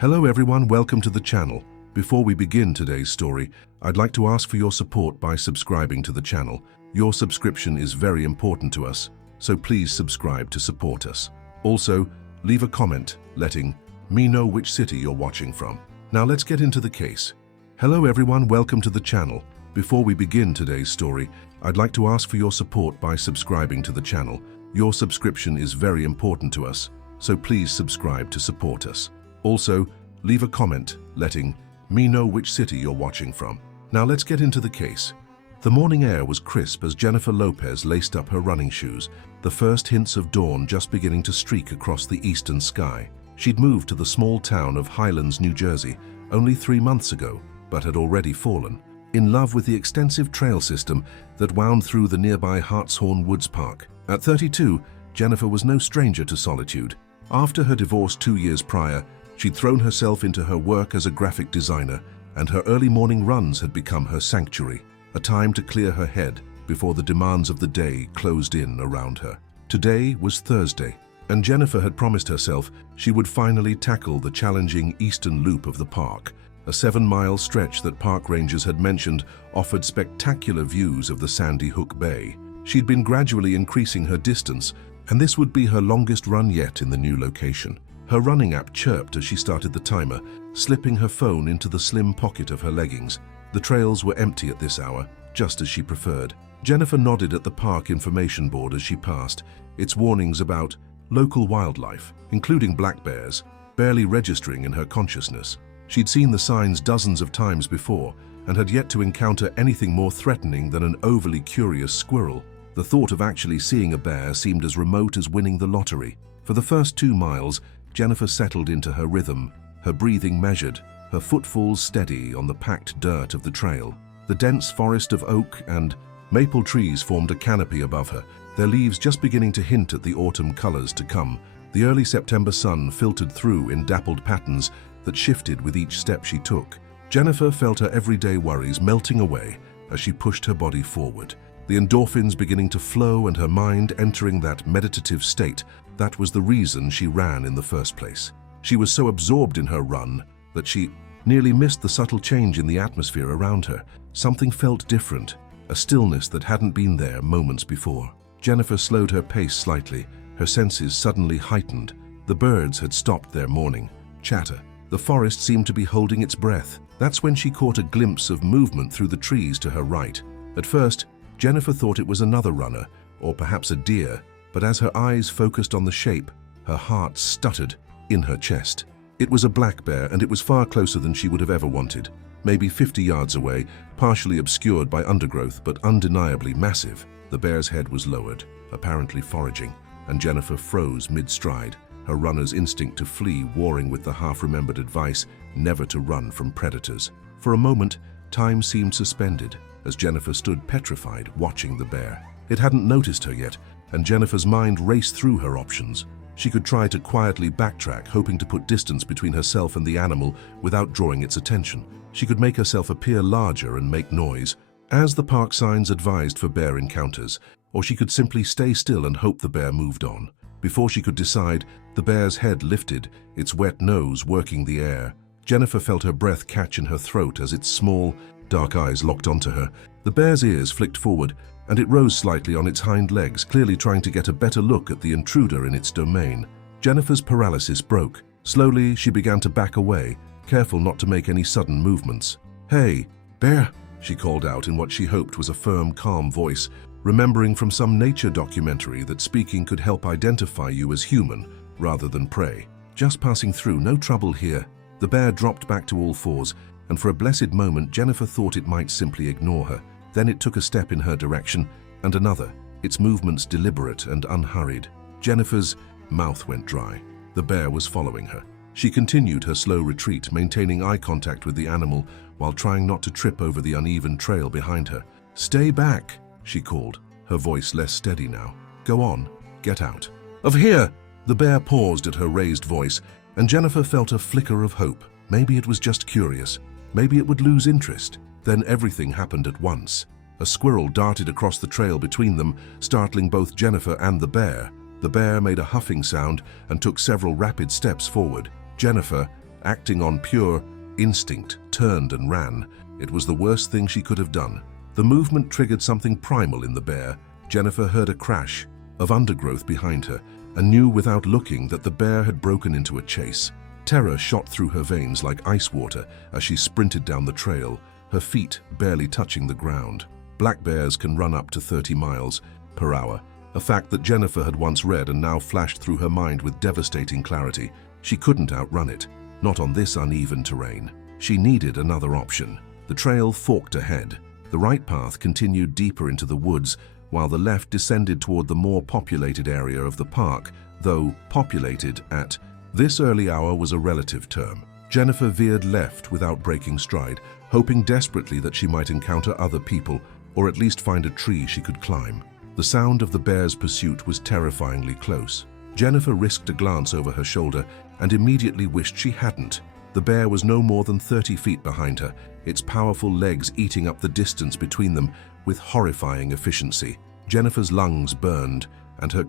Hello everyone, welcome to the channel. Before we begin today's story, I'd like to ask for your support by subscribing to the channel. Your subscription is very important to us, so please subscribe to support us. Also, leave a comment letting me know which city you're watching from. Now let's get into the case. Hello everyone, welcome to the channel. Before we begin today's story, I'd like to ask for your support by subscribing to the channel. Your subscription is very important to us, so please subscribe to support us. Also, leave a comment letting me know which city you're watching from. Now let's get into the case. The morning air was crisp as Jennifer Lopez laced up her running shoes, the first hints of dawn just beginning to streak across the eastern sky. She'd moved to the small town of Highlands, New Jersey, only 3 months ago, but had already fallen in love with the extensive trail system that wound through the nearby Hartshorn Woods Park. At 32, Jennifer was no stranger to solitude. After her divorce 2 years prior, she'd thrown herself into her work as a graphic designer, and her early morning runs had become her sanctuary, a time to clear her head before the demands of the day closed in around her. Today was Thursday, and Jennifer had promised herself she would finally tackle the challenging eastern loop of the park, a 7-mile stretch that park rangers had mentioned offered spectacular views of the Sandy Hook Bay. She'd been gradually increasing her distance, and this would be her longest run yet in the new location. Her running app chirped as she started the timer, slipping her phone into the slim pocket of her leggings. The trails were empty at this hour, just as she preferred. Jennifer nodded at the park information board as she passed, its warnings about local wildlife, including black bears, barely registering in her consciousness. She'd seen the signs dozens of times before and had yet to encounter anything more threatening than an overly curious squirrel. The thought of actually seeing a bear seemed as remote as winning the lottery. For the first 2 miles, Jennifer settled into her rhythm, her breathing measured, her footfalls steady on the packed dirt of the trail. The dense forest of oak and maple trees formed a canopy above her, their leaves just beginning to hint at the autumn colors to come. The early September sun filtered through in dappled patterns that shifted with each step she took. Jennifer felt her everyday worries melting away as she pushed her body forward, the endorphins beginning to flow and her mind entering that meditative state that was the reason she ran in the first place. She was so absorbed in her run that she nearly missed the subtle change in the atmosphere around her. Something felt different, a stillness that hadn't been there moments before. Jennifer slowed her pace slightly, her senses suddenly heightened. The birds had stopped their morning chatter. The forest seemed to be holding its breath. That's when she caught a glimpse of movement through the trees to her right. At first, Jennifer thought it was another runner, or perhaps a deer, but as her eyes focused on the shape, her heart stuttered in her chest. It was a black bear, and it was far closer than she would have ever wanted. Maybe 50 yards away, partially obscured by undergrowth, but undeniably massive. The bear's head was lowered, apparently foraging, and Jennifer froze mid-stride, her runner's instinct to flee warring with the half-remembered advice never to run from predators. For a moment, time seemed suspended as Jennifer stood petrified, watching the bear. It hadn't noticed her yet, and Jennifer's mind raced through her options. She could try to quietly backtrack, hoping to put distance between herself and the animal without drawing its attention. She could make herself appear larger and make noise, as the park signs advised for bear encounters, or she could simply stay still and hope the bear moved on. Before she could decide, the bear's head lifted, its wet nose working the air. Jennifer felt her breath catch in her throat as its small, dark eyes locked onto her. The bear's ears flicked forward, and it rose slightly on its hind legs, clearly trying to get a better look at the intruder in its domain. Jennifer's paralysis broke. Slowly, she began to back away, careful not to make any sudden movements. "Hey, bear," she called out in what she hoped was a firm, calm voice, remembering from some nature documentary that speaking could help identify you as human rather than prey. "Just passing through, no trouble here." The bear dropped back to all fours, and for a blessed moment, Jennifer thought it might simply ignore her. Then it took a step in her direction, and another, its movements deliberate and unhurried. Jennifer's mouth went dry. The bear was following her. She continued her slow retreat, maintaining eye contact with the animal while trying not to trip over the uneven trail behind her. "Stay back," she called, her voice less steady now. "Go on, get out of here." The bear paused at her raised voice, and Jennifer felt a flicker of hope. Maybe it was just curious. Maybe it would lose interest. Then everything happened at once. A squirrel darted across the trail between them, startling both Jennifer and the bear. The bear made a huffing sound and took several rapid steps forward. Jennifer, acting on pure instinct, turned and ran. It was the worst thing she could have done. The movement triggered something primal in the bear. Jennifer heard a crash of undergrowth behind her and knew without looking that the bear had broken into a chase. Terror shot through her veins like ice water as she sprinted down the trail, her feet barely touching the ground. Black bears can run up to 30 miles per hour, a fact that Jennifer had once read and now flashed through her mind with devastating clarity. She couldn't outrun it, not on this uneven terrain. She needed another option. The trail forked ahead. The right path continued deeper into the woods, while the left descended toward the more populated area of the park, though populated at this early hour was a relative term. Jennifer veered left without breaking stride, hoping desperately that she might encounter other people or at least find a tree she could climb. The sound of the bear's pursuit was terrifyingly close. Jennifer risked a glance over her shoulder and immediately wished she hadn't. The bear was no more than 30 feet behind her, its powerful legs eating up the distance between them with horrifying efficiency. Jennifer's lungs burned and her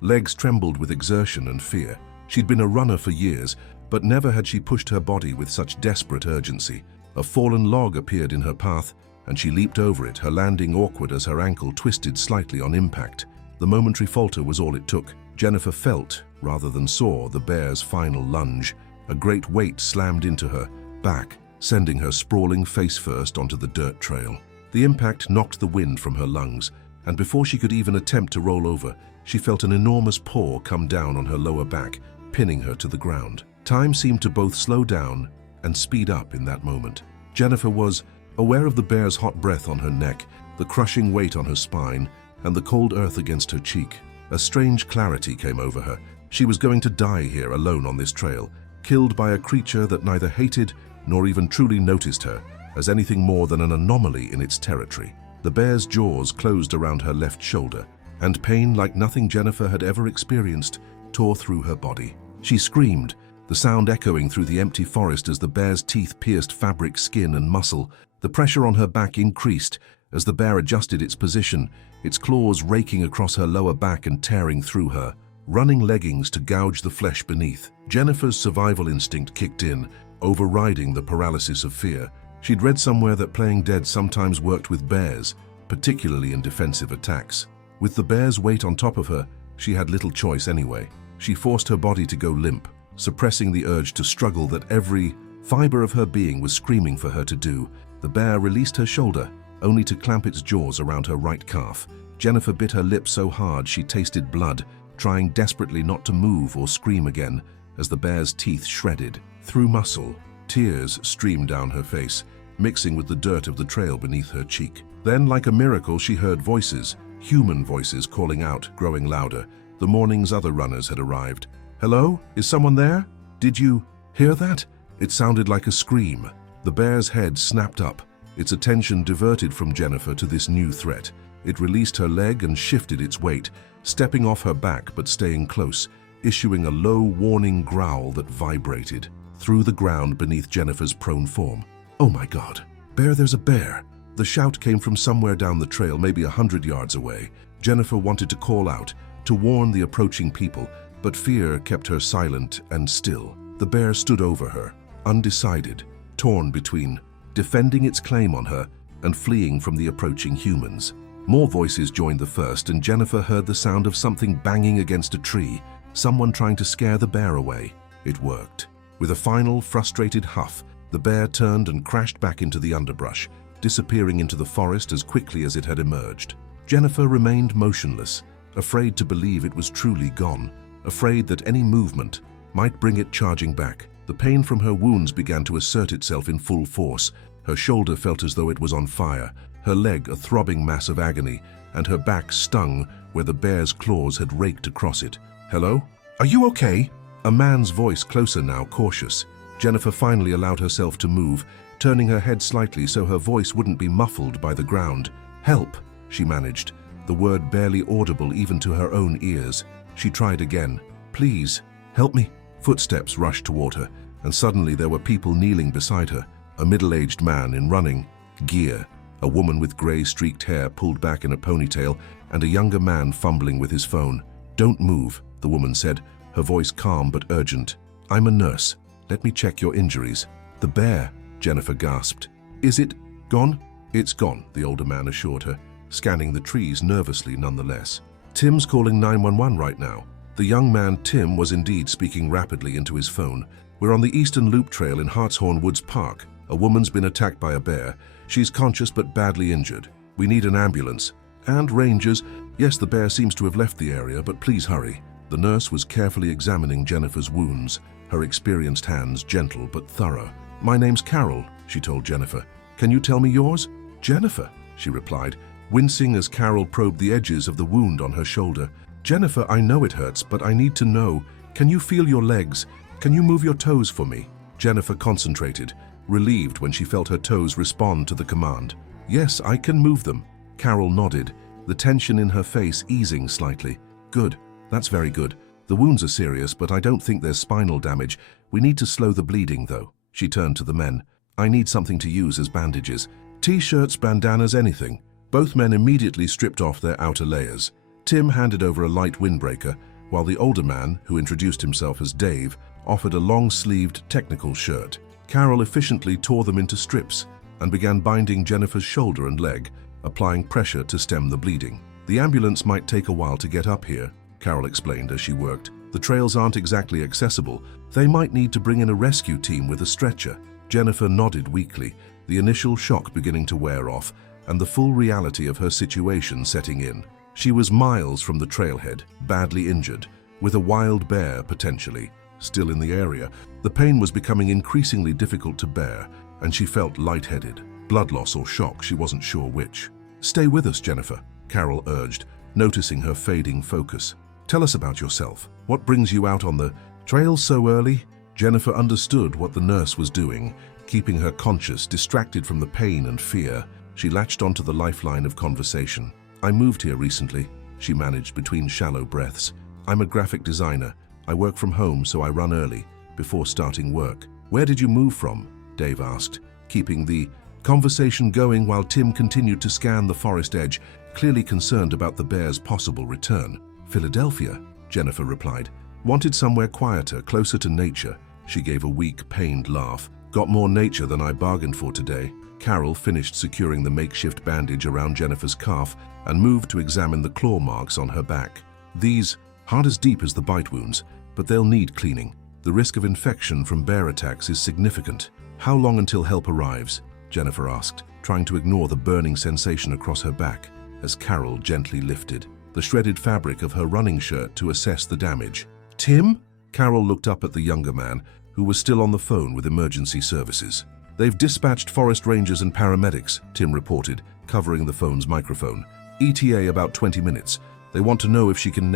legs trembled with exertion and fear. She'd been a runner for years, but never had she pushed her body with such desperate urgency. A fallen log appeared in her path, and she leaped over it, her landing awkward as her ankle twisted slightly on impact. The momentary falter was all it took. Jennifer felt, rather than saw, the bear's final lunge. A great weight slammed into her back, sending her sprawling face first onto the dirt trail. The impact knocked the wind from her lungs, and before she could even attempt to roll over, she felt an enormous paw come down on her lower back, pinning her to the ground. Time seemed to both slow down and speed up in that moment. Jennifer was aware of the bear's hot breath on her neck, the crushing weight on her spine, and the cold earth against her cheek. A strange clarity came over her. She was going to die here alone on this trail, killed by a creature that neither hated nor even truly noticed her as anything more than an anomaly in its territory. The bear's jaws closed around her left shoulder, and pain like nothing Jennifer had ever experienced tore through her body. She screamed, the sound echoing through the empty forest as the bear's teeth pierced fabric, skin, and muscle. The pressure on her back increased as the bear adjusted its position, its claws raking across her lower back and tearing through her, running leggings to gouge the flesh beneath. Jennifer's survival instinct kicked in, overriding the paralysis of fear. She'd read somewhere that playing dead sometimes worked with bears, particularly in defensive attacks. With the bear's weight on top of her, she had little choice anyway. She forced her body to go limp, suppressing the urge to struggle that every fiber of her being was screaming for her to do. The bear released her shoulder, only to clamp its jaws around her right calf. Jennifer bit her lip so hard she tasted blood, trying desperately not to move or scream again as the bear's teeth shredded through muscle. Tears streamed down her face, mixing with the dirt of the trail beneath her cheek. Then, like a miracle, she heard voices, human voices calling out, growing louder. The morning's other runners had arrived. "Hello? Is someone there? Did you hear that?" It sounded like a scream. The bear's head snapped up, its attention diverted from Jennifer to this new threat. It released her leg and shifted its weight, stepping off her back but staying close, issuing a low, warning growl that vibrated through the ground beneath Jennifer's prone form. "Oh my God! Bear, there's a bear!" The shout came from somewhere down the trail, maybe 100 yards away. Jennifer wanted to call out, to warn the approaching people, but fear kept her silent and still. The bear stood over her, undecided, torn between defending its claim on her and fleeing from the approaching humans. More voices joined the first, and Jennifer heard the sound of something banging against a tree, someone trying to scare the bear away. It worked. With a final, frustrated huff, the bear turned and crashed back into the underbrush, disappearing into the forest as quickly as it had emerged. Jennifer remained motionless, afraid to believe it was truly gone, afraid that any movement might bring it charging back. The pain from her wounds began to assert itself in full force. Her shoulder felt as though it was on fire, her leg a throbbing mass of agony, and her back stung where the bear's claws had raked across it. "Hello? Are you okay?" A man's voice, closer now, cautious. Jennifer finally allowed herself to move, turning her head slightly so her voice wouldn't be muffled by the ground. "Help," she managed, the word barely audible even to her own ears. She tried again. "Please, help me." Footsteps rushed toward her, and suddenly there were people kneeling beside her. A middle-aged man in running gear, a woman with gray-streaked hair pulled back in a ponytail, and a younger man fumbling with his phone. "Don't move," the woman said, her voice calm but urgent. "I'm a nurse. Let me check your injuries. The bear, Jennifer gasped. Is it gone? It's gone, the older man assured her, scanning the trees nervously nonetheless. Tim's calling 911 right now. The young man, Tim, was indeed speaking rapidly into his phone. We're on the Eastern Loop Trail in Hartshorn Woods Park. A woman's been attacked by a bear. She's conscious but badly injured. We need an ambulance. And rangers. Yes, the bear seems to have left the area, but please hurry. The nurse was carefully examining Jennifer's wounds, her experienced hands gentle but thorough. My name's Carol, she told Jennifer. Can you tell me yours? Jennifer, she replied, wincing as Carol probed the edges of the wound on her shoulder. Jennifer, I know it hurts, but I need to know. Can you feel your legs? Can you move your toes for me? Jennifer concentrated, relieved when she felt her toes respond to the command. Yes, I can move them. Carol nodded, the tension in her face easing slightly. Good, that's very good. The wounds are serious, but I don't think there's spinal damage. We need to slow the bleeding, though. She turned to the men. I need something to use as bandages. T-shirts, bandanas, anything. Both men immediately stripped off their outer layers. Tim handed over a light windbreaker, while the older man, who introduced himself as Dave, offered a long-sleeved technical shirt. Carol efficiently tore them into strips and began binding Jennifer's shoulder and leg, applying pressure to stem the bleeding. The ambulance might take a while to get up here, Carol explained as she worked. The trails aren't exactly accessible. They might need to bring in a rescue team with a stretcher. Jennifer nodded weakly, the initial shock beginning to wear off and the full reality of her situation setting in. She was miles from the trailhead, badly injured, with a wild bear potentially still in the area. The pain was becoming increasingly difficult to bear, and she felt lightheaded. Blood loss or shock, she wasn't sure which. Stay with us, Jennifer, Carol urged, noticing her fading focus. Tell us about yourself. What brings you out on the trail so early? Jennifer understood what the nurse was doing, keeping her conscious, distracted from the pain and fear. She latched onto the lifeline of conversation. I moved here recently, she managed between shallow breaths. I'm a graphic designer. I work from home, so I run early, before starting work. Where did you move from? Dave asked, keeping the conversation going while Tim continued to scan the forest edge, clearly concerned about the bear's possible return. Philadelphia, Jennifer replied. Wanted somewhere quieter, closer to nature. She gave a weak, pained laugh. Got more nature than I bargained for today. Carol finished securing the makeshift bandage around Jennifer's calf and moved to examine the claw marks on her back. These aren't as deep as the bite wounds, but they'll need cleaning. The risk of infection from bear attacks is significant. How long until help arrives? Jennifer asked, trying to ignore the burning sensation across her back, as Carol gently lifted the shredded fabric of her running shirt to assess the damage. Tim? Carol looked up at the younger man, who was still on the phone with emergency services. They've dispatched forest rangers and paramedics, Tim reported, covering the phone's microphone. ETA about 20 minutes. They want to know if she can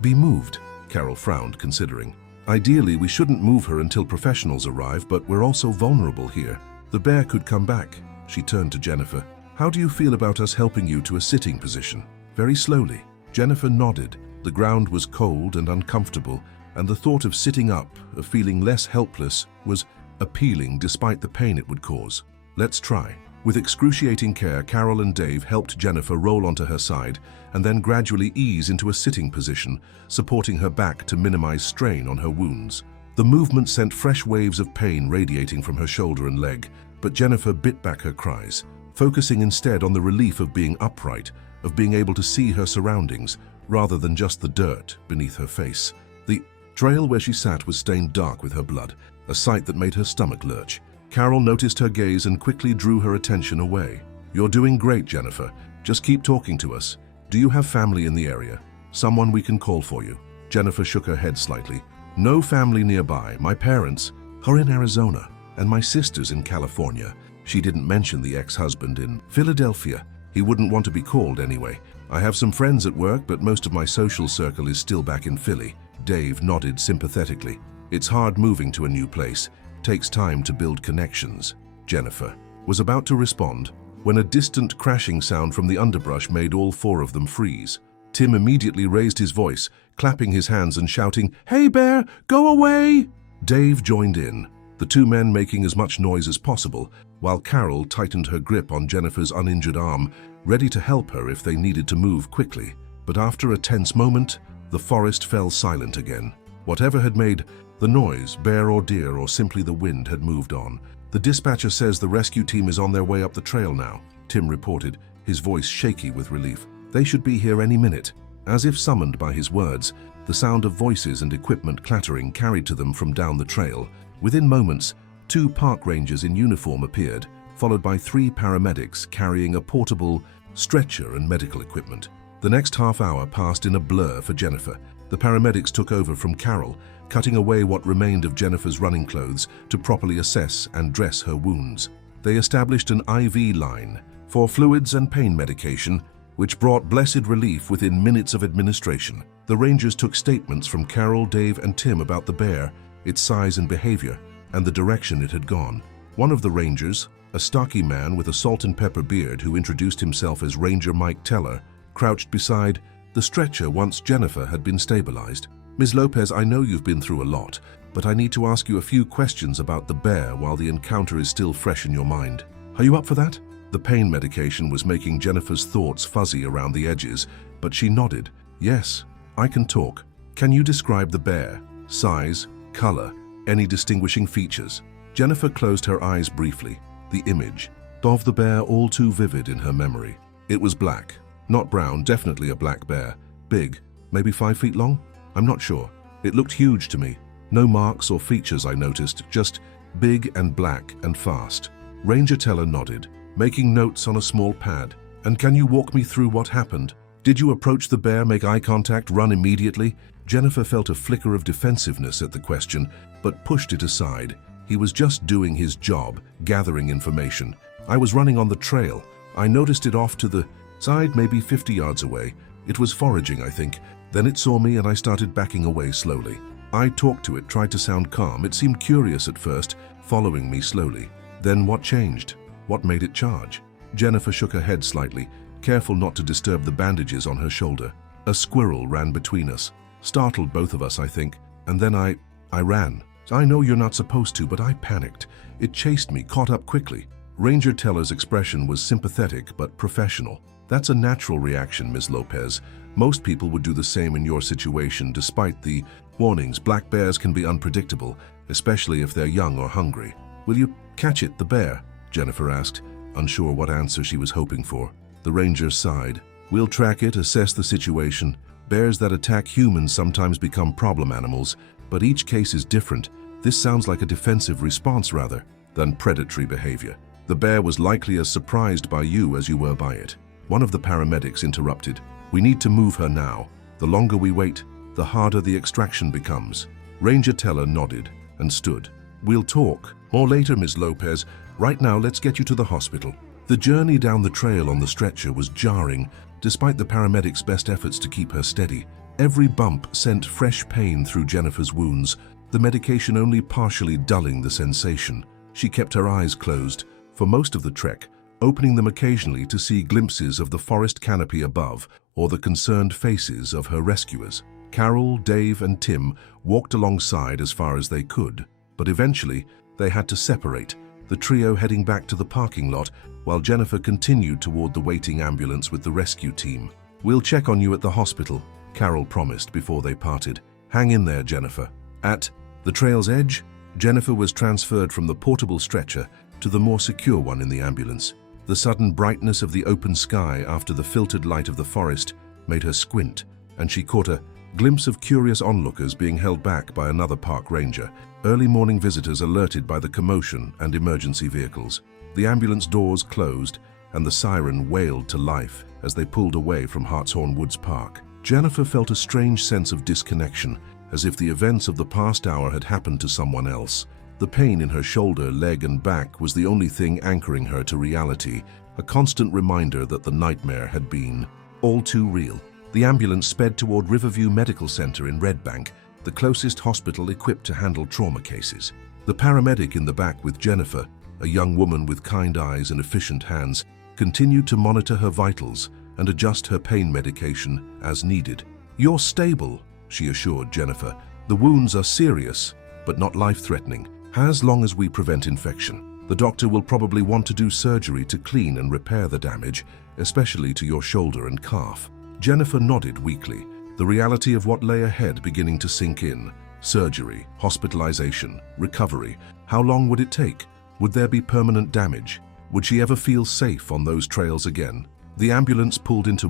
be moved. Carol frowned, considering. Ideally, we shouldn't move her until professionals arrive, but we're also vulnerable here. The bear could come back. She turned to Jennifer. How do you feel about us helping you to a sitting position? Very slowly. Jennifer nodded. The ground was cold and uncomfortable, and the thought of sitting up, of feeling less helpless, was appealing despite the pain it would cause. Let's try. With excruciating care, Carol and Dave helped Jennifer roll onto her side and then gradually ease into a sitting position, supporting her back to minimize strain on her wounds. The movement sent fresh waves of pain radiating from her shoulder and leg, but Jennifer bit back her cries, focusing instead on the relief of being upright, of being able to see her surroundings, rather than just the dirt beneath her face. The trail where she sat was stained dark with her blood, a sight that made her stomach lurch. Carol noticed her gaze and quickly drew her attention away. You're doing great, Jennifer. Just keep talking to us. Do you have family in the area? Someone we can call for you? Jennifer shook her head slightly. No family nearby. My parents are in Arizona, and my sister's in California. She didn't mention the ex-husband in Philadelphia. He wouldn't want to be called anyway. I have some friends at work, but most of my social circle is still back in Philly. Dave nodded sympathetically. It's hard moving to a new place. Takes time to build connections. Jennifer was about to respond when a distant crashing sound from the underbrush made all four of them freeze. Tim immediately raised his voice, clapping his hands and shouting, "Hey bear, go away!" Dave joined in, the two men making as much noise as possible, while Carol tightened her grip on Jennifer's uninjured arm, ready to help her if they needed to move quickly. But after a tense moment, the forest fell silent again. Whatever had made The noise, bear or deer or simply the wind, had moved on. The dispatcher says the rescue team is on their way up the trail now, Tim reported, his voice shaky with relief. They should be here any minute. As if summoned by his words, the sound of voices and equipment clattering carried to them from down the trail. Within moments, 2 park rangers in uniform appeared, followed by 3 paramedics carrying a portable stretcher and medical equipment. The next half hour passed in a blur for Jennifer. The paramedics took over from Carol, cutting away what remained of Jennifer's running clothes to properly assess and dress her wounds. They established an IV line for fluids and pain medication, which brought blessed relief within minutes of administration. The Rangers took statements from Carol, Dave, and Tim about the bear, its size and behavior, and the direction it had gone. One of the Rangers, a stocky man with a salt and pepper beard who introduced himself as Ranger Mike Teller, crouched beside the stretcher once Jennifer had been stabilized. Ms. Lopez, I know you've been through a lot, but I need to ask you a few questions about the bear while the encounter is still fresh in your mind. Are you up for that? The pain medication was making Jennifer's thoughts fuzzy around the edges, but she nodded. Yes, I can talk. Can you describe the bear? Size, color, any distinguishing features? Jennifer closed her eyes briefly. The image of the bear all too vivid in her memory. It was black, not brown, definitely a black bear. Big, maybe 5 feet long? I'm not sure. It looked huge to me. No marks or features I noticed, just big and black and fast. Ranger Teller nodded, making notes on a small pad. And can you walk me through what happened? Did you approach the bear, make eye contact, run immediately? Jennifer felt a flicker of defensiveness at the question, but pushed it aside. He was just doing his job, gathering information. I was running on the trail. I noticed it off to the side, maybe 50 yards away. It was foraging, I think. Then it saw me and I started backing away slowly. I talked to it, tried to sound calm. It seemed curious at first, following me slowly. Then what changed? What made it charge? Jennifer shook her head slightly, careful not to disturb the bandages on her shoulder. A squirrel ran between us. Startled both of us, I think. And then I ran. I know you're not supposed to, but I panicked. It chased me, caught up quickly. Ranger Teller's expression was sympathetic but professional. That's a natural reaction, Ms. Lopez. Most people would do the same in your situation, despite the warnings. Black bears can be unpredictable, especially if they're young or hungry. Will you catch it, the bear? Jennifer asked, unsure what answer she was hoping for. The ranger sighed. We'll track it, assess the situation. Bears that attack humans sometimes become problem animals, but each case is different. This sounds like a defensive response rather than predatory behavior. The bear was likely as surprised by you as you were by it. One of the paramedics interrupted. We need to move her now. The longer we wait, the harder the extraction becomes. Ranger Teller nodded and stood. We'll talk more later, Ms. Lopez. Right now, let's get you to the hospital. The journey down the trail on the stretcher was jarring, despite the paramedics' best efforts to keep her steady. Every bump sent fresh pain through Jennifer's wounds, the medication only partially dulling the sensation. She kept her eyes closed for most of the trek, opening them occasionally to see glimpses of the forest canopy above or the concerned faces of her rescuers. Carol, Dave, and Tim walked alongside as far as they could, but eventually they had to separate, the trio heading back to the parking lot while Jennifer continued toward the waiting ambulance with the rescue team. We'll check on you at the hospital, Carol promised before they parted. Hang in there, Jennifer. At the trail's edge, Jennifer was transferred from the portable stretcher to the more secure one in the ambulance. The sudden brightness of the open sky after the filtered light of the forest made her squint, and she caught a glimpse of curious onlookers being held back by another park ranger, early morning visitors alerted by the commotion and emergency vehicles. The ambulance doors closed, and the siren wailed to life as they pulled away from Hartshorn Woods Park. Jennifer felt a strange sense of disconnection, as if the events of the past hour had happened to someone else. The pain in her shoulder, leg, and back was the only thing anchoring her to reality, a constant reminder that the nightmare had been all too real. The ambulance sped toward Riverview Medical Center in Red Bank, the closest hospital equipped to handle trauma cases. The paramedic in the back with Jennifer, a young woman with kind eyes and efficient hands, continued to monitor her vitals and adjust her pain medication as needed. You're stable, she assured Jennifer. The wounds are serious, but not life-threatening, as long as we prevent infection. The doctor will probably want to do surgery to clean and repair the damage, especially to your shoulder and calf. Jennifer nodded weakly, the reality of what lay ahead beginning to sink in. Surgery, hospitalization, recovery. How long would it take? Would there be permanent damage? Would she ever feel safe on those trails again? The ambulance pulled into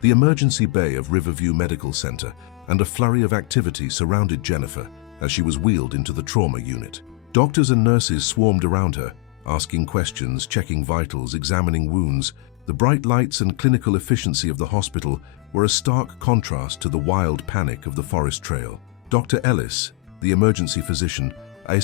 the emergency bay of Riverview Medical Center, and a flurry of activity surrounded Jennifer as she was wheeled into the trauma unit. Doctors and nurses swarmed around her, asking questions, checking vitals, examining wounds. The bright lights and clinical efficiency of the hospital were a stark contrast to the wild panic of the forest trail. Dr. Ellis, the emergency physician, a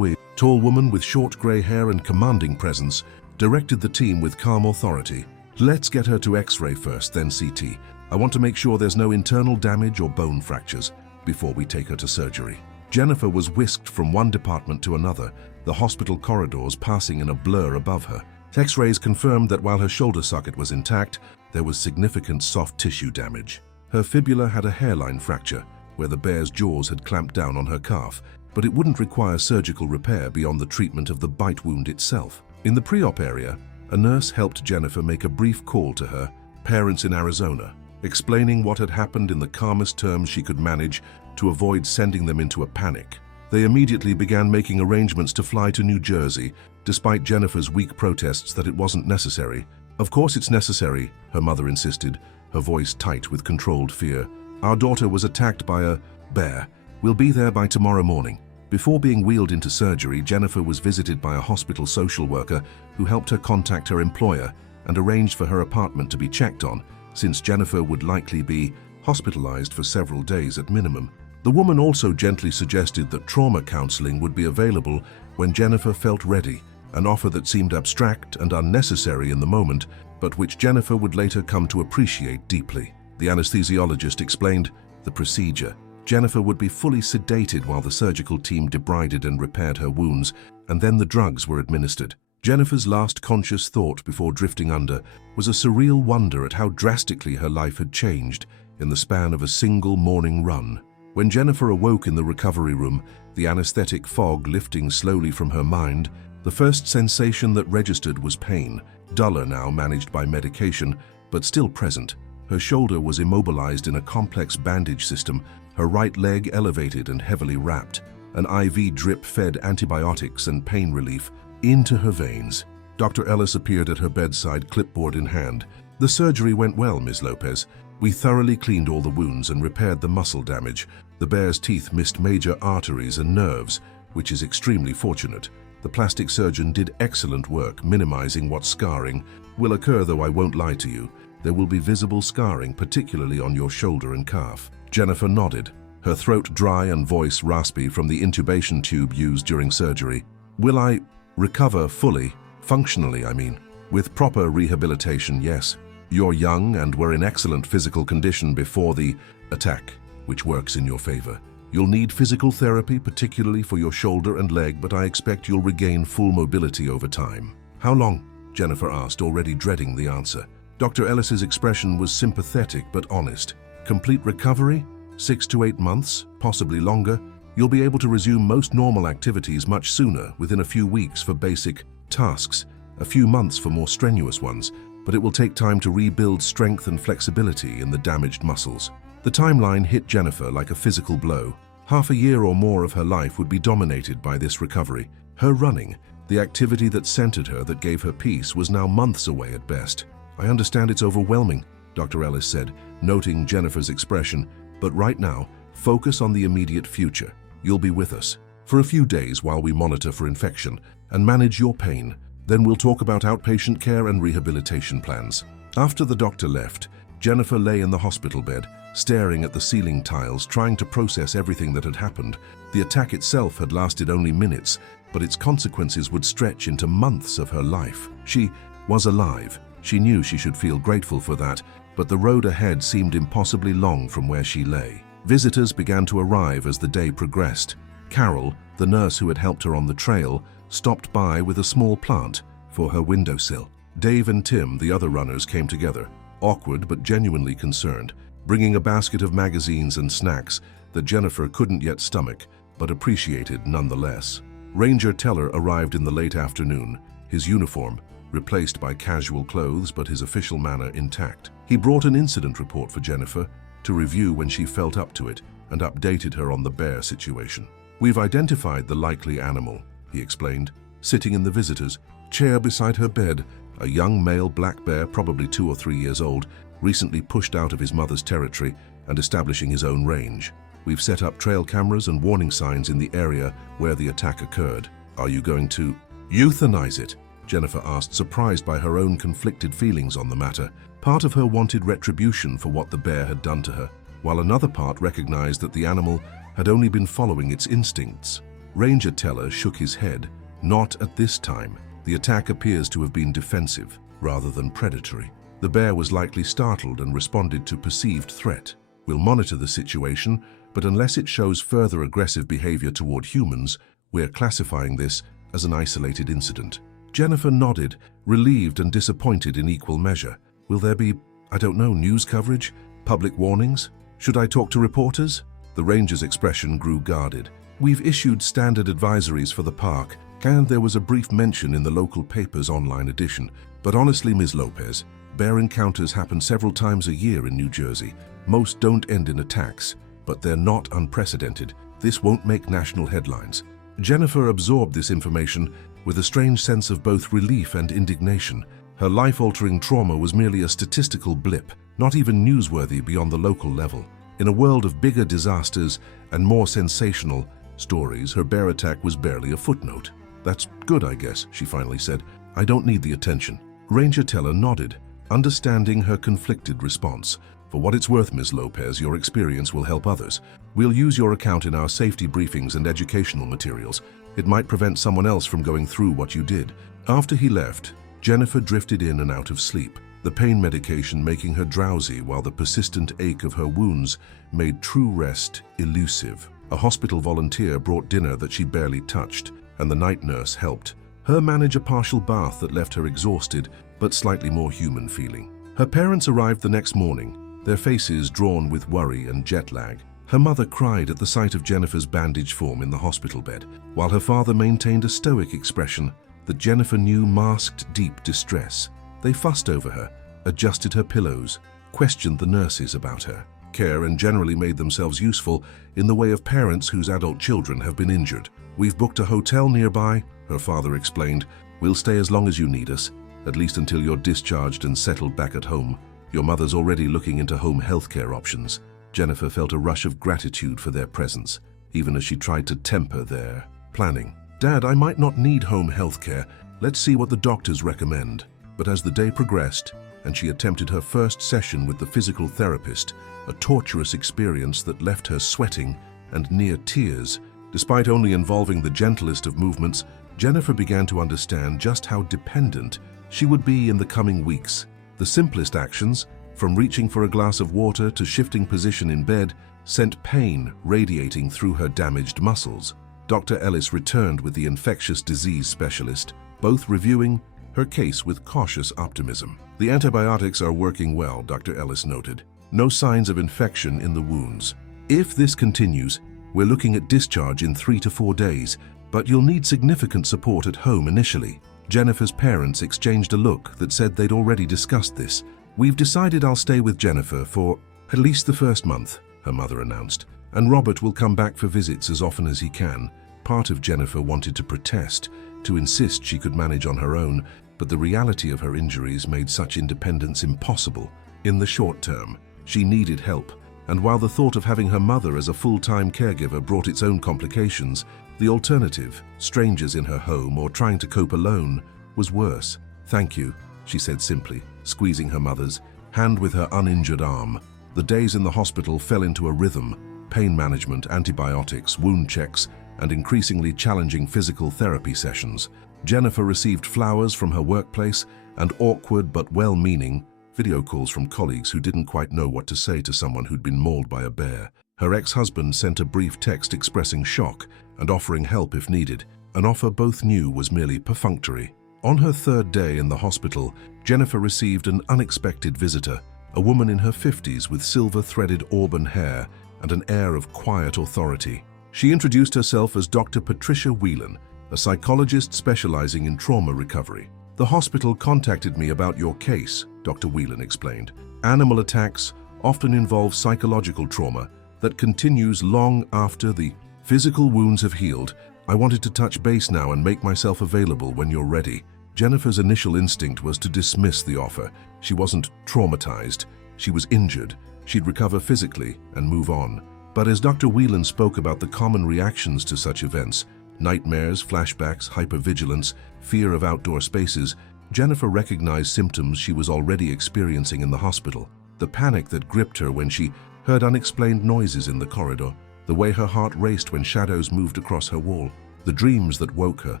tall woman with short gray hair and commanding presence, directed the team with calm authority. Let's get her to X-ray first, then CT. I want to make sure there's no internal damage or bone fractures before we take her to surgery. Jennifer was whisked from one department to another, the hospital corridors passing in a blur above her. X-rays confirmed that while her shoulder socket was intact, there was significant soft tissue damage. Her fibula had a hairline fracture, where the bear's jaws had clamped down on her calf, but it wouldn't require surgical repair beyond the treatment of the bite wound itself. In the pre-op area, a nurse helped Jennifer make a brief call to her parents in Arizona, explaining what had happened in the calmest terms she could manage to avoid sending them into a panic. They immediately began making arrangements to fly to New Jersey, despite Jennifer's weak protests that it wasn't necessary. Of course it's necessary, her mother insisted, her voice tight with controlled fear. Our daughter was attacked by a bear. We'll be there by tomorrow morning. Before being wheeled into surgery, Jennifer was visited by a hospital social worker who helped her contact her employer and arranged for her apartment to be checked on, since Jennifer would likely be hospitalized for several days at minimum. The woman also gently suggested that trauma counseling would be available when Jennifer felt ready, an offer that seemed abstract and unnecessary in the moment, but which Jennifer would later come to appreciate deeply. The anesthesiologist explained the procedure. Jennifer would be fully sedated while the surgical team debrided and repaired her wounds, and then the drugs were administered. Jennifer's last conscious thought before drifting under was a surreal wonder at how drastically her life had changed in the span of a single morning run. When Jennifer awoke in the recovery room, the anesthetic fog lifting slowly from her mind, the first sensation that registered was pain, duller now, managed by medication, but still present. Her shoulder was immobilized in a complex bandage system, her right leg elevated and heavily wrapped. An IV drip fed antibiotics and pain relief into her veins. Dr. Ellis appeared at her bedside, clipboard in hand. The surgery went well, Ms. Lopez. We thoroughly cleaned all the wounds and repaired the muscle damage. The bear's teeth missed major arteries and nerves, which is extremely fortunate. The plastic surgeon did excellent work minimizing what scarring will occur, though I won't lie to you. There will be visible scarring, particularly on your shoulder and calf. Jennifer nodded, her throat dry and voice raspy from the intubation tube used during surgery. Will I recover fully? Functionally, I mean. With proper rehabilitation, yes. You're young and were in excellent physical condition before the attack, which works in your favor. You'll need physical therapy, particularly for your shoulder and leg, but I expect you'll regain full mobility over time. How long? Jennifer asked, already dreading the answer. Dr. Ellis's expression was sympathetic but honest. Complete recovery? 6 to 8 months, possibly longer. You'll be able to resume most normal activities much sooner, within a few weeks for basic tasks, a few months for more strenuous ones, but it will take time to rebuild strength and flexibility in the damaged muscles. The timeline hit Jennifer like a physical blow. Half a year or more of her life would be dominated by this recovery. Her running, the activity that centered her, that gave her peace, was now months away at best. I understand it's overwhelming, Dr. Ellis said, noting Jennifer's expression, but right now, focus on the immediate future. You'll be with us for a few days while we monitor for infection and manage your pain. Then we'll talk about outpatient care and rehabilitation plans. After the doctor left, Jennifer lay in the hospital bed, staring at the ceiling tiles, trying to process everything that had happened. The attack itself had lasted only minutes, but its consequences would stretch into months of her life. She was alive. She knew she should feel grateful for that, but the road ahead seemed impossibly long from where she lay. Visitors began to arrive as the day progressed. Carol, the nurse who had helped her on the trail, stopped by with a small plant for her windowsill. Dave and Tim, the other runners, came together, awkward but genuinely concerned, bringing a basket of magazines and snacks that Jennifer couldn't yet stomach, but appreciated nonetheless. Ranger Teller arrived in the late afternoon, his uniform replaced by casual clothes but his official manner intact. He brought an incident report for Jennifer to review when she felt up to it, and updated her on the bear situation. "We've identified the likely animal," he explained. "Sitting in the visitor's chair beside her bed, a young male black bear, probably 2 or 3 years old, recently pushed out of his mother's territory and establishing his own range. We've set up trail cameras and warning signs in the area where the attack occurred. Are you going to euthanize it?" Jennifer asked, surprised by her own conflicted feelings on the matter. Part of her wanted retribution for what the bear had done to her, while another part recognized that the animal had only been following its instincts. Ranger Teller shook his head. "Not at this time. The attack appears to have been defensive, rather than predatory. The bear was likely startled and responded to perceived threat. We'll monitor the situation, but unless it shows further aggressive behavior toward humans, we're classifying this as an isolated incident." Jennifer nodded, relieved and disappointed in equal measure. "Will there be, I don't know, news coverage? Public warnings? Should I talk to reporters?" The ranger's expression grew guarded. "We've issued standard advisories for the park, and there was a brief mention in the local paper's online edition. But honestly, Ms. Lopez, bear encounters happen several times a year in New Jersey. Most don't end in attacks, but they're not unprecedented. This won't make national headlines." Jennifer absorbed this information with a strange sense of both relief and indignation. Her life-altering trauma was merely a statistical blip, not even newsworthy beyond the local level. In a world of bigger disasters and more sensational stories, her bear attack was barely a footnote. "That's good, I guess," she finally said. "I don't need the attention." Ranger Teller nodded, understanding her conflicted response. "For what it's worth, Ms. Lopez, your experience will help others. We'll use your account in our safety briefings and educational materials. It might prevent someone else from going through what you did." After he left, Jennifer drifted in and out of sleep, the pain medication making her drowsy while the persistent ache of her wounds made true rest elusive. A hospital volunteer brought dinner that she barely touched, and the night nurse helped her manage a partial bath that left her exhausted but slightly more human feeling. Her parents arrived the next morning, their faces drawn with worry and jet lag. Her mother cried at the sight of Jennifer's bandaged form in the hospital bed, while her father maintained a stoic expression that Jennifer knew masked deep distress. They fussed over her, adjusted her pillows, questioned the nurses about her care, and generally made themselves useful in the way of parents whose adult children have been injured. "We've booked a hotel nearby," her father explained. "We'll stay as long as you need us, at least until you're discharged and settled back at home. Your mother's already looking into home healthcare options." Jennifer felt a rush of gratitude for their presence, even as she tried to temper their planning. "Dad, I might not need home healthcare. Let's see what the doctors recommend." But as the day progressed, and she attempted her first session with the physical therapist, a torturous experience that left her sweating and near tears. Despite only involving the gentlest of movements, Jennifer began to understand just how dependent she would be in the coming weeks. The simplest actions, from reaching for a glass of water to shifting position in bed, sent pain radiating through her damaged muscles. Dr. Ellis returned with the infectious disease specialist, both reviewing her case with cautious optimism. "The antibiotics are working well," Dr. Ellis noted. "No signs of infection in the wounds. If this continues, we're looking at discharge in 3 to 4 days, but you'll need significant support at home initially." Jennifer's parents exchanged a look that said they'd already discussed this. "We've decided I'll stay with Jennifer for at least the first month," her mother announced, "and Robert will come back for visits as often as he can." Part of Jennifer wanted to protest, to insist she could manage on her own, but the reality of her injuries made such independence impossible. In the short term, she needed help, and while the thought of having her mother as a full-time caregiver brought its own complications, the alternative, strangers in her home or trying to cope alone, was worse. "Thank you," she said simply, squeezing her mother's hand with her uninjured arm. The days in the hospital fell into a rhythm: pain management, antibiotics, wound checks, and increasingly challenging physical therapy sessions. Jennifer received flowers from her workplace and awkward but well-meaning video calls from colleagues who didn't quite know what to say to someone who'd been mauled by a bear. Her ex-husband sent a brief text expressing shock and offering help if needed, an offer both knew was merely perfunctory. On her third day in the hospital, Jennifer received an unexpected visitor, a woman in her 50s with silver-threaded auburn hair and an air of quiet authority. She introduced herself as Dr. Patricia Whelan, a psychologist specializing in trauma recovery. "The hospital contacted me about your case," Dr. Whelan explained. "Animal attacks often involve psychological trauma, that continues long after the physical wounds have healed. I wanted to touch base now and make myself available when you're ready. Jennifer's initial instinct was to dismiss the offer. She wasn't traumatized. She was injured. She'd recover physically and move on. But as Dr. Whelan spoke about the common reactions to such events, nightmares, flashbacks, hypervigilance, fear of outdoor spaces, Jennifer recognized symptoms she was already experiencing in the hospital. The panic that gripped her when she heard unexplained noises in the corridor, the way her heart raced when shadows moved across her wall, the dreams that woke her,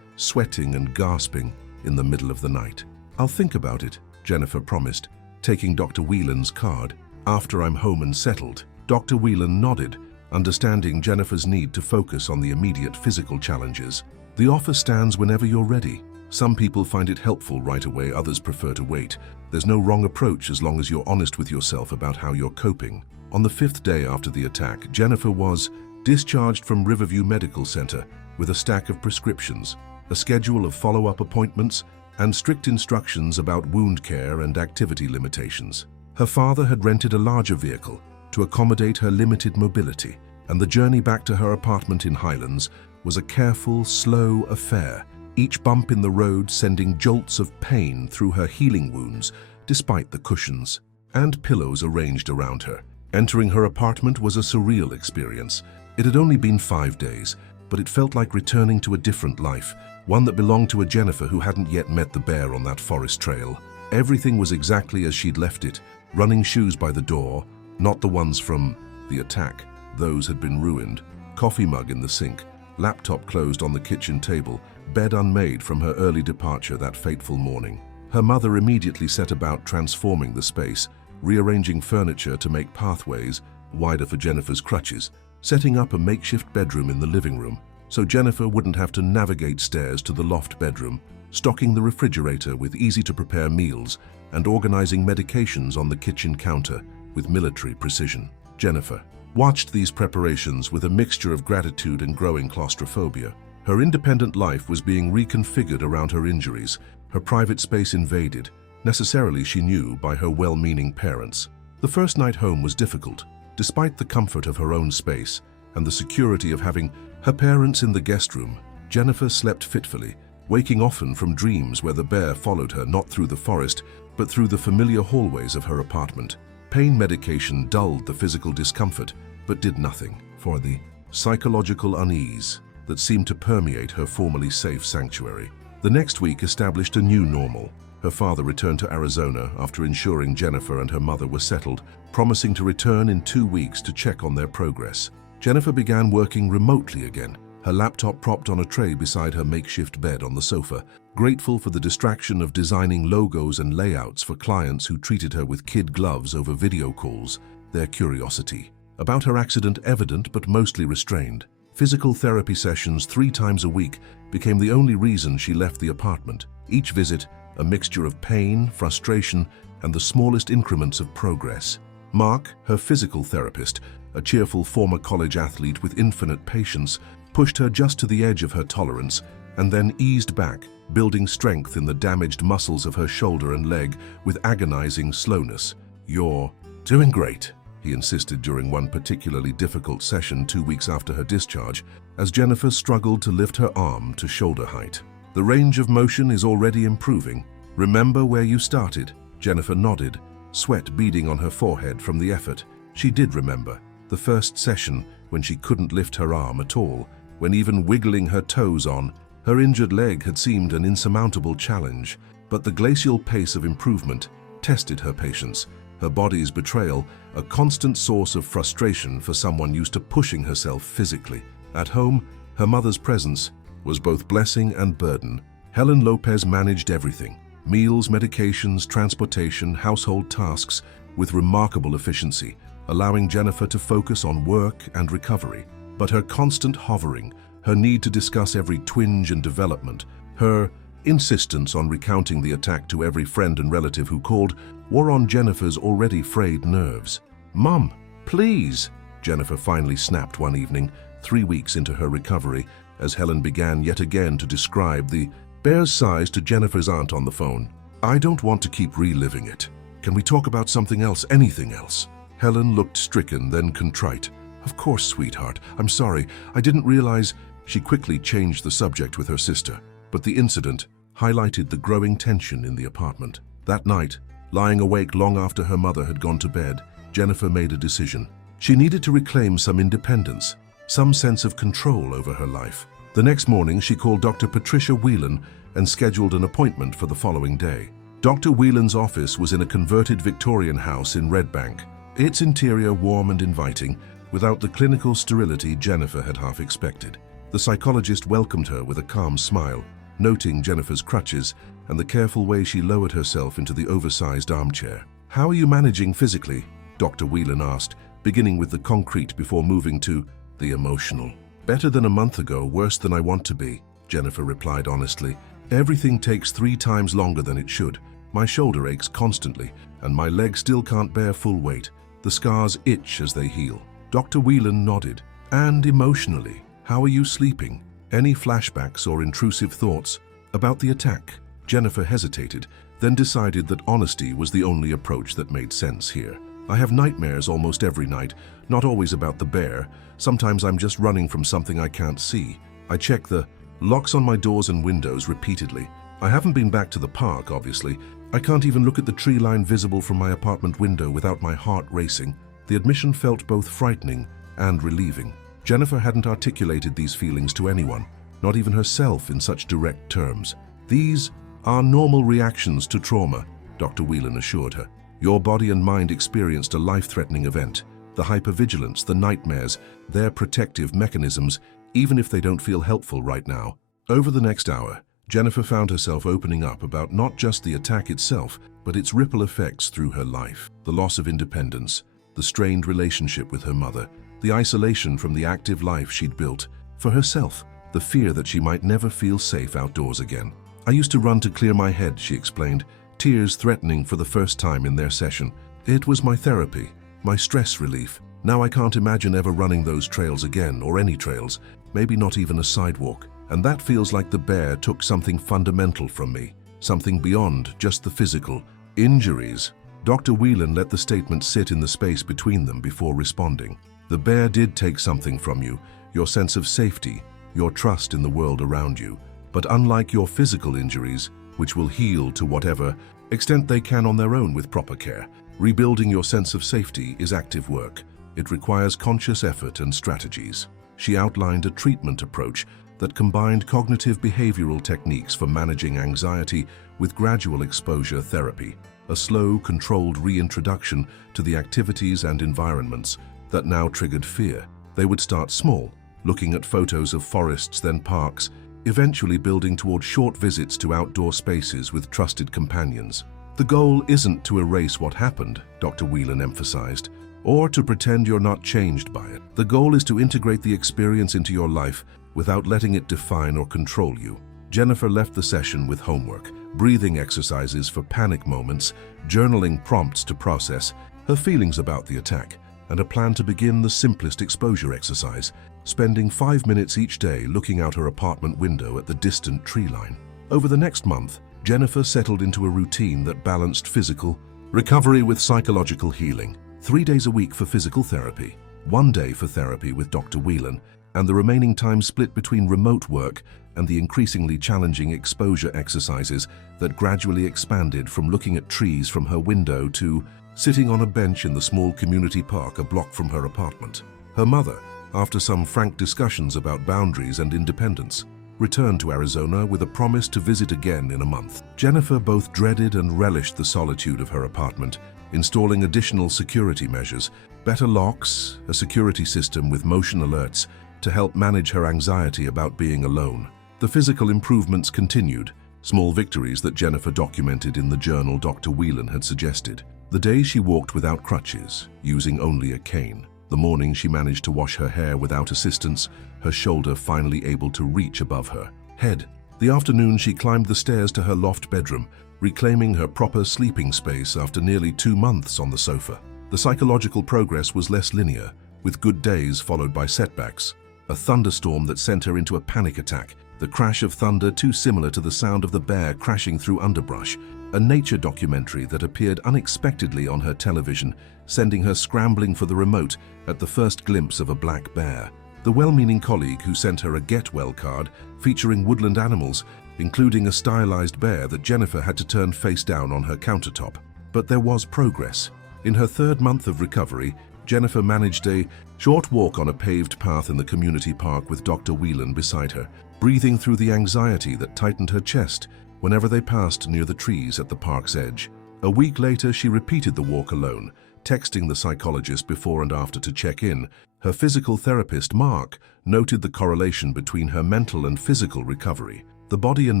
sweating and gasping in the middle of the night. "I'll think about it," Jennifer promised, taking Dr. Whelan's card. "After I'm home and settled." Dr. Whelan nodded, understanding Jennifer's need to focus on the immediate physical challenges. "The offer stands whenever you're ready. Some people find it helpful right away, others prefer to wait. There's no wrong approach as long as you're honest with yourself about how you're coping." On the 5th day after the attack, Jennifer was discharged from Riverview Medical Center with a stack of prescriptions, a schedule of follow-up appointments, and strict instructions about wound care and activity limitations. Her father had rented a larger vehicle to accommodate her limited mobility, and the journey back to her apartment in Highlands was a careful, slow affair, each bump in the road sending jolts of pain through her healing wounds despite the cushions and pillows arranged around her. Entering her apartment was a surreal experience. It had only been 5 days, but it felt like returning to a different life, one that belonged to a Jennifer who hadn't yet met the bear on that forest trail. Everything was exactly as she'd left it, running shoes by the door, not the ones from the attack. Those had been ruined. Coffee mug in the sink, laptop closed on the kitchen table, bed unmade from her early departure that fateful morning. Her mother immediately set about transforming the space, rearranging furniture to make pathways wider for Jennifer's crutches, setting up a makeshift bedroom in the living room so Jennifer wouldn't have to navigate stairs to the loft bedroom, stocking the refrigerator with easy-to-prepare meals, and organizing medications on the kitchen counter with military precision. Jennifer watched these preparations with a mixture of gratitude and growing claustrophobia. Her independent life was being reconfigured around her injuries, her private space invaded, necessarily she knew by her well-meaning parents. The first night home was difficult. Despite the comfort of her own space and the security of having her parents in the guest room, Jennifer slept fitfully, waking often from dreams where the bear followed her not through the forest, but through the familiar hallways of her apartment. Pain medication dulled the physical discomfort, but did nothing for the psychological unease that seemed to permeate her formerly safe sanctuary. The next week established a new normal. Her father returned to Arizona after ensuring Jennifer and her mother were settled, promising to return in 2 weeks to check on their progress. Jennifer began working remotely again, her laptop propped on a tray beside her makeshift bed on the sofa, grateful for the distraction of designing logos and layouts for clients who treated her with kid gloves over video calls, their curiosity about her accident evident but mostly restrained. Physical therapy sessions 3 times a week became the only reason she left the apartment. Each visit, a mixture of pain, frustration, and the smallest increments of progress. Mark, her physical therapist, a cheerful former college athlete with infinite patience, pushed her just to the edge of her tolerance and then eased back, building strength in the damaged muscles of her shoulder and leg with agonizing slowness. "You're doing great," he insisted during one particularly difficult session 2 weeks after her discharge, as Jennifer struggled to lift her arm to shoulder height. "The range of motion is already improving. Remember where you started?" Jennifer nodded, sweat beading on her forehead from the effort. She did remember. The first session, when she couldn't lift her arm at all, when even wiggling her toes on, her injured leg had seemed an insurmountable challenge. But the glacial pace of improvement tested her patience, her body's betrayal, a constant source of frustration for someone used to pushing herself physically. At home, her mother's presence was both blessing and burden. Helen Lopez managed everything: meals, medications, transportation, household tasks, with remarkable efficiency, allowing Jennifer to focus on work and recovery. But her constant hovering, her need to discuss every twinge and development, her insistence on recounting the attack to every friend and relative who called, wore on Jennifer's already frayed nerves. "Mum, please," Jennifer finally snapped one evening, 3 weeks into her recovery, as Helen began yet again to describe the bear's size to Jennifer's aunt on the phone. "I don't want to keep reliving it. Can we talk about something else, anything else?" Helen looked stricken, then contrite, "Of course, sweetheart. I'm sorry. I didn't realize—" She quickly changed the subject with her sister, but the incident highlighted the growing tension in the apartment. That night, lying awake long after her mother had gone to bed, Jennifer made a decision. She needed to reclaim some independence, some sense of control over her life. The next morning, she called Dr. Patricia Whelan and scheduled an appointment for the following day. Dr. Whelan's office was in a converted Victorian house in Red Bank, its interior warm and inviting, without the clinical sterility Jennifer had half expected. The psychologist welcomed her with a calm smile, noting Jennifer's crutches and the careful way she lowered herself into the oversized armchair. "How are you managing physically?" Dr. Whelan asked, beginning with the concrete before moving to the emotional. "Better than a month ago, worse than I want to be," Jennifer replied honestly. "Everything takes 3 times longer than it should. My shoulder aches constantly, and my leg still can't bear full weight. The scars itch as they heal." Dr. Whelan nodded. "And emotionally, how are you sleeping? Any flashbacks or intrusive thoughts about the attack?" Jennifer hesitated, then decided that honesty was the only approach that made sense here. "I have nightmares almost every night, not always about the bear. Sometimes I'm just running from something I can't see. I check the locks on my doors and windows repeatedly. I haven't been back to the park, obviously. I can't even look at the tree line visible from my apartment window without my heart racing." The admission felt both frightening and relieving. Jennifer hadn't articulated these feelings to anyone, not even herself in such direct terms. "These are normal reactions to trauma," Dr. Whelan assured her. "Your body and mind experienced a life-threatening event. The hypervigilance, the nightmares, they're protective mechanisms, even if they don't feel helpful right now." Over the next hour, Jennifer found herself opening up about not just the attack itself, but its ripple effects through her life. The loss of independence, the strained relationship with her mother, the isolation from the active life she'd built. For herself, the fear that she might never feel safe outdoors again. "I used to run to clear my head," she explained, tears threatening for the first time in their session. "It was my therapy, my stress relief. Now I can't imagine ever running those trails again, or any trails, maybe not even a sidewalk. And that feels like the bear took something fundamental from me, something beyond just the physical injuries." Dr. Whelan let the statement sit in the space between them before responding. "The bear did take something from you, your sense of safety, your trust in the world around you. But unlike your physical injuries, which will heal to whatever extent they can on their own with proper care, rebuilding your sense of safety is active work. It requires conscious effort and strategies." She outlined a treatment approach that combined cognitive behavioral techniques for managing anxiety with gradual exposure therapy, a slow, controlled reintroduction to the activities and environments that now triggered fear. They would start small, looking at photos of forests, then parks, eventually building toward short visits to outdoor spaces with trusted companions. "The goal isn't to erase what happened," Dr. Whelan emphasized, "or to pretend you're not changed by it. The goal is to integrate the experience into your life without letting it define or control you." Jennifer left the session with homework, breathing exercises for panic moments, journaling prompts to process her feelings about the attack, and a plan to begin the simplest exposure exercise, spending 5 minutes each day looking out her apartment window at the distant tree line. Over the next month, Jennifer settled into a routine that balanced physical recovery with psychological healing. 3 days a week for physical therapy, 1 day for therapy with Dr. Whelan, and the remaining time split between remote work and the increasingly challenging exposure exercises that gradually expanded from looking at trees from her window to sitting on a bench in the small community park a block from her apartment. Her mother, after some frank discussions about boundaries and independence, returned to Arizona with a promise to visit again in a month. Jennifer both dreaded and relished the solitude of her apartment, installing additional security measures, better locks, a security system with motion alerts to help manage her anxiety about being alone. The physical improvements continued, small victories that Jennifer documented in the journal Dr. Whelan had suggested. The day she walked without crutches, using only a cane. The morning she managed to wash her hair without assistance, her shoulder finally able to reach above her head. The afternoon she climbed the stairs to her loft bedroom, reclaiming her proper sleeping space after nearly 2 months on the sofa. The psychological progress was less linear, with good days followed by setbacks. A thunderstorm that sent her into a panic attack, the crash of thunder too similar to the sound of the bear crashing through underbrush, a nature documentary that appeared unexpectedly on her television, sending her scrambling for the remote at the first glimpse of a black bear. The well-meaning colleague who sent her a Get Well card featuring woodland animals, including a stylized bear that Jennifer had to turn face down on her countertop. But there was progress. In her third month of recovery, Jennifer managed a short walk on a paved path in the community park with Dr. Whelan beside her, breathing through the anxiety that tightened her chest whenever they passed near the trees at the park's edge. A week later, she repeated the walk alone, texting the psychologist before and after to check in. Her physical therapist, Mark, noted the correlation between her mental and physical recovery. The body and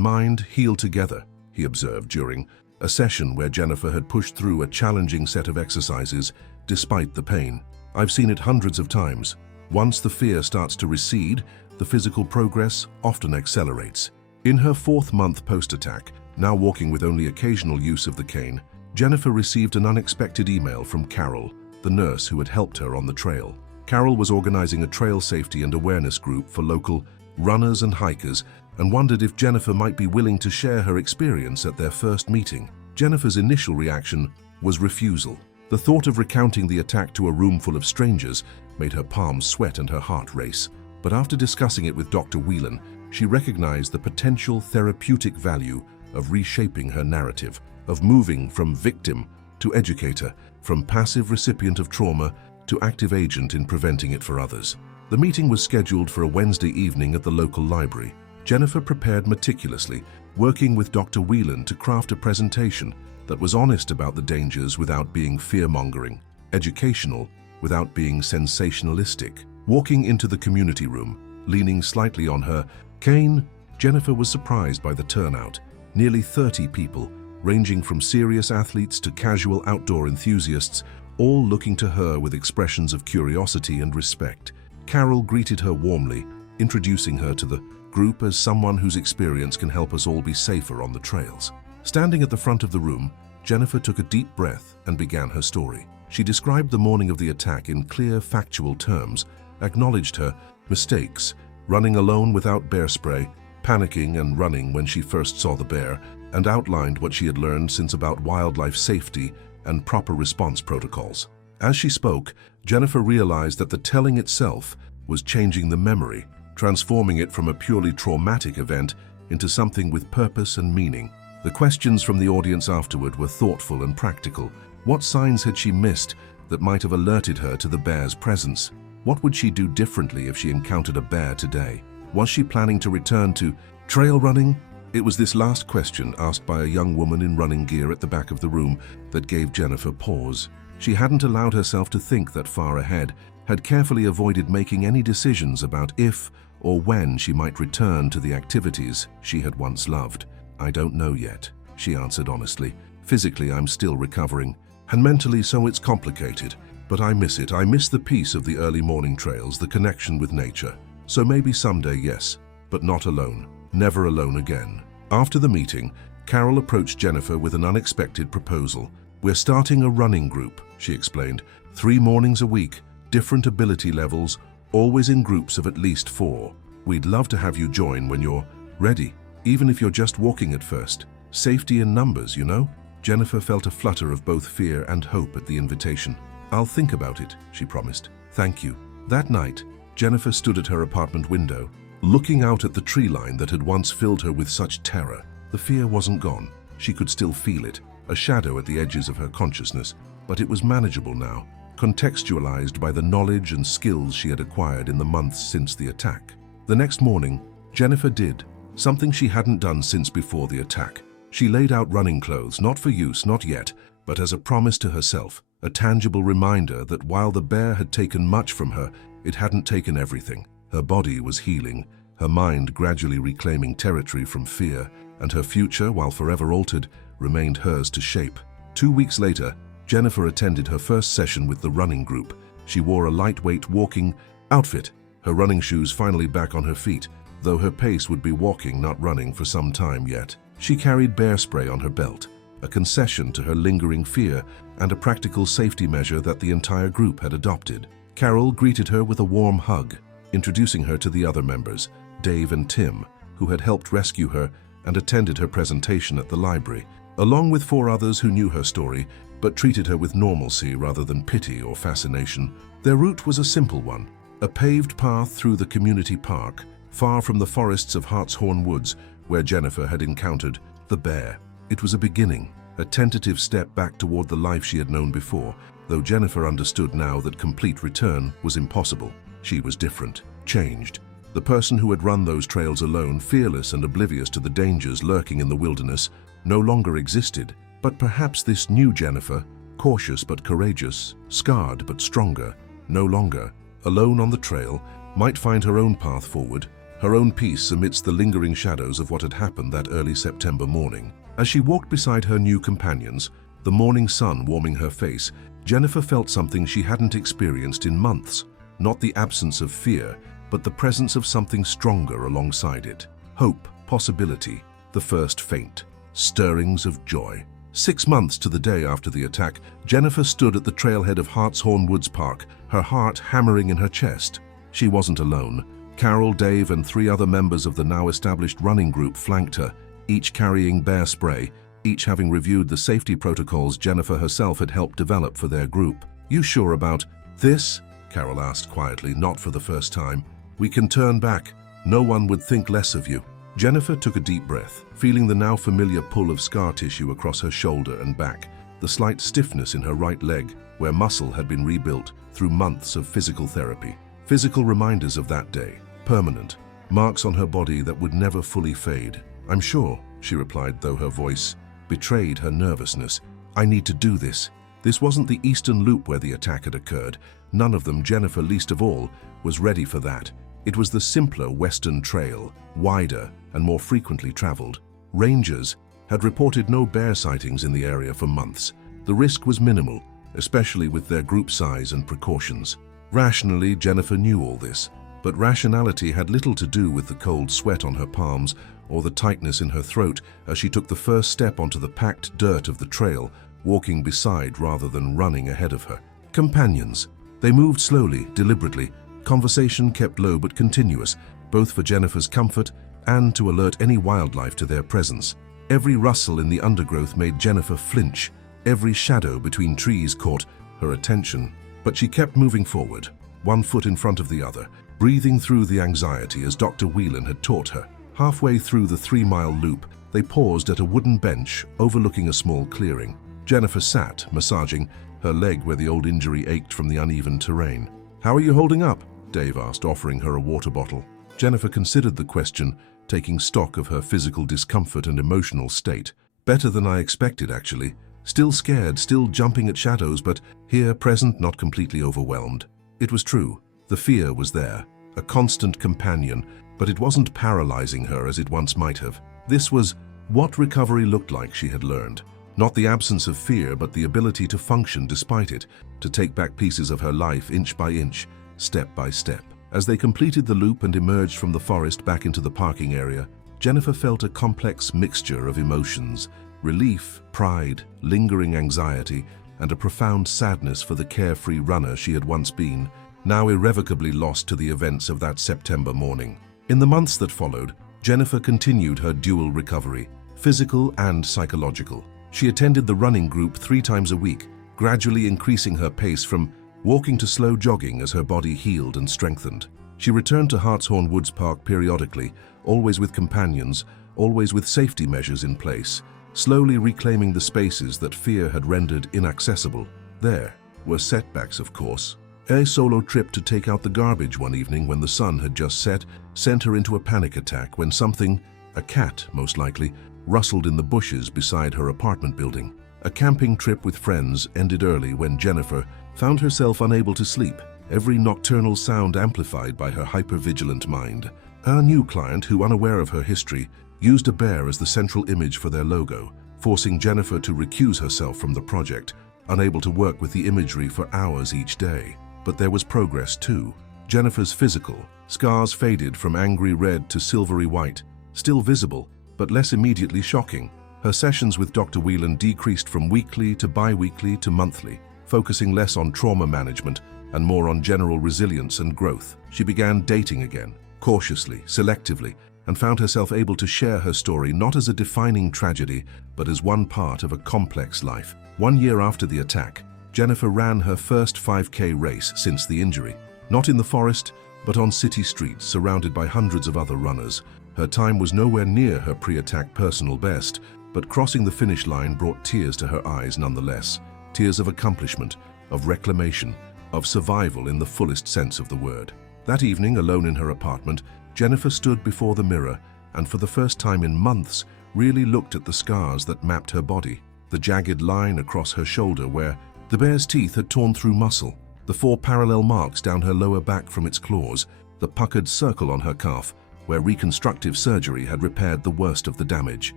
mind heal together, he observed during a session where Jennifer had pushed through a challenging set of exercises despite the pain. I've seen it hundreds of times. Once the fear starts to recede, the physical progress often accelerates. In her fourth month post-attack, now walking with only occasional use of the cane, Jennifer received an unexpected email from Carol, the nurse who had helped her on the trail. Carol was organizing a trail safety and awareness group for local runners and hikers and wondered if Jennifer might be willing to share her experience at their first meeting. Jennifer's initial reaction was refusal. The thought of recounting the attack to a room full of strangers made her palms sweat and her heart race. But after discussing it with Dr. Whelan, she recognized the potential therapeutic value of reshaping her narrative, of moving from victim to educator, from passive recipient of trauma to active agent in preventing it for others. The meeting was scheduled for a Wednesday evening at the local library. Jennifer prepared meticulously, working with Dr. Whelan to craft a presentation that was honest about the dangers without being fear-mongering, educational without being sensationalistic. Walking into the community room, leaning slightly on her cane, Jennifer was surprised by the turnout. Nearly 30 people, ranging from serious athletes to casual outdoor enthusiasts, all looking to her with expressions of curiosity and respect. Carol greeted her warmly, introducing her to the group as someone whose experience can help us all be safer on the trails. Standing at the front of the room, Jennifer took a deep breath and began her story. She described the morning of the attack in clear, factual terms, acknowledged her mistakes, running alone without bear spray, panicking and running when she first saw the bear, and outlined what she had learned since about wildlife safety and proper response protocols. As she spoke, Jennifer realized that the telling itself was changing the memory, transforming it from a purely traumatic event into something with purpose and meaning. The questions from the audience afterward were thoughtful and practical. What signs had she missed that might have alerted her to the bear's presence? What would she do differently if she encountered a bear today? Was she planning to return to trail running? It was this last question, asked by a young woman in running gear at the back of the room, that gave Jennifer pause. She hadn't allowed herself to think that far ahead, had carefully avoided making any decisions about if or when she might return to the activities she had once loved. "I don't know yet," she answered honestly. "Physically, I'm still recovering, and mentally, so it's complicated. But I miss it. I miss the peace of the early morning trails, the connection with nature. So maybe someday, yes, but not alone. Never alone again." After the meeting, Carol approached Jennifer with an unexpected proposal. "We're starting a running group," she explained. 3 mornings a week, different ability levels, always in groups of at least 4. We'd love to have you join when you're ready, even if you're just walking at first. Safety in numbers, you know? Jennifer felt a flutter of both fear and hope at the invitation. "I'll think about it," she promised. "Thank you." That night, Jennifer stood at her apartment window, looking out at the tree line that had once filled her with such terror. The fear wasn't gone. She could still feel it, a shadow at the edges of her consciousness, but it was manageable now, contextualized by the knowledge and skills she had acquired in the months since the attack. The next morning, Jennifer did something she hadn't done since before the attack. She laid out running clothes, not for use, not yet, but as a promise to herself, a tangible reminder that while the bear had taken much from her, it hadn't taken everything. Her body was healing, her mind gradually reclaiming territory from fear, and her future, while forever altered, remained hers to shape. 2 weeks later, Jennifer attended her first session with the running group. She wore a lightweight walking outfit, her running shoes finally back on her feet, though her pace would be walking, not running, for some time yet. She carried bear spray on her belt, a concession to her lingering fear and a practical safety measure that the entire group had adopted. Carol greeted her with a warm hug, introducing her to the other members, Dave and Tim, who had helped rescue her and attended her presentation at the library. along with 4 others who knew her story but treated her with normalcy rather than pity or fascination. Their route was a simple one, a paved path through the community park, far from the forests of Hartshorn Woods, where Jennifer had encountered the bear. It was a beginning, a tentative step back toward the life she had known before, though Jennifer understood now that complete return was impossible. She was different, changed. The person who had run those trails alone, fearless and oblivious to the dangers lurking in the wilderness, no longer existed. But perhaps this new Jennifer, cautious but courageous, scarred but stronger, no longer alone on the trail, might find her own path forward, her own peace amidst the lingering shadows of what had happened that early September morning. As she walked beside her new companions, the morning sun warming her face, Jennifer felt something she hadn't experienced in months. Not the absence of fear, but the presence of something stronger alongside it. Hope, possibility, the first faint stirrings of joy. 6 months to the day after the attack, Jennifer stood at the trailhead of Hartshorn Woods Park, her heart hammering in her chest. She wasn't alone. Carol, Dave, and 3 other members of the now-established running group flanked her, each carrying bear spray, each having reviewed the safety protocols Jennifer herself had helped develop for their group. "You sure about this?" Carol asked quietly, not for the first time. "We can turn back. No one would think less of you." Jennifer took a deep breath, feeling the now familiar pull of scar tissue across her shoulder and back, the slight stiffness in her right leg, where muscle had been rebuilt through months of physical therapy. Physical reminders of that day, permanent, marks on her body that would never fully fade. "I'm sure," she replied, though her voice betrayed her nervousness. "I need to do this." This wasn't the Eastern Loop where the attack had occurred. None of them, Jennifer least of all, was ready for that. It was the simpler Western Trail, wider and more frequently traveled. Rangers had reported no bear sightings in the area for months. The risk was minimal, especially with their group size and precautions. Rationally, Jennifer knew all this, but rationality had little to do with the cold sweat on her palms or the tightness in her throat as she took the first step onto the packed dirt of the trail, walking beside rather than running ahead of her. Companions. They moved slowly, deliberately. Conversation kept low but continuous, both for Jennifer's comfort and to alert any wildlife to their presence. Every rustle in the undergrowth made Jennifer flinch. Every shadow between trees caught her attention. But she kept moving forward, one foot in front of the other, breathing through the anxiety as Dr. Whelan had taught her. Halfway through the 3-mile loop, they paused at a wooden bench overlooking a small clearing. Jennifer sat, massaging her leg where the old injury ached from the uneven terrain. "How are you holding up?" Dave asked, offering her a water bottle. Jennifer considered the question, taking stock of her physical discomfort and emotional state. "Better than I expected, actually. Still scared, still jumping at shadows, but here, present, not completely overwhelmed." It was true. The fear was there, a constant companion, but it wasn't paralyzing her as it once might have. This was what recovery looked like, she had learned. Not the absence of fear, but the ability to function despite it, to take back pieces of her life inch by inch, step by step. As they completed the loop and emerged from the forest back into the parking area, Jennifer felt a complex mixture of emotions: relief, pride, lingering anxiety, and a profound sadness for the carefree runner she had once been, now irrevocably lost to the events of that September morning. In the months that followed, Jennifer continued her dual recovery, physical and psychological. She attended the running group 3 times a week, gradually increasing her pace from walking to slow jogging as her body healed and strengthened. She returned to Hartshorn Woods Park periodically, always with companions, always with safety measures in place, slowly reclaiming the spaces that fear had rendered inaccessible. There were setbacks, of course. A solo trip to take out the garbage one evening when the sun had just set sent her into a panic attack when something, a cat most likely, rustled in the bushes beside her apartment building. A camping trip with friends ended early when Jennifer found herself unable to sleep, every nocturnal sound amplified by her hypervigilant mind. Her new client, who unaware of her history, used a bear as the central image for their logo, forcing Jennifer to recuse herself from the project, unable to work with the imagery for hours each day. But there was progress too. Jennifer's physical scars faded from angry red to silvery white, still visible, but less immediately shocking. Her sessions with Dr. Whelan decreased from weekly to bi-weekly to monthly, focusing less on trauma management and more on general resilience and growth. She began dating again, cautiously, selectively, and found herself able to share her story not as a defining tragedy, but as one part of a complex life. 1 year after the attack, Jennifer ran her first 5K race since the injury. Not in the forest, but on city streets surrounded by hundreds of other runners. Her time was nowhere near her pre-attack personal best, but crossing the finish line brought tears to her eyes nonetheless. Tears of accomplishment, of reclamation, of survival in the fullest sense of the word. That evening, alone in her apartment, Jennifer stood before the mirror and for the first time in months really looked at the scars that mapped her body. The jagged line across her shoulder where the bear's teeth had torn through muscle, the 4 parallel marks down her lower back from its claws, the puckered circle on her calf where reconstructive surgery had repaired the worst of the damage.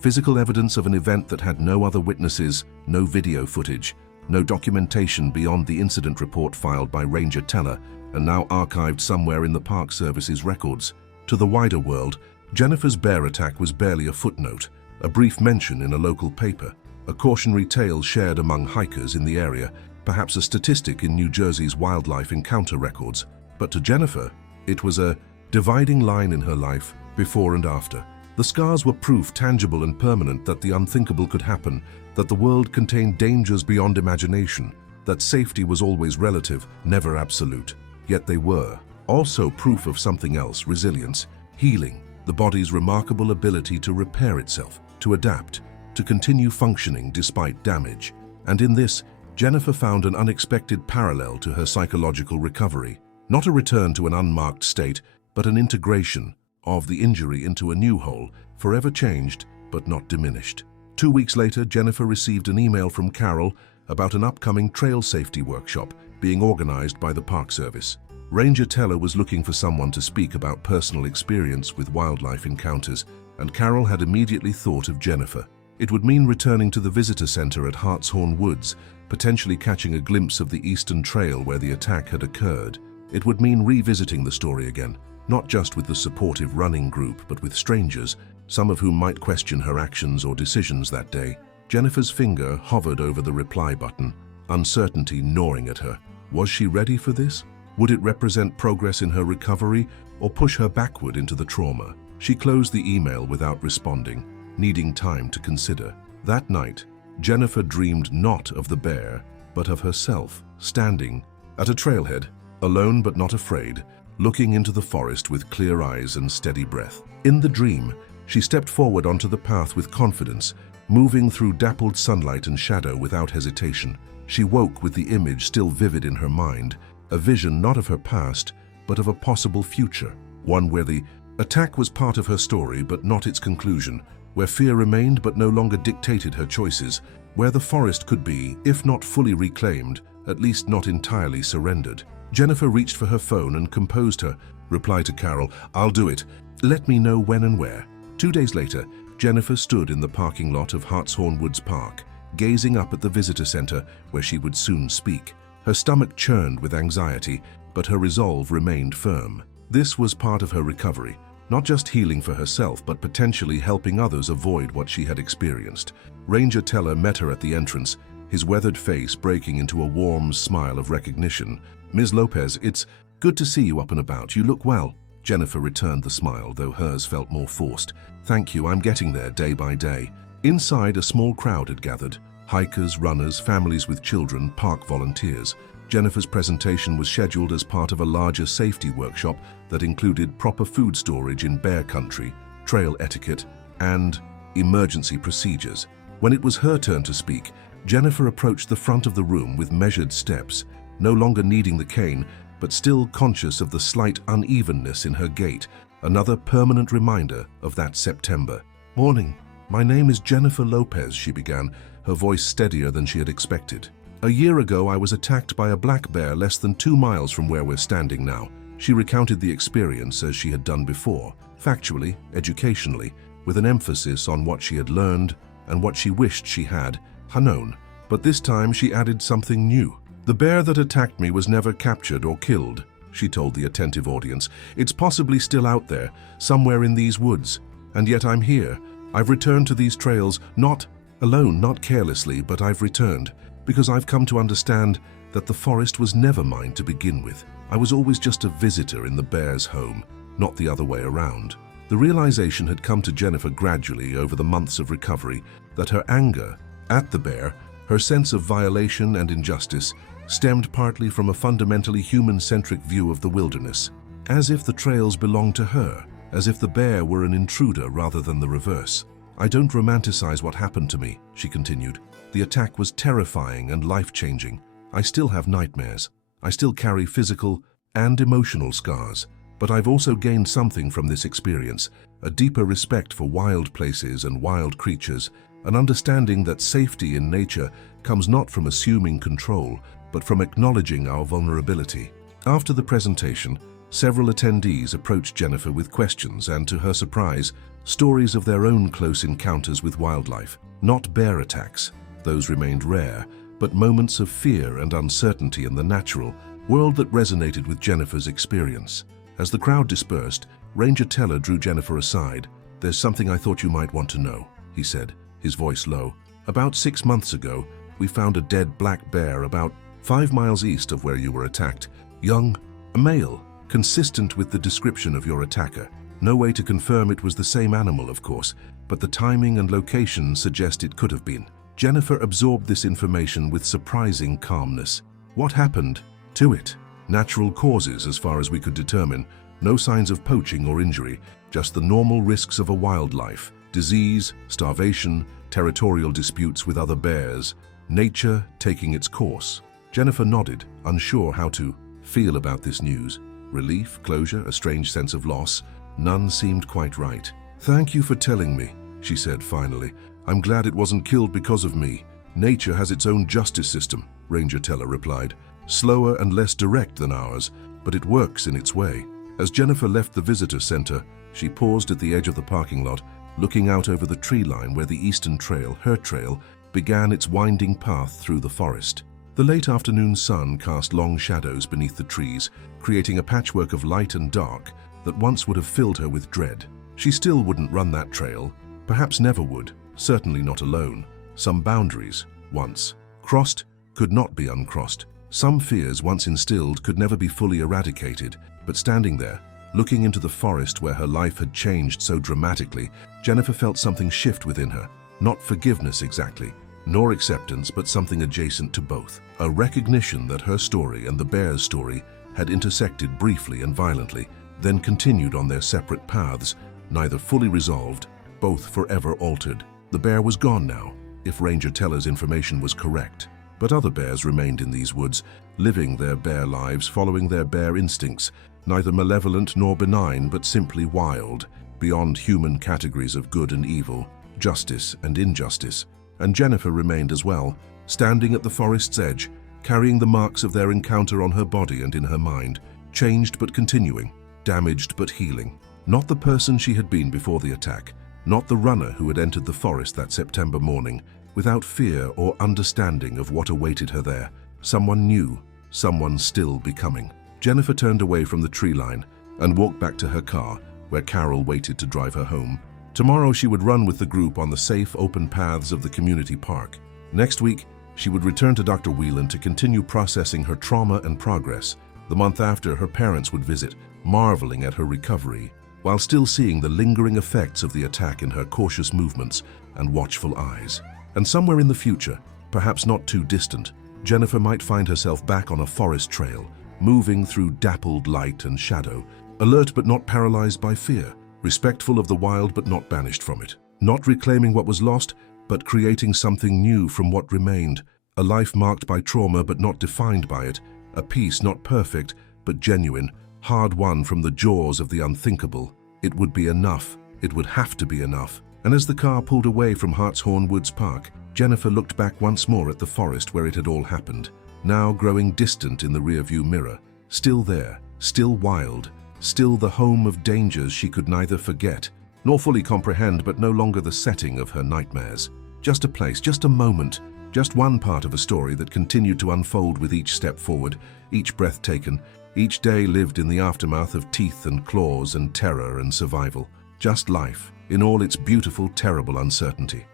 Physical evidence of an event that had no other witnesses, no video footage, no documentation beyond the incident report filed by Ranger Teller and now archived somewhere in the Park Service's records. To the wider world, Jennifer's bear attack was barely a footnote, a brief mention in a local paper, a cautionary tale shared among hikers in the area, perhaps a statistic in New Jersey's wildlife encounter records. But to Jennifer, it was a dividing line in her life, before and after. The scars were proof tangible and permanent that the unthinkable could happen, that the world contained dangers beyond imagination, that safety was always relative, never absolute. Yet they were also proof of something else: resilience, healing, the body's remarkable ability to repair itself, to adapt, to continue functioning despite damage. And in this, Jennifer found an unexpected parallel to her psychological recovery. Not a return to an unmarked state, but an integration of the injury into a new whole, forever changed but not diminished. 2 weeks later, Jennifer received an email from Carol about an upcoming trail safety workshop being organized by the Park Service. Ranger Teller was looking for someone to speak about personal experience with wildlife encounters, and Carol had immediately thought of Jennifer. It would mean returning to the visitor center at Hartshorn Woods, potentially catching a glimpse of the Eastern Trail where the attack had occurred. It would mean revisiting the story again, not just with the supportive running group, but with strangers, some of whom might question her actions or decisions that day. Jennifer's finger hovered over the reply button, uncertainty gnawing at her. Was she ready for this? Would it represent progress in her recovery or push her backward into the trauma? She closed the email without responding, needing time to consider. That night, Jennifer dreamed not of the bear, but of herself, standing at a trailhead, alone but not afraid, looking into the forest with clear eyes and steady breath. In the dream, she stepped forward onto the path with confidence, moving through dappled sunlight and shadow without hesitation. She woke with the image still vivid in her mind, a vision not of her past, but of a possible future, one where the attack was part of her story but not its conclusion, where fear remained but no longer dictated her choices, where the forest could be, if not fully reclaimed, at least not entirely surrendered. Jennifer reached for her phone and composed her reply to Carol, "I'll do it. Let me know when and where." 2 days later, Jennifer stood in the parking lot of Hartshorn Woods Park, gazing up at the visitor center where she would soon speak. Her stomach churned with anxiety, but her resolve remained firm. This was part of her recovery, not just healing for herself, but potentially helping others avoid what she had experienced. Ranger Teller met her at the entrance, his weathered face breaking into a warm smile of recognition. "Ms. Lopez, it's good to see you up and about. You look well." Jennifer returned the smile, though hers felt more forced. "Thank you, I'm getting there day by day." Inside, a small crowd had gathered. Hikers, runners, families with children, park volunteers. Jennifer's presentation was scheduled as part of a larger safety workshop that included proper food storage in bear country, trail etiquette, and emergency procedures. When it was her turn to speak, Jennifer approached the front of the room with measured steps, no longer needing the cane, but still conscious of the slight unevenness in her gait, another permanent reminder of that September. "Morning. My name is Jennifer Lopez," she began, her voice steadier than she had expected. "A year ago, I was attacked by a black bear less than 2 miles from where we're standing now." She recounted the experience as she had done before, factually, educationally, with an emphasis on what she had learned and what she wished she had known. But this time she added something new. "The bear that attacked me was never captured or killed," she told the attentive audience. "It's possibly still out there, somewhere in these woods. And yet I'm here. I've returned to these trails, not alone, not carelessly, but I've returned because I've come to understand that the forest was never mine to begin with. I was always just a visitor in the bear's home, not the other way around." The realization had come to Jennifer gradually over the months of recovery that her anger at the bear, her sense of violation and injustice, stemmed partly from a fundamentally human-centric view of the wilderness, as if the trails belonged to her, as if the bear were an intruder rather than the reverse. "I don't romanticize what happened to me," she continued. "The attack was terrifying and life-changing. I still have nightmares. I still carry physical and emotional scars. But I've also gained something from this experience, a deeper respect for wild places and wild creatures, an understanding that safety in nature comes not from assuming control, but from acknowledging our vulnerability." After the presentation, several attendees approached Jennifer with questions and, to her surprise, stories of their own close encounters with wildlife. Not bear attacks, those remained rare, but moments of fear and uncertainty in the natural world that resonated with Jennifer's experience. As the crowd dispersed, Ranger Teller drew Jennifer aside. "There's something I thought you might want to know," he said, his voice low. "About 6 months ago, we found a dead black bear about 5 miles east of where you were attacked. Young, a male, consistent with the description of your attacker. No way to confirm it was the same animal, of course, but the timing and location suggest it could have been." Jennifer absorbed this information with surprising calmness. "What happened to it?" "Natural causes, as far as we could determine. No signs of poaching or injury, just the normal risks of a wildlife. Disease, starvation, territorial disputes with other bears. Nature taking its course." Jennifer nodded, unsure how to feel about this news. Relief, closure, a strange sense of loss. None seemed quite right. "Thank you for telling me," she said finally. "I'm glad it wasn't killed because of me. Nature has its own justice system," Ranger Teller replied. "Slower and less direct than ours, but it works in its way." As Jennifer left the visitor center, she paused at the edge of the parking lot, looking out over the tree line where the eastern trail, her trail, began its winding path through the forest. The late afternoon sun cast long shadows beneath the trees, creating a patchwork of light and dark that once would have filled her with dread. She still wouldn't run that trail, perhaps never would, certainly not alone. Some boundaries, once crossed, could not be uncrossed. Some fears, once instilled, could never be fully eradicated. But standing there, looking into the forest where her life had changed so dramatically, Jennifer felt something shift within her. Not forgiveness exactly, nor acceptance, but something adjacent to both. A recognition that her story and the bear's story had intersected briefly and violently, then continued on their separate paths, neither fully resolved, both forever altered. The bear was gone now, if Ranger Teller's information was correct. But other bears remained in these woods, living their bear lives, following their bear instincts, neither malevolent nor benign, but simply wild, beyond human categories of good and evil, justice and injustice. And Jennifer remained as well, standing at the forest's edge, carrying the marks of their encounter on her body and in her mind, changed but continuing, damaged but healing. Not the person she had been before the attack, not the runner who had entered the forest that September morning, without fear or understanding of what awaited her there. Someone new, someone still becoming. Jennifer turned away from the tree line and walked back to her car, where Carol waited to drive her home. Tomorrow she would run with the group on the safe, open paths of the community park. Next week, she would return to Dr. Whelan to continue processing her trauma and progress. The month after, her parents would visit, marveling at her recovery, while still seeing the lingering effects of the attack in her cautious movements and watchful eyes. And somewhere in the future, perhaps not too distant, Jennifer might find herself back on a forest trail, moving through dappled light and shadow, alert but not paralyzed by fear, respectful of the wild but not banished from it, not reclaiming what was lost, but creating something new from what remained, a life marked by trauma but not defined by it, a peace not perfect but genuine, hard-won from the jaws of the unthinkable. It would be enough. It would have to be enough. And as the car pulled away from Hartshorn Woods Park, Jennifer looked back once more at the forest where it had all happened, now growing distant in the rearview mirror, still there, still wild, still the home of dangers she could neither forget nor fully comprehend, but no longer the setting of her nightmares. Just a place, just a moment, just one part of a story that continued to unfold with each step forward, each breath taken, each day lived in the aftermath of teeth and claws and terror and survival. Just life, in all its beautiful, terrible uncertainty.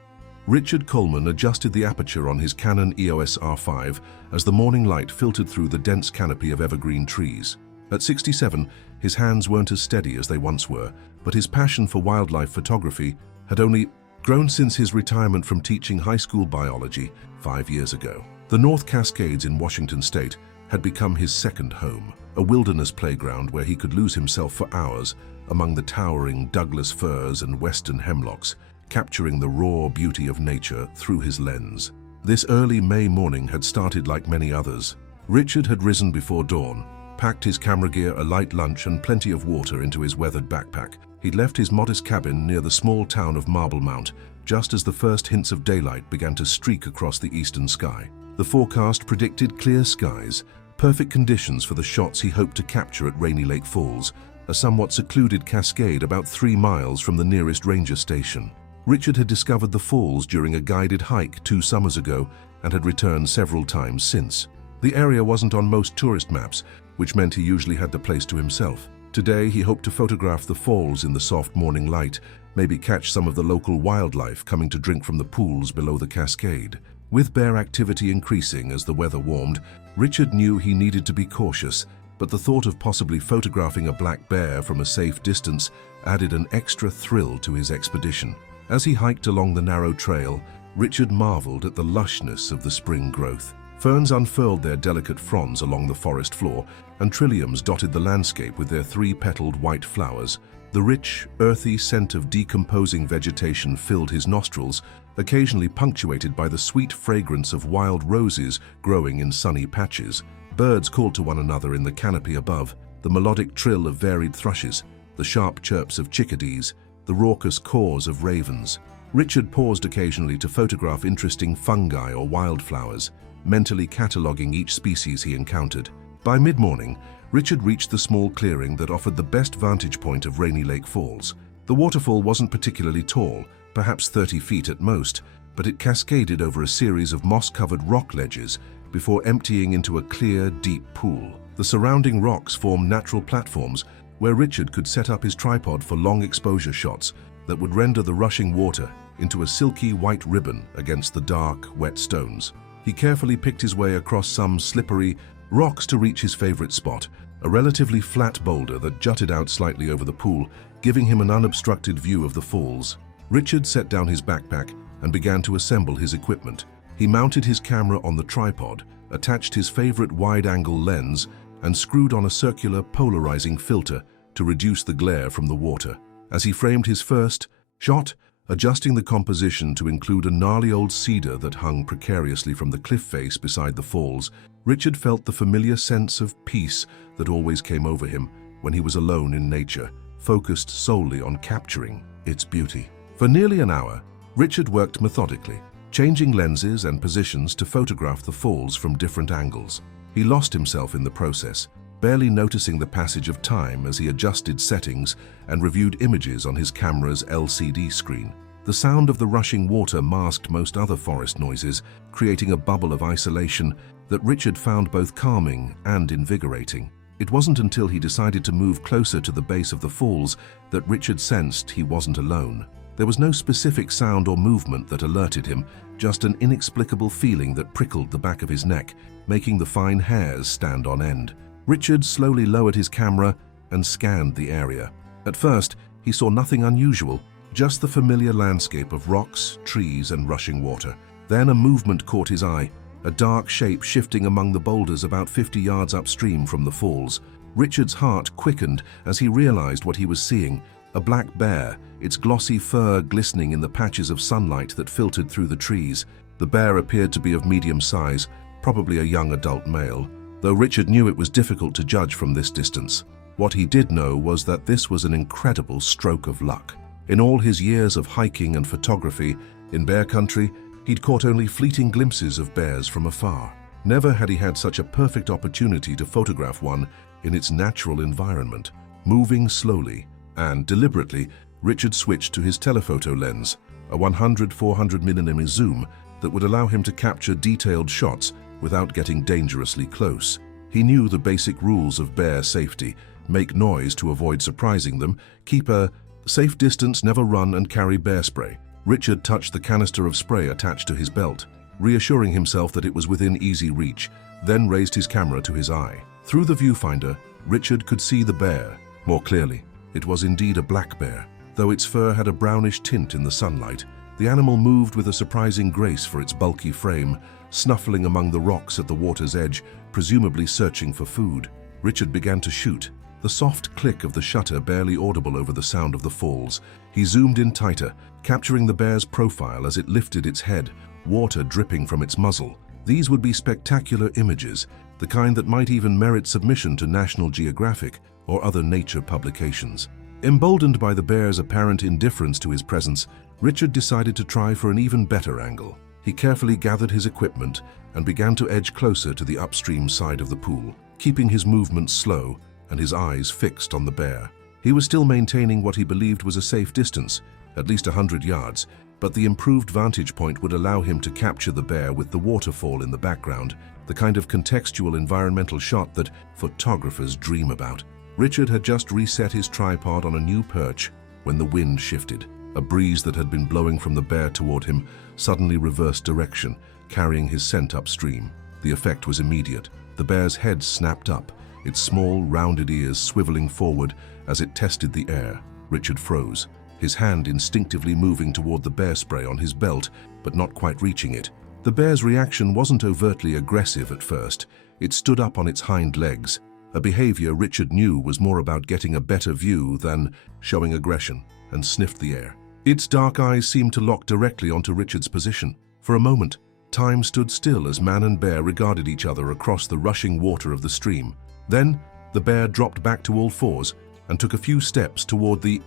Richard Coleman adjusted the aperture on his Canon EOS R5 as the morning light filtered through the dense canopy of evergreen trees. At 67, his hands weren't as steady as they once were, but his passion for wildlife photography had only grown since his retirement from teaching high school biology 5 years ago. The North Cascades in Washington state had become his second home, a wilderness playground where he could lose himself for hours among the towering Douglas firs and western hemlocks, capturing the raw beauty of nature through his lens. This early May morning had started like many others. Richard had risen before dawn, packed his camera gear, a light lunch and plenty of water into his weathered backpack. He'd left his modest cabin near the small town of Marble Mount just as the first hints of daylight began to streak across the eastern sky. The forecast predicted clear skies, perfect conditions for the shots he hoped to capture at Rainy Lake Falls, a somewhat secluded cascade about 3 miles from the nearest ranger station. Richard had discovered the falls during a guided hike 2 summers ago and had returned several times since. The area wasn't on most tourist maps, which meant he usually had the place to himself. Today, he hoped to photograph the falls in the soft morning light, maybe catch some of the local wildlife coming to drink from the pools below the cascade. With bear activity increasing as the weather warmed, Richard knew he needed to be cautious, but the thought of possibly photographing a black bear from a safe distance added an extra thrill to his expedition. As he hiked along the narrow trail, Richard marveled at the lushness of the spring growth. Ferns unfurled their delicate fronds along the forest floor, and trilliums dotted the landscape with their 3-petaled white flowers. The rich, earthy scent of decomposing vegetation filled his nostrils, occasionally punctuated by the sweet fragrance of wild roses growing in sunny patches. Birds called to one another in the canopy above, the melodic trill of varied thrushes, the sharp chirps of chickadees, the raucous caws of ravens. Richard paused occasionally to photograph interesting fungi or wildflowers, mentally cataloguing each species he encountered. By mid-morning, Richard reached the small clearing that offered the best vantage point of Rainy Lake Falls. The waterfall wasn't particularly tall, perhaps 30 feet at most, but it cascaded over a series of moss-covered rock ledges before emptying into a clear, deep pool. The surrounding rocks formed natural platforms where Richard could set up his tripod for long exposure shots that would render the rushing water into a silky white ribbon against the dark, wet stones. He carefully picked his way across some slippery rocks to reach his favorite spot, a relatively flat boulder that jutted out slightly over the pool, giving him an unobstructed view of the falls. Richard set down his backpack and began to assemble his equipment. He mounted his camera on the tripod, attached his favorite wide-angle lens, and screwed on a circular polarizing filter to reduce the glare from the water. As he framed his first shot, adjusting the composition to include a gnarly old cedar that hung precariously from the cliff face beside the falls, Richard felt the familiar sense of peace that always came over him when he was alone in nature, focused solely on capturing its beauty. For nearly an hour, Richard worked methodically, changing lenses and positions to photograph the falls from different angles. He lost himself in the process, barely noticing the passage of time as he adjusted settings and reviewed images on his camera's LCD screen. The sound of the rushing water masked most other forest noises, creating a bubble of isolation that Richard found both calming and invigorating. It wasn't until he decided to move closer to the base of the falls that Richard sensed he wasn't alone. There was no specific sound or movement that alerted him, just an inexplicable feeling that prickled the back of his neck, making the fine hairs stand on end. Richard slowly lowered his camera and scanned the area. At first, he saw nothing unusual, just the familiar landscape of rocks, trees, and rushing water. Then a movement caught his eye, a dark shape shifting among the boulders about 50 yards upstream from the falls. Richard's heart quickened as he realized what he was seeing, a black bear, its glossy fur glistening in the patches of sunlight that filtered through the trees. The bear appeared to be of medium size, probably a young adult male, though Richard knew it was difficult to judge from this distance. What he did know was that this was an incredible stroke of luck. In all his years of hiking and photography in bear country, he'd caught only fleeting glimpses of bears from afar. Never had he had such a perfect opportunity to photograph one in its natural environment. Moving slowly and deliberately, Richard switched to his telephoto lens, a 100-400mm zoom that would allow him to capture detailed shots without getting dangerously close. He knew the basic rules of bear safety: make noise to avoid surprising them, keep a safe distance, never run, and carry bear spray. Richard touched the canister of spray attached to his belt. reassuring himself that it was within easy reach, then raised his camera to his eye. Through the viewfinder, Richard could see the bear more clearly. It was indeed a black bear. Though its fur had a brownish tint in the sunlight, the animal moved with a surprising grace for its bulky frame, snuffling among the rocks at the water's edge, presumably searching for food. Richard began to shoot, the soft click of the shutter barely audible over the sound of the falls. He zoomed in tighter, capturing the bear's profile as it lifted its head, water dripping from its muzzle. These would be spectacular images, the kind that might even merit submission to National Geographic or other nature publications. Emboldened by the bear's apparent indifference to his presence, Richard decided to try for an even better angle. He carefully gathered his equipment and began to edge closer to the upstream side of the pool, keeping his movements slow and his eyes fixed on the bear. He was still maintaining what he believed was a safe distance, at least 100 yards, but the improved vantage point would allow him to capture the bear with the waterfall in the background, the kind of contextual environmental shot that photographers dream about. Richard had just reset his tripod on a new perch when the wind shifted. A breeze that had been blowing from the bear toward him suddenly reversed direction, carrying his scent upstream. The effect was immediate. The bear's head snapped up, its small, rounded ears swiveling forward as it tested the air. Richard froze, his hand instinctively moving toward the bear spray on his belt, but not quite reaching it. The bear's reaction wasn't overtly aggressive at first. It stood up on its hind legs, a behavior Richard knew was more about getting a better view than showing aggression, and sniffed the air. Its dark eyes seemed to lock directly onto Richard's position. For a moment, time stood still as man and bear regarded each other across the rushing water of the stream. Then, the bear dropped back to all fours and took a few steps toward the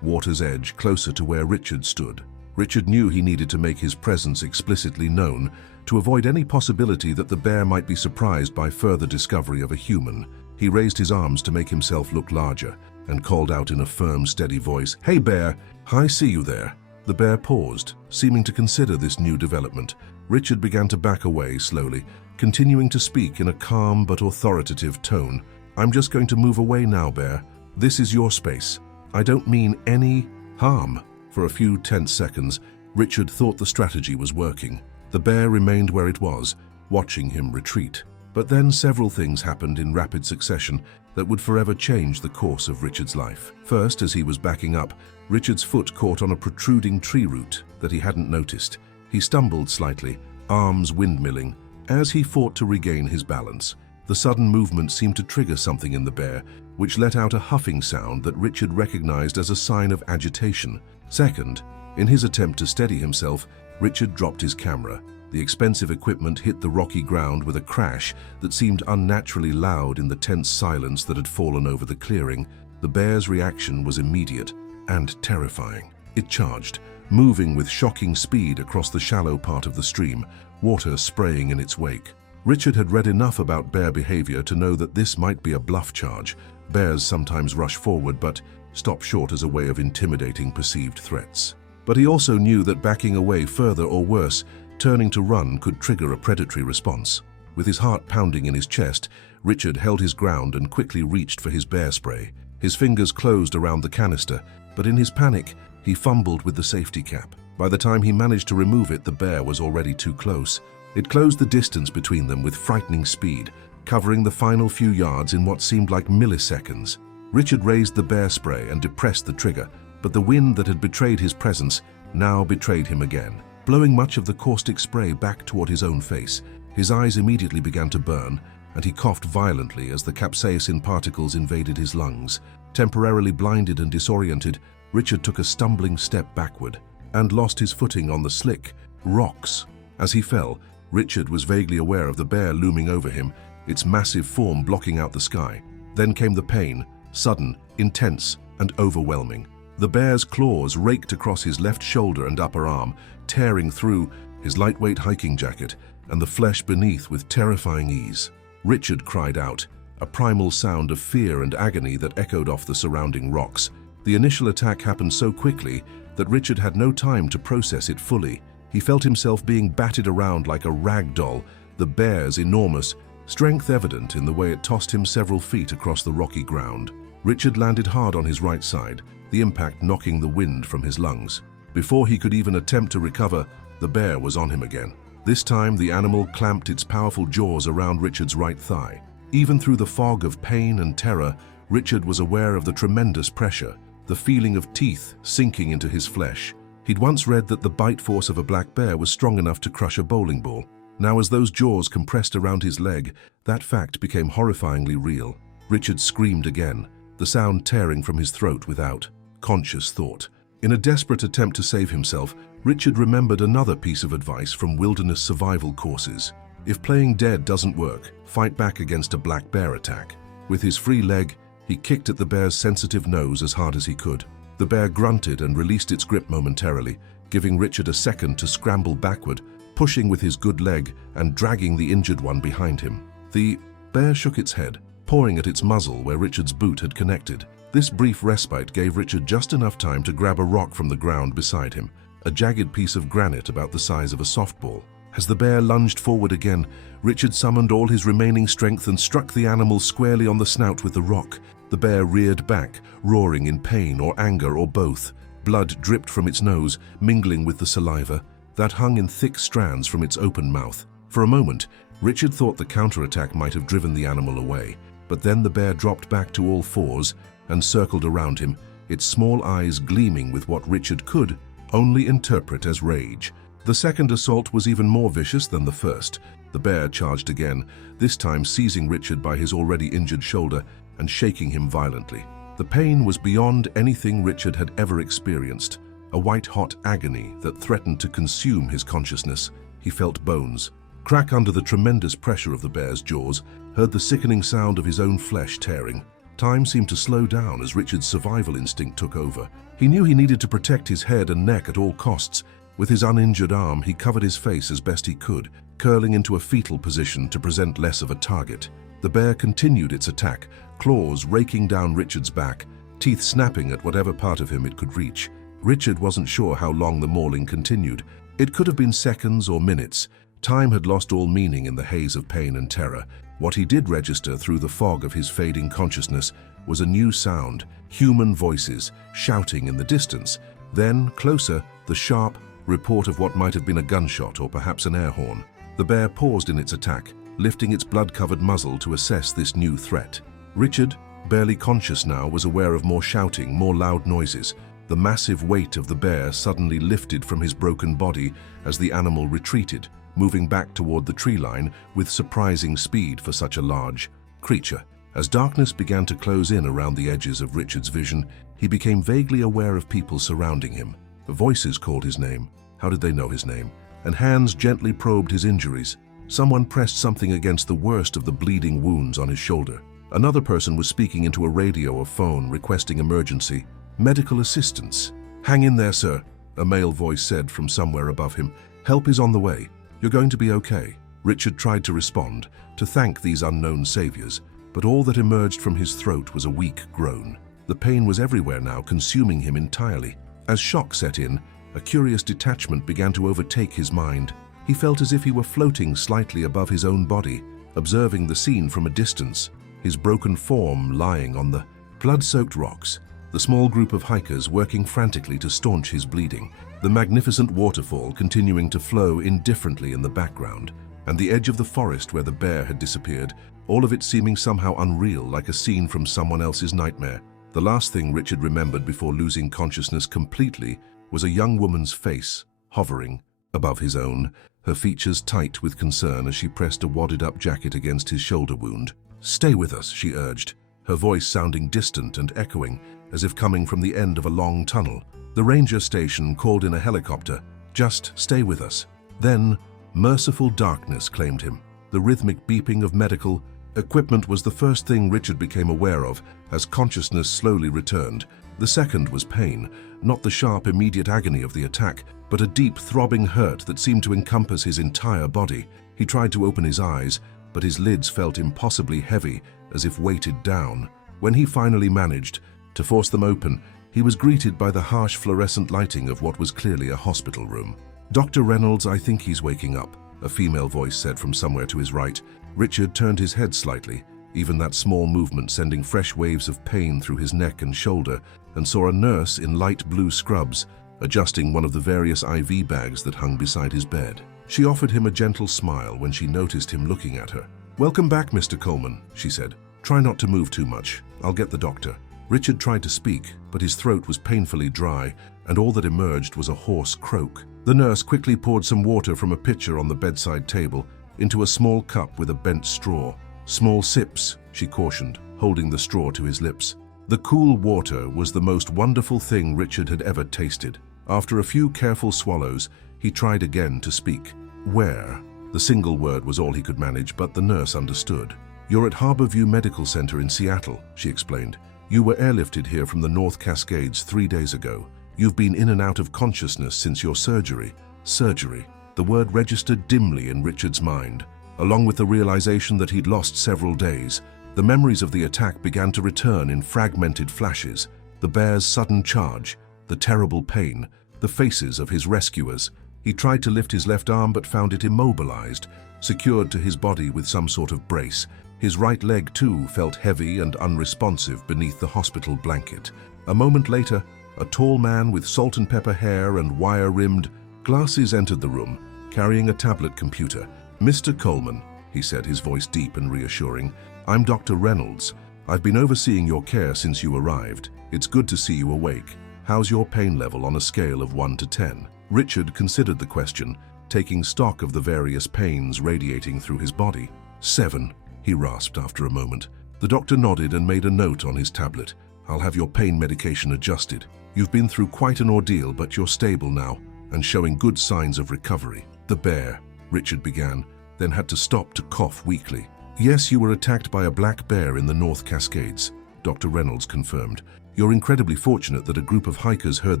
water's edge, closer to where Richard stood. Richard knew he needed to make his presence explicitly known to avoid any possibility that the bear might be surprised by further discovery of a human. He raised his arms to make himself look larger and called out in a firm, steady voice, "Hey bear, I see you there." The bear paused, seeming to consider this new development. Richard began to back away slowly, continuing to speak in a calm but authoritative tone. "I'm just going to move away now, bear. This is your space. I don't mean any harm." For a few tense seconds, Richard thought the strategy was working. The bear remained where it was, watching him retreat. But then several things happened in rapid succession that would forever change the course of Richard's life. First, as he was backing up, Richard's foot caught on a protruding tree root that he hadn't noticed. He stumbled slightly, arms windmilling, as he fought to regain his balance. The sudden movement seemed to trigger something in the bear, which let out a huffing sound that Richard recognized as a sign of agitation. Second, in his attempt to steady himself, Richard dropped his camera. The expensive equipment hit the rocky ground with a crash that seemed unnaturally loud in the tense silence that had fallen over the clearing. The bear's reaction was immediate and terrifying. It charged, moving with shocking speed across the shallow part of the stream, water spraying in its wake. Richard had read enough about bear behavior to know that this might be a bluff charge. Bears sometimes rush forward but stop short as a way of intimidating perceived threats. But he also knew that backing away further, or worse, turning to run, could trigger a predatory response. With his heart pounding in his chest, Richard held his ground and quickly reached for his bear spray. His fingers closed around the canister, but in his panic, he fumbled with the safety cap. By the time he managed to remove it, the bear was already too close. It closed the distance between them with frightening speed, covering the final few yards in what seemed like milliseconds. Richard raised the bear spray and depressed the trigger, but the wind that had betrayed his presence now betrayed him again, blowing much of the caustic spray back toward his own face. His eyes immediately began to burn, and he coughed violently as the capsaicin particles invaded his lungs. Temporarily blinded and disoriented, Richard took a stumbling step backward and lost his footing on the slick rocks. As he fell, Richard was vaguely aware of the bear looming over him, its massive form blocking out the sky. Then came the pain, sudden, intense, and overwhelming. The bear's claws raked across his left shoulder and upper arm, tearing through his lightweight hiking jacket and the flesh beneath with terrifying ease. Richard cried out, a primal sound of fear and agony that echoed off the surrounding rocks. The initial attack happened so quickly that Richard had no time to process it fully. He felt himself being batted around like a rag doll, the bear's enormous strength evident in the way it tossed him several feet across the rocky ground. Richard landed hard on his right side, the impact knocking the wind from his lungs. Before he could even attempt to recover, the bear was on him again. This time, the animal clamped its powerful jaws around Richard's right thigh. Even through the fog of pain and terror, Richard was aware of the tremendous pressure, the feeling of teeth sinking into his flesh. He'd once read that the bite force of a black bear was strong enough to crush a bowling ball. Now, as those jaws compressed around his leg, that fact became horrifyingly real. Richard screamed again, the sound tearing from his throat without conscious thought. In a desperate attempt to save himself, Richard remembered another piece of advice from wilderness survival courses. If playing dead doesn't work, fight back against a black bear attack. With his free leg, he kicked at the bear's sensitive nose as hard as he could. The bear grunted and released its grip momentarily, giving Richard a second to scramble backward, pushing with his good leg and dragging the injured one behind him. The bear shook its head, pawing at its muzzle where Richard's boot had connected. This brief respite gave Richard just enough time to grab a rock from the ground beside him, a jagged piece of granite about the size of a softball. As the bear lunged forward again, Richard summoned all his remaining strength and struck the animal squarely on the snout with the rock. The bear reared back, roaring in pain or anger or both. Blood dripped from its nose, mingling with the saliva that hung in thick strands from its open mouth. For a moment, Richard thought the counterattack might have driven the animal away, but then the bear dropped back to all fours and circled around him, its small eyes gleaming with what Richard could only interpret as rage. The second assault was even more vicious than the first. The bear charged again, this time seizing Richard by his already injured shoulder and shaking him violently. The pain was beyond anything Richard had ever experienced, a white-hot agony that threatened to consume his consciousness. He felt bones crack under the tremendous pressure of the bear's jaws, heard the sickening sound of his own flesh tearing. Time seemed to slow down as Richard's survival instinct took over. He knew he needed to protect his head and neck at all costs. With his uninjured arm, he covered his face as best he could, curling into a fetal position to present less of a target. The bear continued its attack, claws raking down Richard's back, teeth snapping at whatever part of him it could reach. Richard wasn't sure how long the mauling continued. It could have been seconds or minutes. Time had lost all meaning in the haze of pain and terror. What he did register through the fog of his fading consciousness was a new sound, human voices shouting in the distance. Then, closer, the sharp report of what might have been a gunshot or perhaps an air horn. The bear paused in its attack, lifting its blood-covered muzzle to assess this new threat. Richard, barely conscious now, was aware of more shouting, more loud noises. The massive weight of the bear suddenly lifted from his broken body as the animal retreated, moving back toward the tree line with surprising speed for such a large creature. As darkness began to close in around the edges of Richard's vision, he became vaguely aware of people surrounding him. Voices called his name. How did they know his name? And hands gently probed his injuries. Someone pressed something against the worst of the bleeding wounds on his shoulder. Another person was speaking into a radio or phone, requesting emergency medical assistance. "Hang in there, sir," a male voice said from somewhere above him. "Help is on the way. You're going to be okay." Richard tried to respond, to thank these unknown saviors, but all that emerged from his throat was a weak groan. The pain was everywhere now, consuming him entirely. As shock set in, a curious detachment began to overtake his mind. He felt as if he were floating slightly above his own body, observing the scene from a distance, his broken form lying on the blood-soaked rocks, the small group of hikers working frantically to staunch his bleeding, the magnificent waterfall continuing to flow indifferently in the background, and the edge of the forest where the bear had disappeared, all of it seeming somehow unreal, like a scene from someone else's nightmare. The last thing Richard remembered before losing consciousness completely was a young woman's face, hovering above his own, her features tight with concern as she pressed a wadded-up jacket against his shoulder wound. "Stay with us," she urged, her voice sounding distant and echoing, as if coming from the end of a long tunnel. The ranger station called in a helicopter. "Just stay with us." Then, merciful darkness claimed him. The rhythmic beeping of medical equipment was the first thing Richard became aware of as consciousness slowly returned. The second was pain, not the sharp, immediate agony of the attack, but a deep, throbbing hurt that seemed to encompass his entire body. He tried to open his eyes, but his lids felt impossibly heavy, as if weighted down. When he finally managed to force them open, he was greeted by the harsh fluorescent lighting of what was clearly a hospital room. "Dr. Reynolds, I think he's waking up," a female voice said from somewhere to his right. Richard turned his head slightly, even that small movement sending fresh waves of pain through his neck and shoulder, and saw a nurse in light blue scrubs adjusting one of the various IV bags that hung beside his bed. She offered him a gentle smile when she noticed him looking at her. "Welcome back, Mr. Coleman," she said. "Try not to move too much. I'll get the doctor." Richard tried to speak, but his throat was painfully dry, and all that emerged was a hoarse croak. The nurse quickly poured some water from a pitcher on the bedside table into a small cup with a bent straw. "Small sips," she cautioned, holding the straw to his lips. The cool water was the most wonderful thing Richard had ever tasted. After a few careful swallows, he tried again to speak. "Where?" The single word was all he could manage, but the nurse understood. "You're at Harborview Medical Center in Seattle," she explained. "You were airlifted here from the North Cascades 3 days ago. You've been in and out of consciousness since your surgery." Surgery. The word registered dimly in Richard's mind. Along with the realization that he'd lost several days, the memories of the attack began to return in fragmented flashes. The bear's sudden charge, the terrible pain, the faces of his rescuers. He tried to lift his left arm but found it immobilized, secured to his body with some sort of brace. His right leg, too, felt heavy and unresponsive beneath the hospital blanket. A moment later, a tall man with salt and pepper hair and wire-rimmed glasses entered the room, carrying a tablet computer. "Mr. Coleman," he said, his voice deep and reassuring, "I'm Dr. Reynolds. I've been overseeing your care since you arrived. It's good to see you awake. How's your pain level on a scale of 1 to 10? Richard considered the question, taking stock of the various pains radiating through his body. 7. He rasped after a moment. The doctor nodded and made a note on his tablet. "I'll have your pain medication adjusted. You've been through quite an ordeal, but you're stable now and showing good signs of recovery." "The bear," Richard began, then had to stop to cough weakly. "Yes, you were attacked by a black bear in the North Cascades," Dr. Reynolds confirmed. "You're incredibly fortunate that a group of hikers heard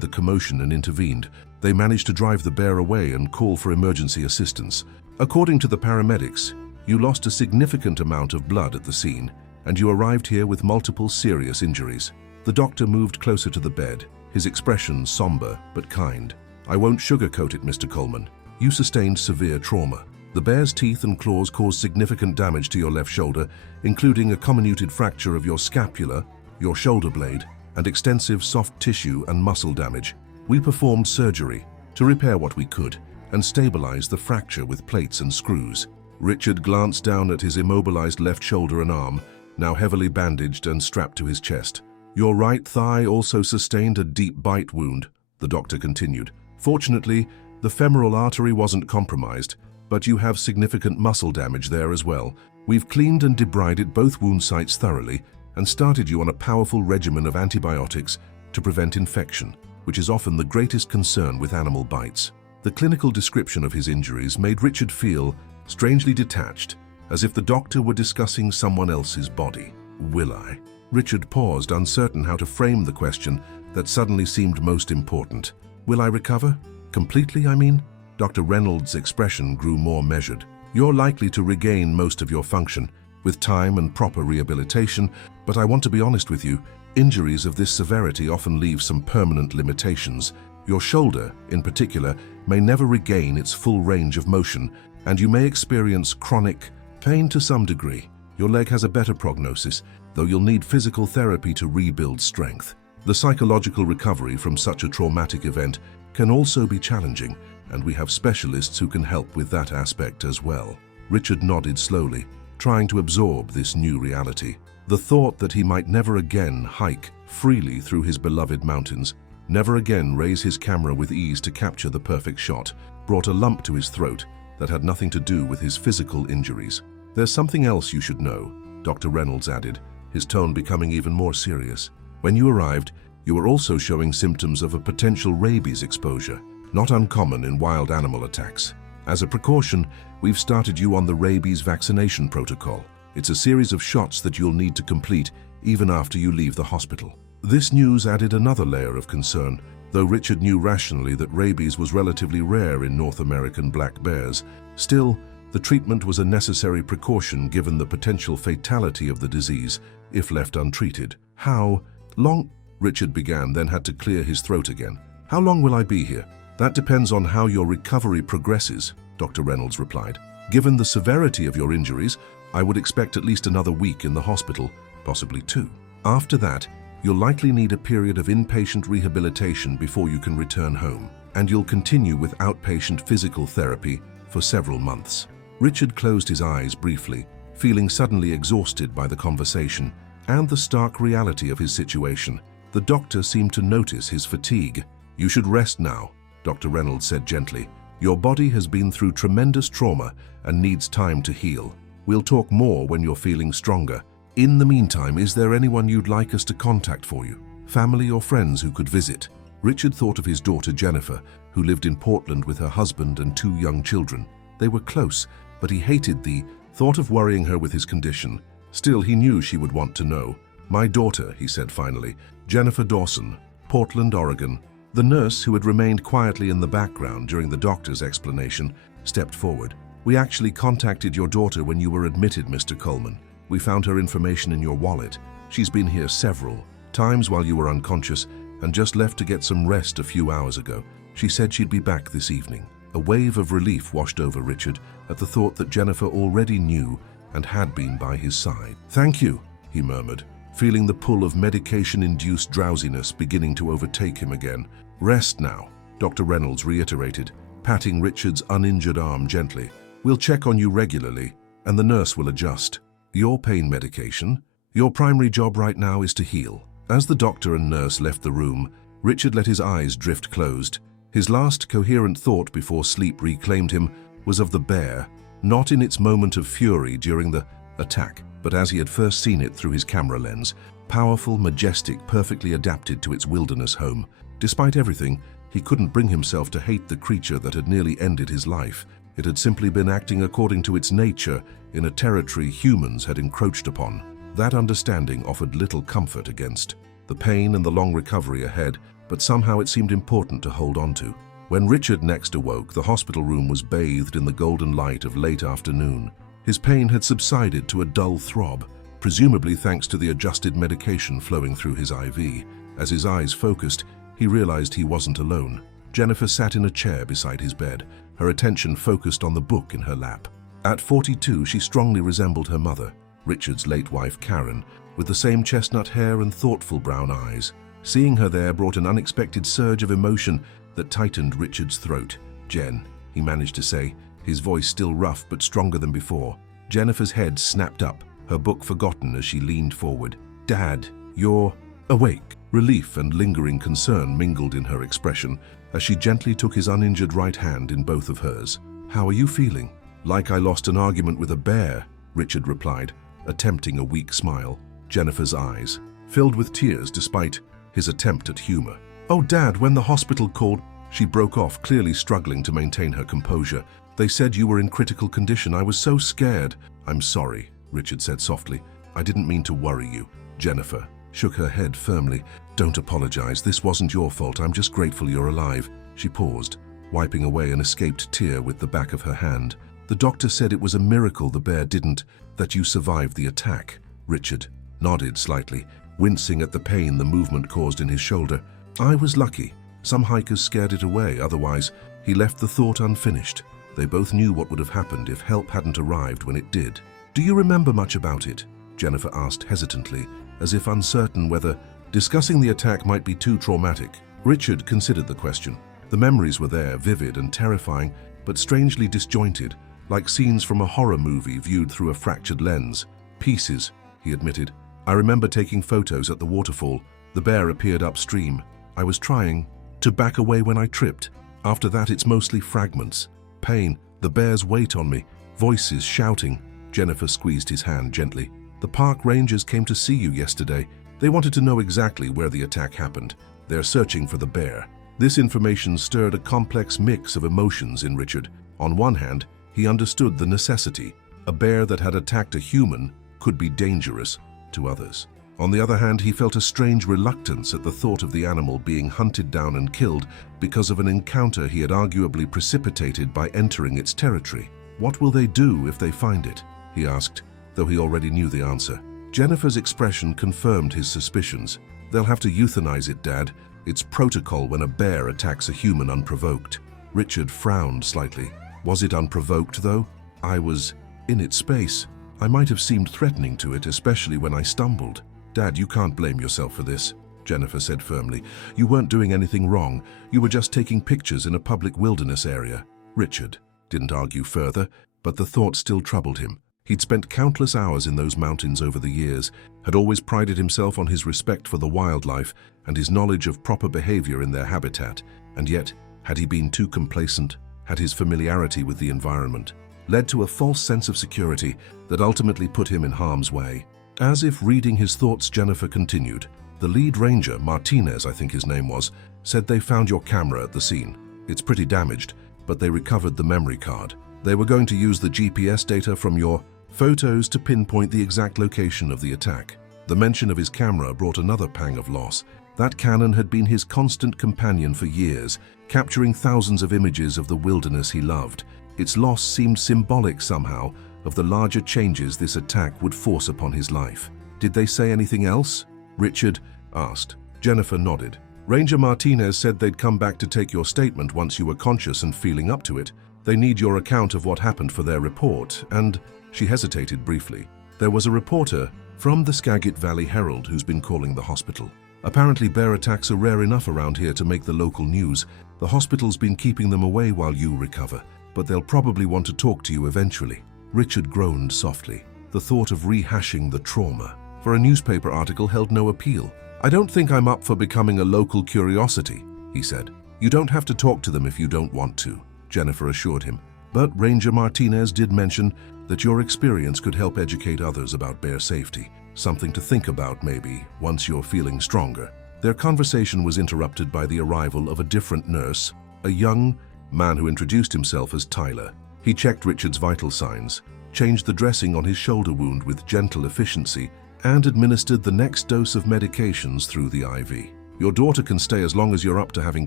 the commotion and intervened. They managed to drive the bear away and call for emergency assistance. According to the paramedics, you lost a significant amount of blood at the scene, and you arrived here with multiple serious injuries." The doctor moved closer to the bed, his expression somber but kind. "I won't sugarcoat it, Mr. Coleman. You sustained severe trauma. The bear's teeth and claws caused significant damage to your left shoulder, including a comminuted fracture of your scapula, your shoulder blade, and extensive soft tissue and muscle damage. We performed surgery to repair what we could and stabilize the fracture with plates and screws." Richard glanced down at his immobilized left shoulder and arm, now heavily bandaged and strapped to his chest. "Your right thigh also sustained a deep bite wound," the doctor continued. "Fortunately, the femoral artery wasn't compromised, but you have significant muscle damage there as well. We've cleaned and debrided both wound sites thoroughly and started you on a powerful regimen of antibiotics to prevent infection, which is often the greatest concern with animal bites." The clinical description of his injuries made Richard feel strangely detached, as if the doctor were discussing someone else's body. "Will I?" Richard paused, uncertain how to frame the question that suddenly seemed most important. "Will I recover? Completely, I mean?" Dr. Reynolds' expression grew more measured. "You're likely to regain most of your function, with time and proper rehabilitation, but I want to be honest with you, injuries of this severity often leave some permanent limitations. Your shoulder, in particular, may never regain its full range of motion, and you may experience chronic pain to some degree. Your leg has a better prognosis, though you'll need physical therapy to rebuild strength. The psychological recovery from such a traumatic event can also be challenging, and we have specialists who can help with that aspect as well." Richard nodded slowly, trying to absorb this new reality. The thought that he might never again hike freely through his beloved mountains, never again raise his camera with ease to capture the perfect shot, brought a lump to his throat that had nothing to do with his physical injuries. "There's something else you should know," Dr. Reynolds added, his tone becoming even more serious. "When you arrived, you were also showing symptoms of a potential rabies exposure, not uncommon in wild animal attacks. As a precaution, we've started you on the rabies vaccination protocol. It's a series of shots that you'll need to complete even after you leave the hospital." This news added another layer of concern, though Richard knew rationally that rabies was relatively rare in North American black bears. Still, the treatment was a necessary precaution given the potential fatality of the disease if left untreated. "How long?" Richard began, then had to clear his throat again. "How long will I be here?" "That depends on how your recovery progresses," Dr. Reynolds replied. "Given the severity of your injuries, I would expect at least another week in the hospital, possibly 2. After that, you'll likely need a period of inpatient rehabilitation before you can return home, and you'll continue with outpatient physical therapy for several months. Richard closed his eyes briefly, feeling suddenly exhausted by the conversation and the stark reality of his situation. The doctor seemed to notice his fatigue. "You should rest now," Dr. Reynolds said gently. "Your body has been through tremendous trauma and needs time to heal. We'll talk more when you're feeling stronger. In the meantime, is there anyone you'd like us to contact for you? Family or friends who could visit?" Richard thought of his daughter Jennifer, who lived in Portland with her husband and 2 young children. They were close, but he hated the thought of worrying her with his condition. Still, he knew she would want to know. "My daughter," he said finally, "Jennifer Dawson, Portland, Oregon." The nurse, who had remained quietly in the background during the doctor's explanation, stepped forward. "We actually contacted your daughter when you were admitted, Mr. Coleman. We found her information in your wallet. She's been here several times while you were unconscious and just left to get some rest a few hours ago. She said she'd be back this evening." A wave of relief washed over Richard at the thought that Jennifer already knew and had been by his side. "Thank you," he murmured, feeling the pull of medication-induced drowsiness beginning to overtake him again. "Rest now," Dr. Reynolds reiterated, patting Richard's uninjured arm gently. "We'll check on you regularly, and the nurse will adjust. Your pain medication? Your primary job right now is to heal." As the doctor and nurse left the room, Richard let his eyes drift closed. His last coherent thought before sleep reclaimed him was of the bear, not in its moment of fury during the attack, but as he had first seen it through his camera lens, powerful, majestic, perfectly adapted to its wilderness home. Despite everything, he couldn't bring himself to hate the creature that had nearly ended his life. It had simply been acting according to its nature in a territory humans had encroached upon. That understanding offered little comfort against the pain and the long recovery ahead, but somehow it seemed important to hold on to. When Richard next awoke, the hospital room was bathed in the golden light of late afternoon. His pain had subsided to a dull throb, presumably thanks to the adjusted medication flowing through his IV. As his eyes focused, he realized he wasn't alone. Jennifer sat in a chair beside his bed, her attention focused on the book in her lap. At 42, she strongly resembled her mother, Richard's late wife Karen, with the same chestnut hair and thoughtful brown eyes. Seeing her there brought an unexpected surge of emotion that tightened Richard's throat. "Jen," he managed to say, his voice still rough but stronger than before. Jennifer's head snapped up, her book forgotten as she leaned forward. "Dad, you're awake." Relief and lingering concern mingled in her expression as she gently took his uninjured right hand in both of hers. "How are you feeling?" "Like I lost an argument with a bear," Richard replied, attempting a weak smile. Jennifer's eyes filled with tears despite his attempt at humor. "Oh, Dad, when the hospital called..." She broke off, clearly struggling to maintain her composure. "They said you were in critical condition. I was so scared." "I'm sorry," Richard said softly. "I didn't mean to worry you." Jennifer shook her head firmly. "Don't apologize. This wasn't your fault. I'm just grateful you're alive." She paused, wiping away an escaped tear with the back of her hand. "The doctor said it was a miracle the bear didn't, that you survived the attack." Richard nodded slightly, wincing at the pain the movement caused in his shoulder. "I was lucky. Some hikers scared it away. Otherwise, he left the thought unfinished." They both knew what would have happened if help hadn't arrived when it did. "Do you remember much about it?" Jennifer asked hesitantly, as if uncertain whether discussing the attack might be too traumatic. Richard considered the question. The memories were there, vivid and terrifying, but strangely disjointed, like scenes from a horror movie viewed through a fractured lens. "Pieces," he admitted. "I remember taking photos at the waterfall. The bear appeared upstream. I was trying to back away when I tripped. After that, it's mostly fragments. Pain, the bear's weight on me, voices shouting." Jennifer squeezed his hand gently. "The park rangers came to see you yesterday. They wanted to know exactly where the attack happened. They're searching for the bear." This information stirred a complex mix of emotions in Richard. On one hand, he understood the necessity. A bear that had attacked a human could be dangerous to others. On the other hand, he felt a strange reluctance at the thought of the animal being hunted down and killed because of an encounter he had arguably precipitated by entering its territory. "What will they do if they find it?" he asked, though he already knew the answer. Jennifer's expression confirmed his suspicions. "They'll have to euthanize it, Dad. It's protocol when a bear attacks a human unprovoked." Richard frowned slightly. "Was it unprovoked, though? I was in its space. I might have seemed threatening to it, especially when I stumbled." "Dad, you can't blame yourself for this," Jennifer said firmly. "You weren't doing anything wrong. You were just taking pictures in a public wilderness area." "Richard," didn't argue further, but the thought still troubled him. He'd spent countless hours in those mountains over the years, had always prided himself on his respect for the wildlife and his knowledge of proper behavior in their habitat, and yet, had he been too complacent, had his familiarity with the environment led to a false sense of security that ultimately put him in harm's way. As if reading his thoughts, Jennifer continued, "The lead ranger, Martinez I think his name was, said they found your camera at the scene. It's pretty damaged, but they recovered the memory card. They were going to use the GPS data from your photos to pinpoint the exact location of the attack." The mention of his camera brought another pang of loss. That Canon had been his constant companion for years, capturing thousands of images of the wilderness he loved. Its loss seemed symbolic somehow of the larger changes this attack would force upon his life. "Did they say anything else?" Richard asked. Jennifer nodded. "Ranger Martinez said they'd come back to take your statement once you were conscious and feeling up to it. They need your account of what happened for their report, and..." She hesitated briefly. "There was a reporter from the Skagit Valley Herald who's been calling the hospital. Apparently bear attacks are rare enough around here to make the local news. The hospital's been keeping them away while you recover, but they'll probably want to talk to you eventually." Richard groaned softly. The thought of rehashing the trauma for a newspaper article held no appeal. "I don't think I'm up for becoming a local curiosity," he said. "You don't have to talk to them if you don't want to," Jennifer assured him. "But Ranger Martinez did mention that your experience could help educate others about bear safety. Something to think about, maybe, once you're feeling stronger." Their conversation was interrupted by the arrival of a different nurse, a young man who introduced himself as Tyler. He checked Richard's vital signs, changed the dressing on his shoulder wound with gentle efficiency, and administered the next dose of medications through the IV. "Your daughter can stay as long as you're up to having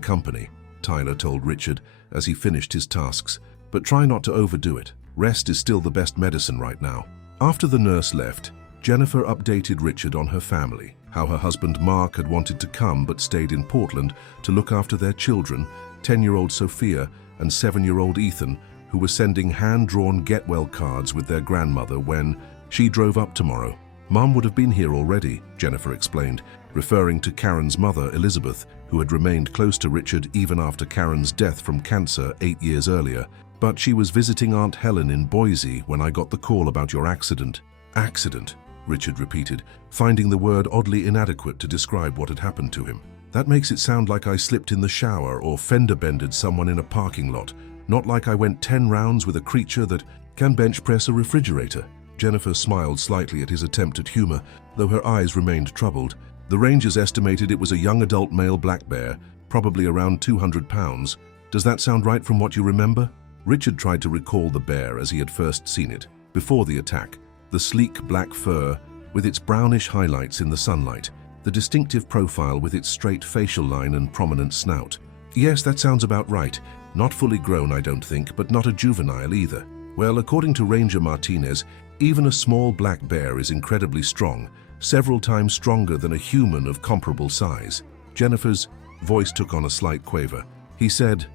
company," Tyler told Richard as he finished his tasks, "but try not to overdo it. Rest is still the best medicine right now." After the nurse left, Jennifer updated Richard on her family, how her husband Mark had wanted to come but stayed in Portland to look after their children, 10-year-old Sophia and 7-year-old Ethan, who were sending hand-drawn get-well cards with their grandmother when she drove up tomorrow. "Mom would have been here already," Jennifer explained, referring to Karen's mother, Elizabeth, who had remained close to Richard even after Karen's death from cancer 8 years earlier. "But she was visiting Aunt Helen in Boise when I got the call about your accident." "Accident," Richard repeated, finding the word oddly inadequate to describe what had happened to him. "That makes it sound like I slipped in the shower or fender-bended someone in a parking lot, not like I went 10 rounds with a creature that can bench press a refrigerator." Jennifer smiled slightly at his attempt at humor, though her eyes remained troubled. "The rangers estimated it was a young adult male black bear, probably around 200 pounds. Does that sound right from what you remember?" Richard tried to recall the bear as he had first seen it, before the attack. The sleek black fur, with its brownish highlights in the sunlight, the distinctive profile with its straight facial line and prominent snout. "Yes, that sounds about right. Not fully grown, I don't think, but not a juvenile either. Well, according to Ranger Martinez, even a small black bear is incredibly strong, several times stronger than a human of comparable size." Jennifer's voice took on a slight quaver. He said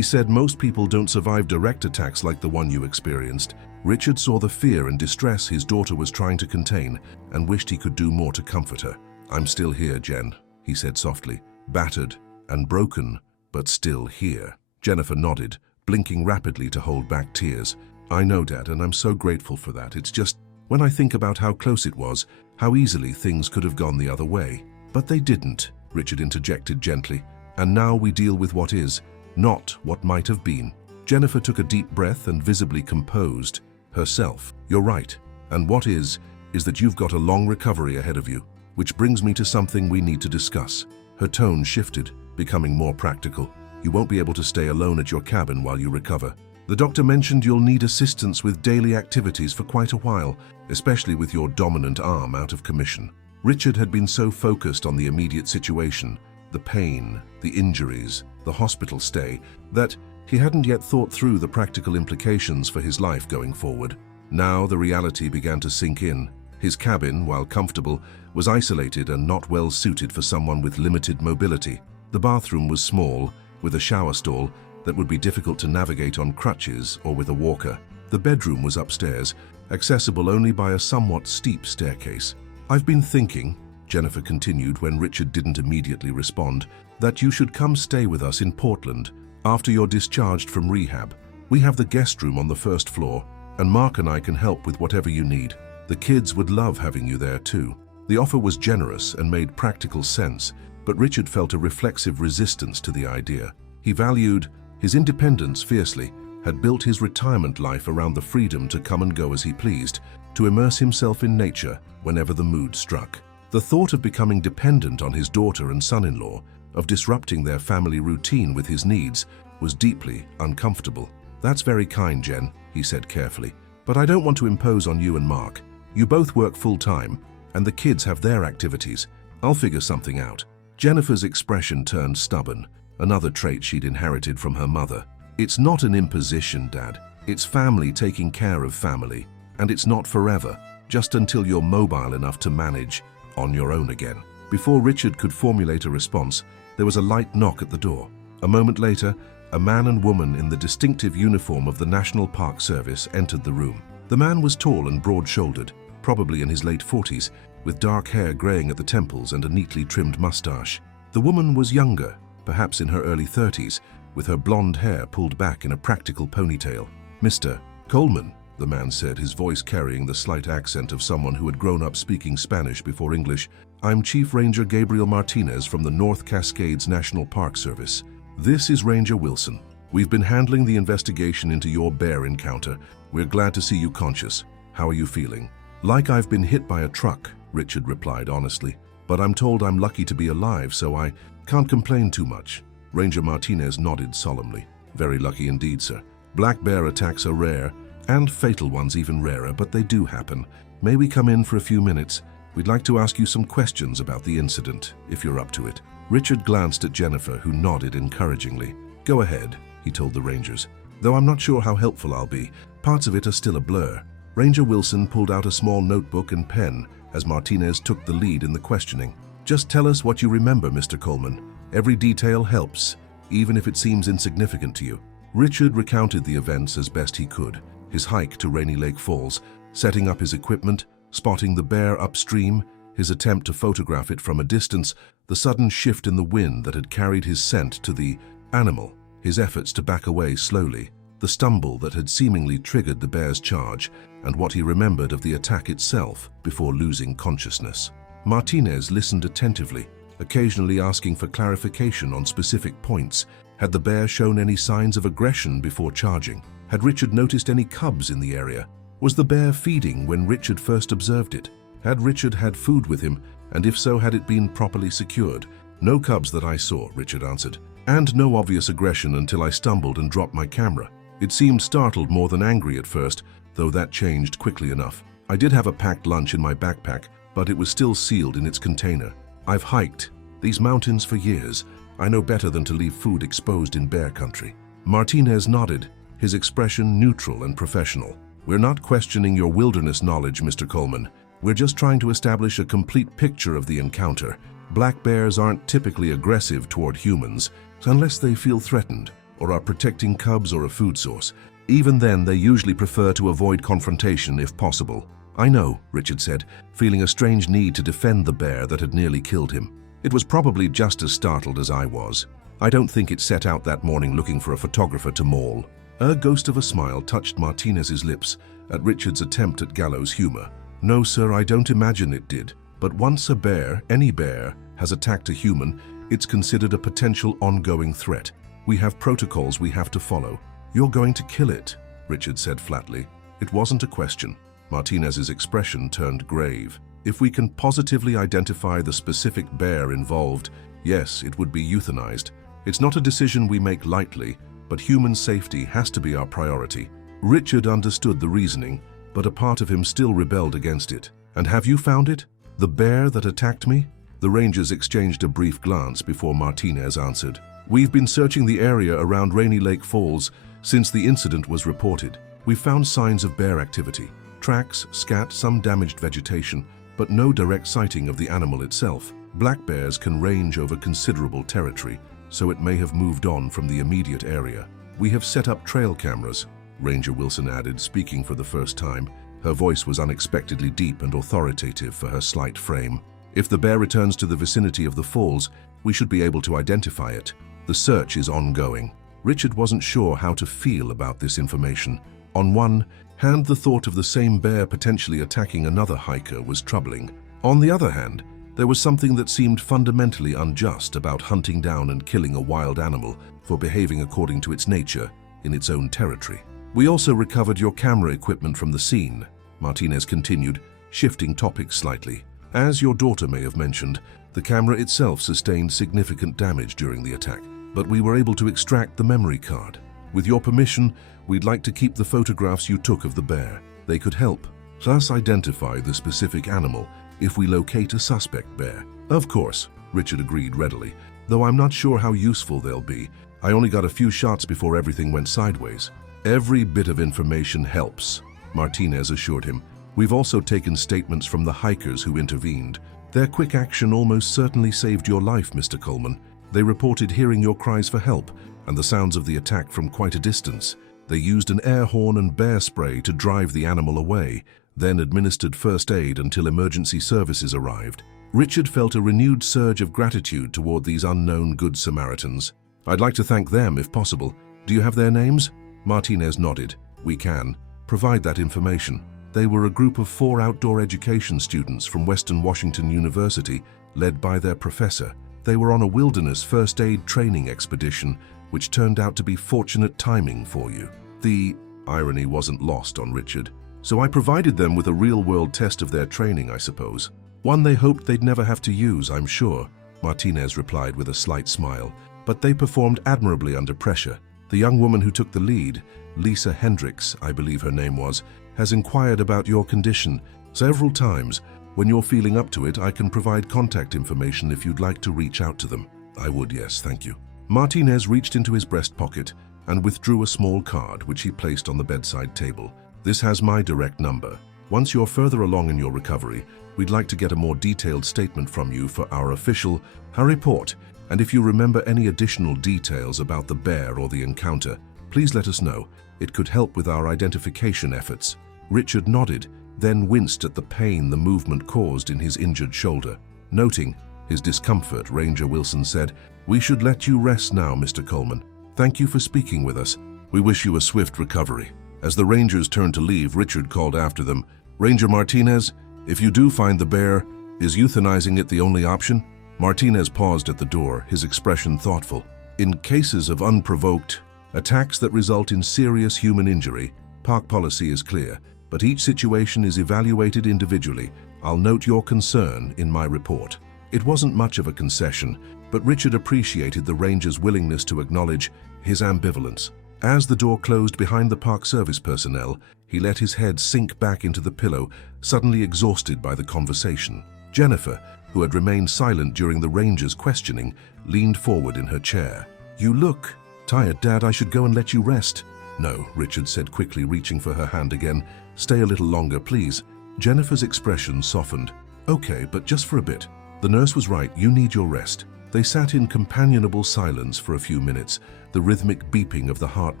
most people don't survive direct attacks like the one you experienced." Richard saw the fear and distress his daughter was trying to contain and wished he could do more to comfort her. "I'm still here, Jen," he said softly. "Battered and broken, but still here." Jennifer nodded, blinking rapidly to hold back tears. "I know, Dad, and I'm so grateful for that. It's just, when I think about how close it was, how easily things could have gone the other way." "But they didn't," Richard interjected gently. "And now we deal with what is, not what might have been." Jennifer took a deep breath and visibly composed herself. "You're right. And what is that you've got a long recovery ahead of you, which brings me to something we need to discuss." Her tone shifted, becoming more practical. "You won't be able to stay alone at your cabin while you recover. The doctor mentioned you'll need assistance with daily activities for quite a while, especially with your dominant arm out of commission." Richard had been so focused on the immediate situation, the pain, the injuries, the hospital stay, that he hadn't yet thought through the practical implications for his life going forward. Now the reality began to sink in. His cabin, while comfortable, was isolated and not well suited for someone with limited mobility. The bathroom was small, with a shower stall that would be difficult to navigate on crutches or with a walker. The bedroom was upstairs, accessible only by a somewhat steep staircase. "I've been thinking," Jennifer continued when Richard didn't immediately respond, "that you should come stay with us in Portland after you're discharged from rehab. We have the guest room on the first floor, and Mark and I can help with whatever you need. The kids would love having you there too." The offer was generous and made practical sense, but Richard felt a reflexive resistance to the idea. He valued his independence fiercely, had built his retirement life around the freedom to come and go as he pleased, to immerse himself in nature whenever the mood struck. The thought of becoming dependent on his daughter and son-in-law, of disrupting their family routine with his needs, was deeply uncomfortable. "That's very kind, Jen," he said carefully, "but I don't want to impose on you and Mark. You both work full-time, and the kids have their activities. I'll figure something out." Jennifer's expression turned stubborn, another trait she'd inherited from her mother. "It's not an imposition, Dad. It's family taking care of family, and it's not forever, just until you're mobile enough to manage on your own again." Before Richard could formulate a response, there was a light knock at the door. A moment later, a man and woman in the distinctive uniform of the National Park Service entered the room. The man was tall and broad-shouldered, probably in his late 40s, with dark hair graying at the temples and a neatly trimmed mustache. The woman was younger, perhaps in her early 30s, with her blonde hair pulled back in a practical ponytail. "Mr. Coleman," the man said, his voice carrying the slight accent of someone who had grown up speaking Spanish before English. "I'm Chief Ranger Gabriel Martinez from the North Cascades National Park Service. This is Ranger Wilson. We've been handling the investigation into your bear encounter. We're glad to see you conscious. How are you feeling?" "Like I've been hit by a truck," Richard replied honestly. "But I'm told I'm lucky to be alive, so I can't complain too much." Ranger Martinez nodded solemnly. "Very lucky indeed, sir. Black bear attacks are rare, and fatal ones even rarer, but they do happen. May we come in for a few minutes? We'd like to ask you some questions about the incident, if you're up to it." Richard glanced at Jennifer, who nodded encouragingly. "Go ahead," he told the Rangers. "Though I'm not sure how helpful I'll be. Parts of it are still a blur." Ranger Wilson pulled out a small notebook and pen as Martinez took the lead in the questioning. "Just tell us what you remember, Mr. Coleman. Every detail helps, even if it seems insignificant to you." Richard recounted the events as best he could. His hike to Rainy Lake Falls, setting up his equipment, spotting the bear upstream, his attempt to photograph it from a distance, the sudden shift in the wind that had carried his scent to the animal, his efforts to back away slowly, the stumble that had seemingly triggered the bear's charge, and what he remembered of the attack itself before losing consciousness. Martinez listened attentively, occasionally asking for clarification on specific points. Had the bear shown any signs of aggression before charging? Had Richard noticed any cubs in the area? Was the bear feeding when Richard first observed it? Had Richard had food with him, and if so, had it been properly secured? "No cubs that I saw," Richard answered, "and no obvious aggression until I stumbled and dropped my camera. It seemed startled more than angry at first, though that changed quickly enough. I did have a packed lunch in my backpack, but it was still sealed in its container. I've hiked these mountains for years. I know better than to leave food exposed in bear country." Martinez nodded, his expression neutral and professional. "We're not questioning your wilderness knowledge, Mr. Coleman. We're just trying to establish a complete picture of the encounter. Black bears aren't typically aggressive toward humans, unless they feel threatened or are protecting cubs or a food source. Even then, they usually prefer to avoid confrontation if possible." "I know," Richard said, feeling a strange need to defend the bear that had nearly killed him. "It was probably just as startled as I was. I don't think it set out that morning looking for a photographer to maul." A ghost of a smile touched Martinez's lips at Richard's attempt at gallows humor. "No, sir, I don't imagine it did. But once a bear, any bear, has attacked a human, it's considered a potential ongoing threat. We have protocols we have to follow." "You're going to kill it," Richard said flatly. It wasn't a question. Martinez's expression turned grave. "If we can positively identify the specific bear involved, yes, it would be euthanized. It's not a decision we make lightly, but human safety has to be our priority." Richard understood the reasoning, but a part of him still rebelled against it. "And have you found it? The bear that attacked me?" The Rangers exchanged a brief glance before Martinez answered. "We've been searching the area around Rainy Lake Falls since the incident was reported. We've found signs of bear activity. Tracks, scat, some damaged vegetation, but no direct sighting of the animal itself. Black bears can range over considerable territory, so it may have moved on from the immediate area. We have set up trail cameras," Ranger Wilson added, speaking for the first time. Her voice was unexpectedly deep and authoritative for her slight frame. "If the bear returns to the vicinity of the falls, we should be able to identify it. The search is ongoing." Richard wasn't sure how to feel about this information. On one hand, the thought of the same bear potentially attacking another hiker was troubling. On the other hand, there was something that seemed fundamentally unjust about hunting down and killing a wild animal for behaving according to its nature in its own territory. "We also recovered your camera equipment from the scene," Martinez continued, shifting topics slightly. "As your daughter may have mentioned, the camera itself sustained significant damage during the attack, but we were able to extract the memory card. With your permission, we'd like to keep the photographs you took of the bear. They could help us identify the specific animal if we locate a suspect bear." "Of course," Richard agreed readily, "though I'm not sure how useful they'll be. I only got a few shots before everything went sideways." "Every bit of information helps," Martinez assured him. "We've also taken statements from the hikers who intervened. Their quick action almost certainly saved your life, Mr. Coleman. They reported hearing your cries for help and the sounds of the attack from quite a distance. They used an air horn and bear spray to drive the animal away, then administered first aid until emergency services arrived." Richard felt a renewed surge of gratitude toward these unknown Good Samaritans. "I'd like to thank them if possible. Do you have their names?" Martinez nodded. "We can provide that information. They were a group of 4 outdoor education students from Western Washington University, led by their professor. They were on a wilderness first aid training expedition, which turned out to be fortunate timing for you." The irony wasn't lost on Richard. "So I provided them with a real-world test of their training, I suppose. One they hoped they'd never have to use, I'm sure," Martinez replied with a slight smile. "But they performed admirably under pressure. The young woman who took the lead, Lisa Hendricks, I believe her name was, has inquired about your condition several times. When you're feeling up to it, I can provide contact information if you'd like to reach out to them." "I would, yes, thank you." Martinez reached into his breast pocket and withdrew a small card which he placed on the bedside table. "This has my direct number. Once you're further along in your recovery, we'd like to get a more detailed statement from you for our official report. And if you remember any additional details about the bear or the encounter, please let us know. It could help with our identification efforts." Richard nodded, then winced at the pain the movement caused in his injured shoulder. Noting his discomfort, Ranger Wilson said, "We should let you rest now, Mr. Coleman. Thank you for speaking with us. We wish you a swift recovery." As the Rangers turned to leave, Richard called after them, "Ranger Martinez, if you do find the bear, is euthanizing it the only option?" Martinez paused at the door, his expression thoughtful. "In cases of unprovoked attacks that result in serious human injury, park policy is clear, but each situation is evaluated individually. I'll note your concern in my report." It wasn't much of a concession, but Richard appreciated the ranger's willingness to acknowledge his ambivalence. As the door closed behind the Park Service personnel, he let his head sink back into the pillow, suddenly exhausted by the conversation. Jennifer, who had remained silent during the ranger's questioning, leaned forward in her chair. "You look tired, Dad. I should go and let you rest." "No," Richard said quickly, reaching for her hand again. "Stay a little longer, please." Jennifer's expression softened. "Okay, but just for a bit. The nurse was right. You need your rest." They sat in companionable silence for a few minutes, the rhythmic beeping of the heart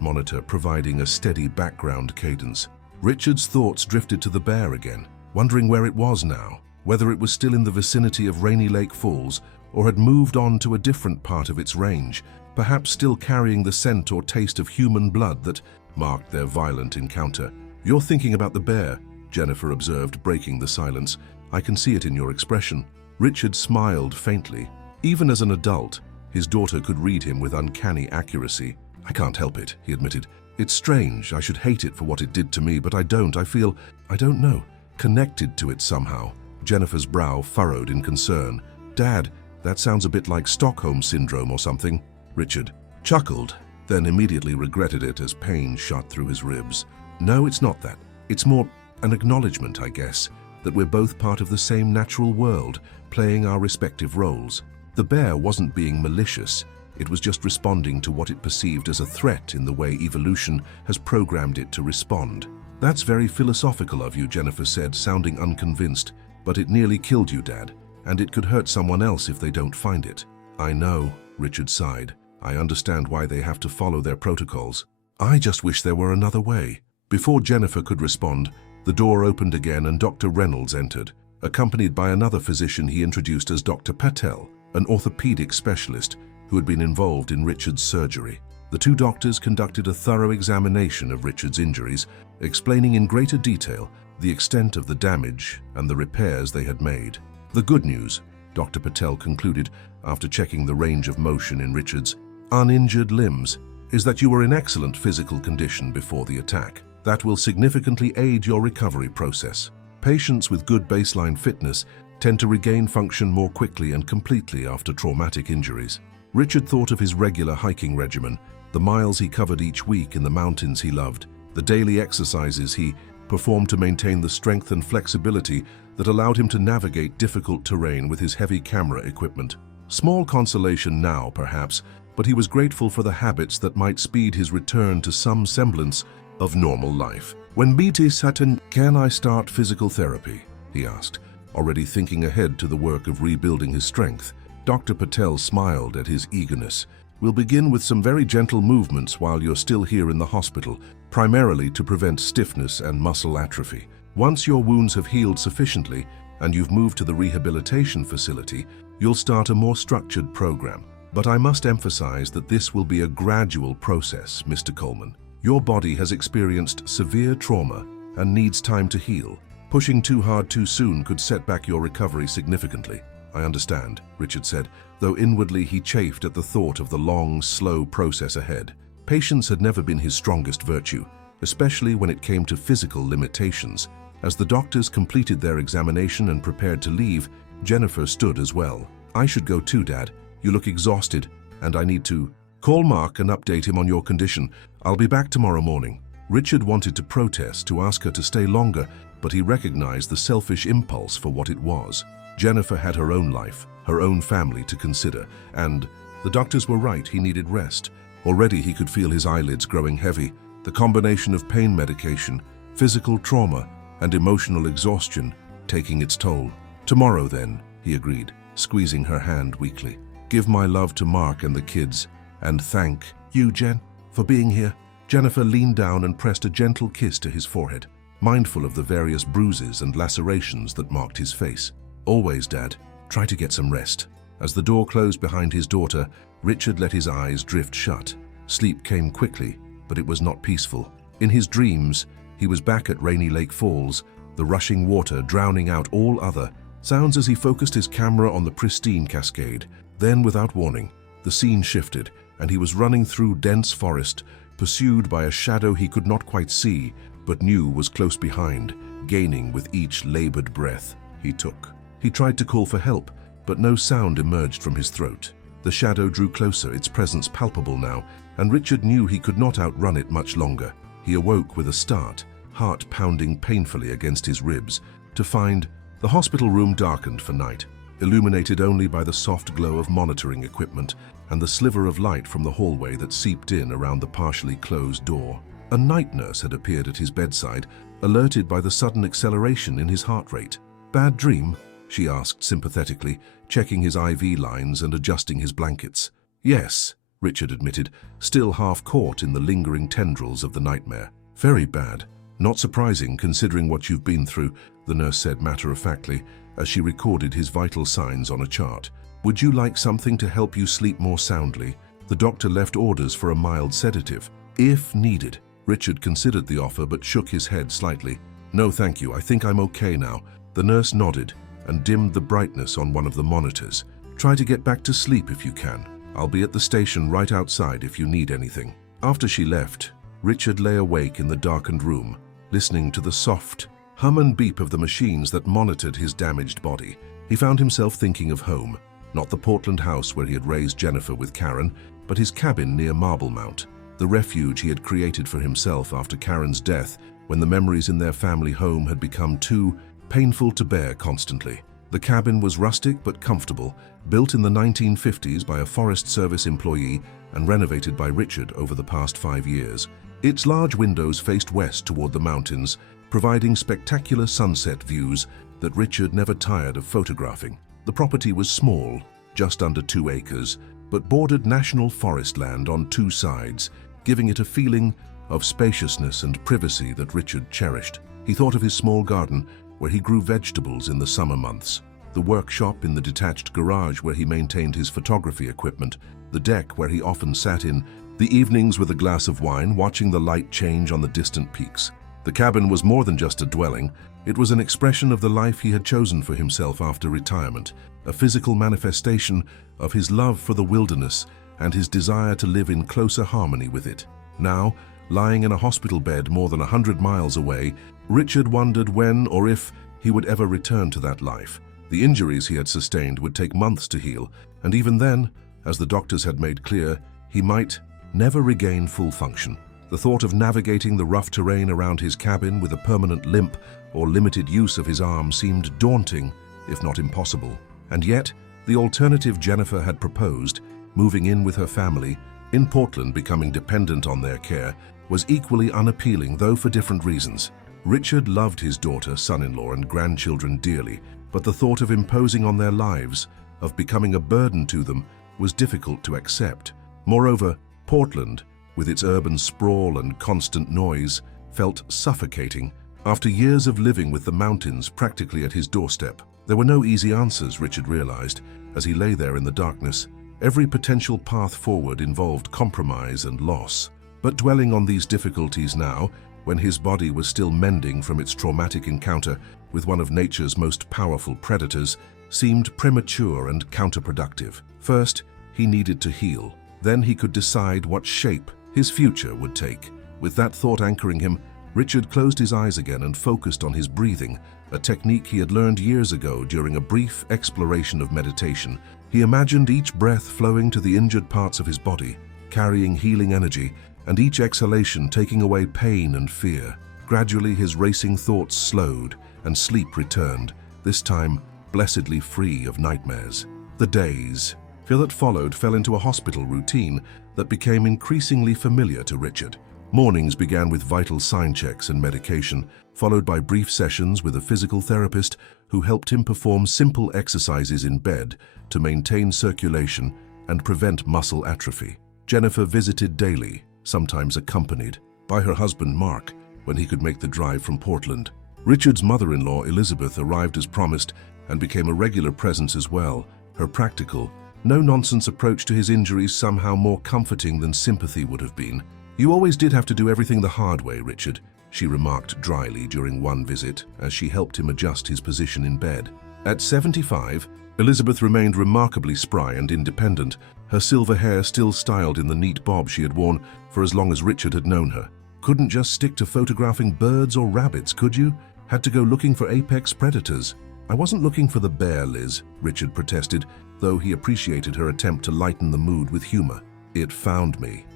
monitor providing a steady background cadence. Richard's thoughts drifted to the bear again, wondering where it was now, whether it was still in the vicinity of Rainy Lake Falls or had moved on to a different part of its range, perhaps still carrying the scent or taste of human blood that marked their violent encounter. "You're thinking about the bear," Jennifer observed, breaking the silence. "I can see it in your expression." Richard smiled faintly. Even as an adult, his daughter could read him with uncanny accuracy. "I can't help it," he admitted. "It's strange. I should hate it for what it did to me, but I don't. I feel, I don't know, connected to it somehow." Jennifer's brow furrowed in concern. "Dad, that sounds a bit like Stockholm Syndrome or something." Richard chuckled, then immediately regretted it as pain shot through his ribs. "No, it's not that. It's more an acknowledgement, I guess, that we're both part of the same natural world, playing our respective roles. The bear wasn't being malicious. It was just responding to what it perceived as a threat in the way evolution has programmed it to respond." "That's very philosophical of you," Jennifer said, sounding unconvinced. "But it nearly killed you, Dad, and it could hurt someone else if they don't find it." "I know," Richard sighed. "I understand why they have to follow their protocols. I just wish there were another way." Before Jennifer could respond, the door opened again and Dr. Reynolds entered, accompanied by another physician he introduced as Dr. Patel, an orthopedic specialist who had been involved in Richard's surgery. The two doctors conducted a thorough examination of Richard's injuries, explaining in greater detail the extent of the damage and the repairs they had made. The good news, Dr. Patel concluded after checking the range of motion in Richard's uninjured limbs, is that you were in excellent physical condition before the attack. That will significantly aid your recovery process. Patients with good baseline fitness tend to regain function more quickly and completely after traumatic injuries. Richard thought of his regular hiking regimen, the miles he covered each week in the mountains he loved, the daily exercises he performed to maintain the strength and flexibility that allowed him to navigate difficult terrain with his heavy camera equipment. Small consolation now, perhaps, but he was grateful for the habits that might speed his return to some semblance of normal life. "When BT Saturn, can I start physical therapy?" he asked, already thinking ahead to the work of rebuilding his strength. Dr. Patel smiled at his eagerness. "We'll begin with some very gentle movements while you're still here in the hospital, primarily to prevent stiffness and muscle atrophy. Once your wounds have healed sufficiently and you've moved to the rehabilitation facility, you'll start a more structured program. But I must emphasize that this will be a gradual process, Mr. Coleman. Your body has experienced severe trauma and needs time to heal. Pushing too hard too soon could set back your recovery significantly." "I understand," Richard said, though inwardly he chafed at the thought of the long, slow process ahead. Patience had never been his strongest virtue, especially when it came to physical limitations. As the doctors completed their examination and prepared to leave, Jennifer stood as well. "I should go too, Dad. You look exhausted, and I need to call Mark and update him on your condition. I'll be back tomorrow morning." Richard wanted to protest, to ask her to stay longer, but he recognized the selfish impulse for what it was. Jennifer had her own life, her own family to consider, and the doctors were right, he needed rest. Already he could feel his eyelids growing heavy. The combination of pain medication, physical trauma, and emotional exhaustion taking its toll. "Tomorrow then," he agreed, squeezing her hand weakly. "Give my love to Mark and the kids, and thank you, Jen, for being here." Jennifer leaned down and pressed a gentle kiss to his forehead, mindful of the various bruises and lacerations that marked his face. "Always, Dad. Try to get some rest." As the door closed behind his daughter, Richard let his eyes drift shut. Sleep came quickly, but it was not peaceful. In his dreams, he was back at Rainy Lake Falls, the rushing water drowning out all other sounds as he focused his camera on the pristine cascade. Then, without warning, the scene shifted, and he was running through dense forest, pursued by a shadow he could not quite see, but knew was close behind, gaining with each labored breath he took. He tried to call for help, but no sound emerged from his throat. The shadow drew closer, its presence palpable now, and Richard knew he could not outrun it much longer. He awoke with a start, heart pounding painfully against his ribs, to find the hospital room darkened for night, illuminated only by the soft glow of monitoring equipment and the sliver of light from the hallway that seeped in around the partially closed door. A night nurse had appeared at his bedside, alerted by the sudden acceleration in his heart rate. "Bad dream?" she asked sympathetically, checking his IV lines and adjusting his blankets. "Yes," Richard admitted, still half caught in the lingering tendrils of the nightmare. "Very bad. Not surprising considering what you've been through," the nurse said matter-of-factly as she recorded his vital signs on a chart. "Would you like something to help you sleep more soundly?" The doctor left orders for a mild sedative, if needed. Richard considered the offer but shook his head slightly. "No, thank you. I think I'm okay now." The nurse nodded and dimmed the brightness on one of the monitors. "Try to get back to sleep if you can. I'll be at the station right outside if you need anything." After she left, Richard lay awake in the darkened room, listening to the soft hum and beep of the machines that monitored his damaged body. He found himself thinking of home, not the Portland house where he had raised Jennifer with Karen, but his cabin near Marble Mount, the refuge he had created for himself after Karen's death, when the memories in their family home had become too painful to bear constantly. The cabin was rustic but comfortable, built in the 1950s by a Forest Service employee and renovated by Richard over the past 5 years. Its large windows faced west toward the mountains, providing spectacular sunset views that Richard never tired of photographing. The property was small, just under 2 acres, but bordered national forest land on 2 sides, giving it a feeling of spaciousness and privacy that Richard cherished. He thought of his small garden, where he grew vegetables in the summer months, the workshop in the detached garage where he maintained his photography equipment, the deck where he often sat in The evenings with a glass of wine, watching the light change on the distant peaks. The cabin was more than just a dwelling. It was an expression of the life he had chosen for himself after retirement, a physical manifestation of his love for the wilderness and his desire to live in closer harmony with it. Now, lying in a hospital bed more than 100 miles away, Richard wondered when or if he would ever return to that life. The injuries he had sustained would take months to heal, and even then, as the doctors had made clear, he might never regain full function. The thought of navigating the rough terrain around his cabin with a permanent limp or limited use of his arm seemed daunting, if not impossible. And yet, the alternative Jennifer had proposed, moving in with her family, in Portland becoming dependent on their care, was equally unappealing, though for different reasons. Richard loved his daughter, son-in-law, and grandchildren dearly, but the thought of imposing on their lives, of becoming a burden to them, was difficult to accept. Moreover, Portland, with its urban sprawl and constant noise, felt suffocating. After years of living with the mountains practically at his doorstep, there were no easy answers, Richard realized, as he lay there in the darkness. Every potential path forward involved compromise and loss. But dwelling on these difficulties now, when his body was still mending from its traumatic encounter with one of nature's most powerful predators, seemed premature and counterproductive. First, he needed to heal. Then he could decide what shape his future would take. With that thought anchoring him, Richard closed his eyes again and focused on his breathing, a technique he had learned years ago during a brief exploration of meditation. He imagined each breath flowing to the injured parts of his body, carrying healing energy, and each exhalation taking away pain and fear. Gradually, his racing thoughts slowed, and sleep returned, this time blessedly free of nightmares. The days that followed fell into a hospital routine that became increasingly familiar to Richard. Mornings began with vital sign checks and medication, followed by brief sessions with a physical therapist who helped him perform simple exercises in bed to maintain circulation and prevent muscle atrophy. Jennifer visited daily, sometimes accompanied by her husband Mark when he could make the drive from Portland. Richard's mother-in-law Elizabeth arrived as promised and became a regular presence as well, her practical, no-nonsense approach to his injuries somehow more comforting than sympathy would have been. "You always did have to do everything the hard way, Richard," she remarked dryly during one visit as she helped him adjust his position in bed. At 75, Elizabeth remained remarkably spry and independent, her silver hair still styled in the neat bob she had worn for as long as Richard had known her. "Couldn't just stick to photographing birds or rabbits, could you? Had to go looking for apex predators." "I wasn't looking for the bear, Liz," Richard protested, though he appreciated her attempt to lighten the mood with humor. "It found me."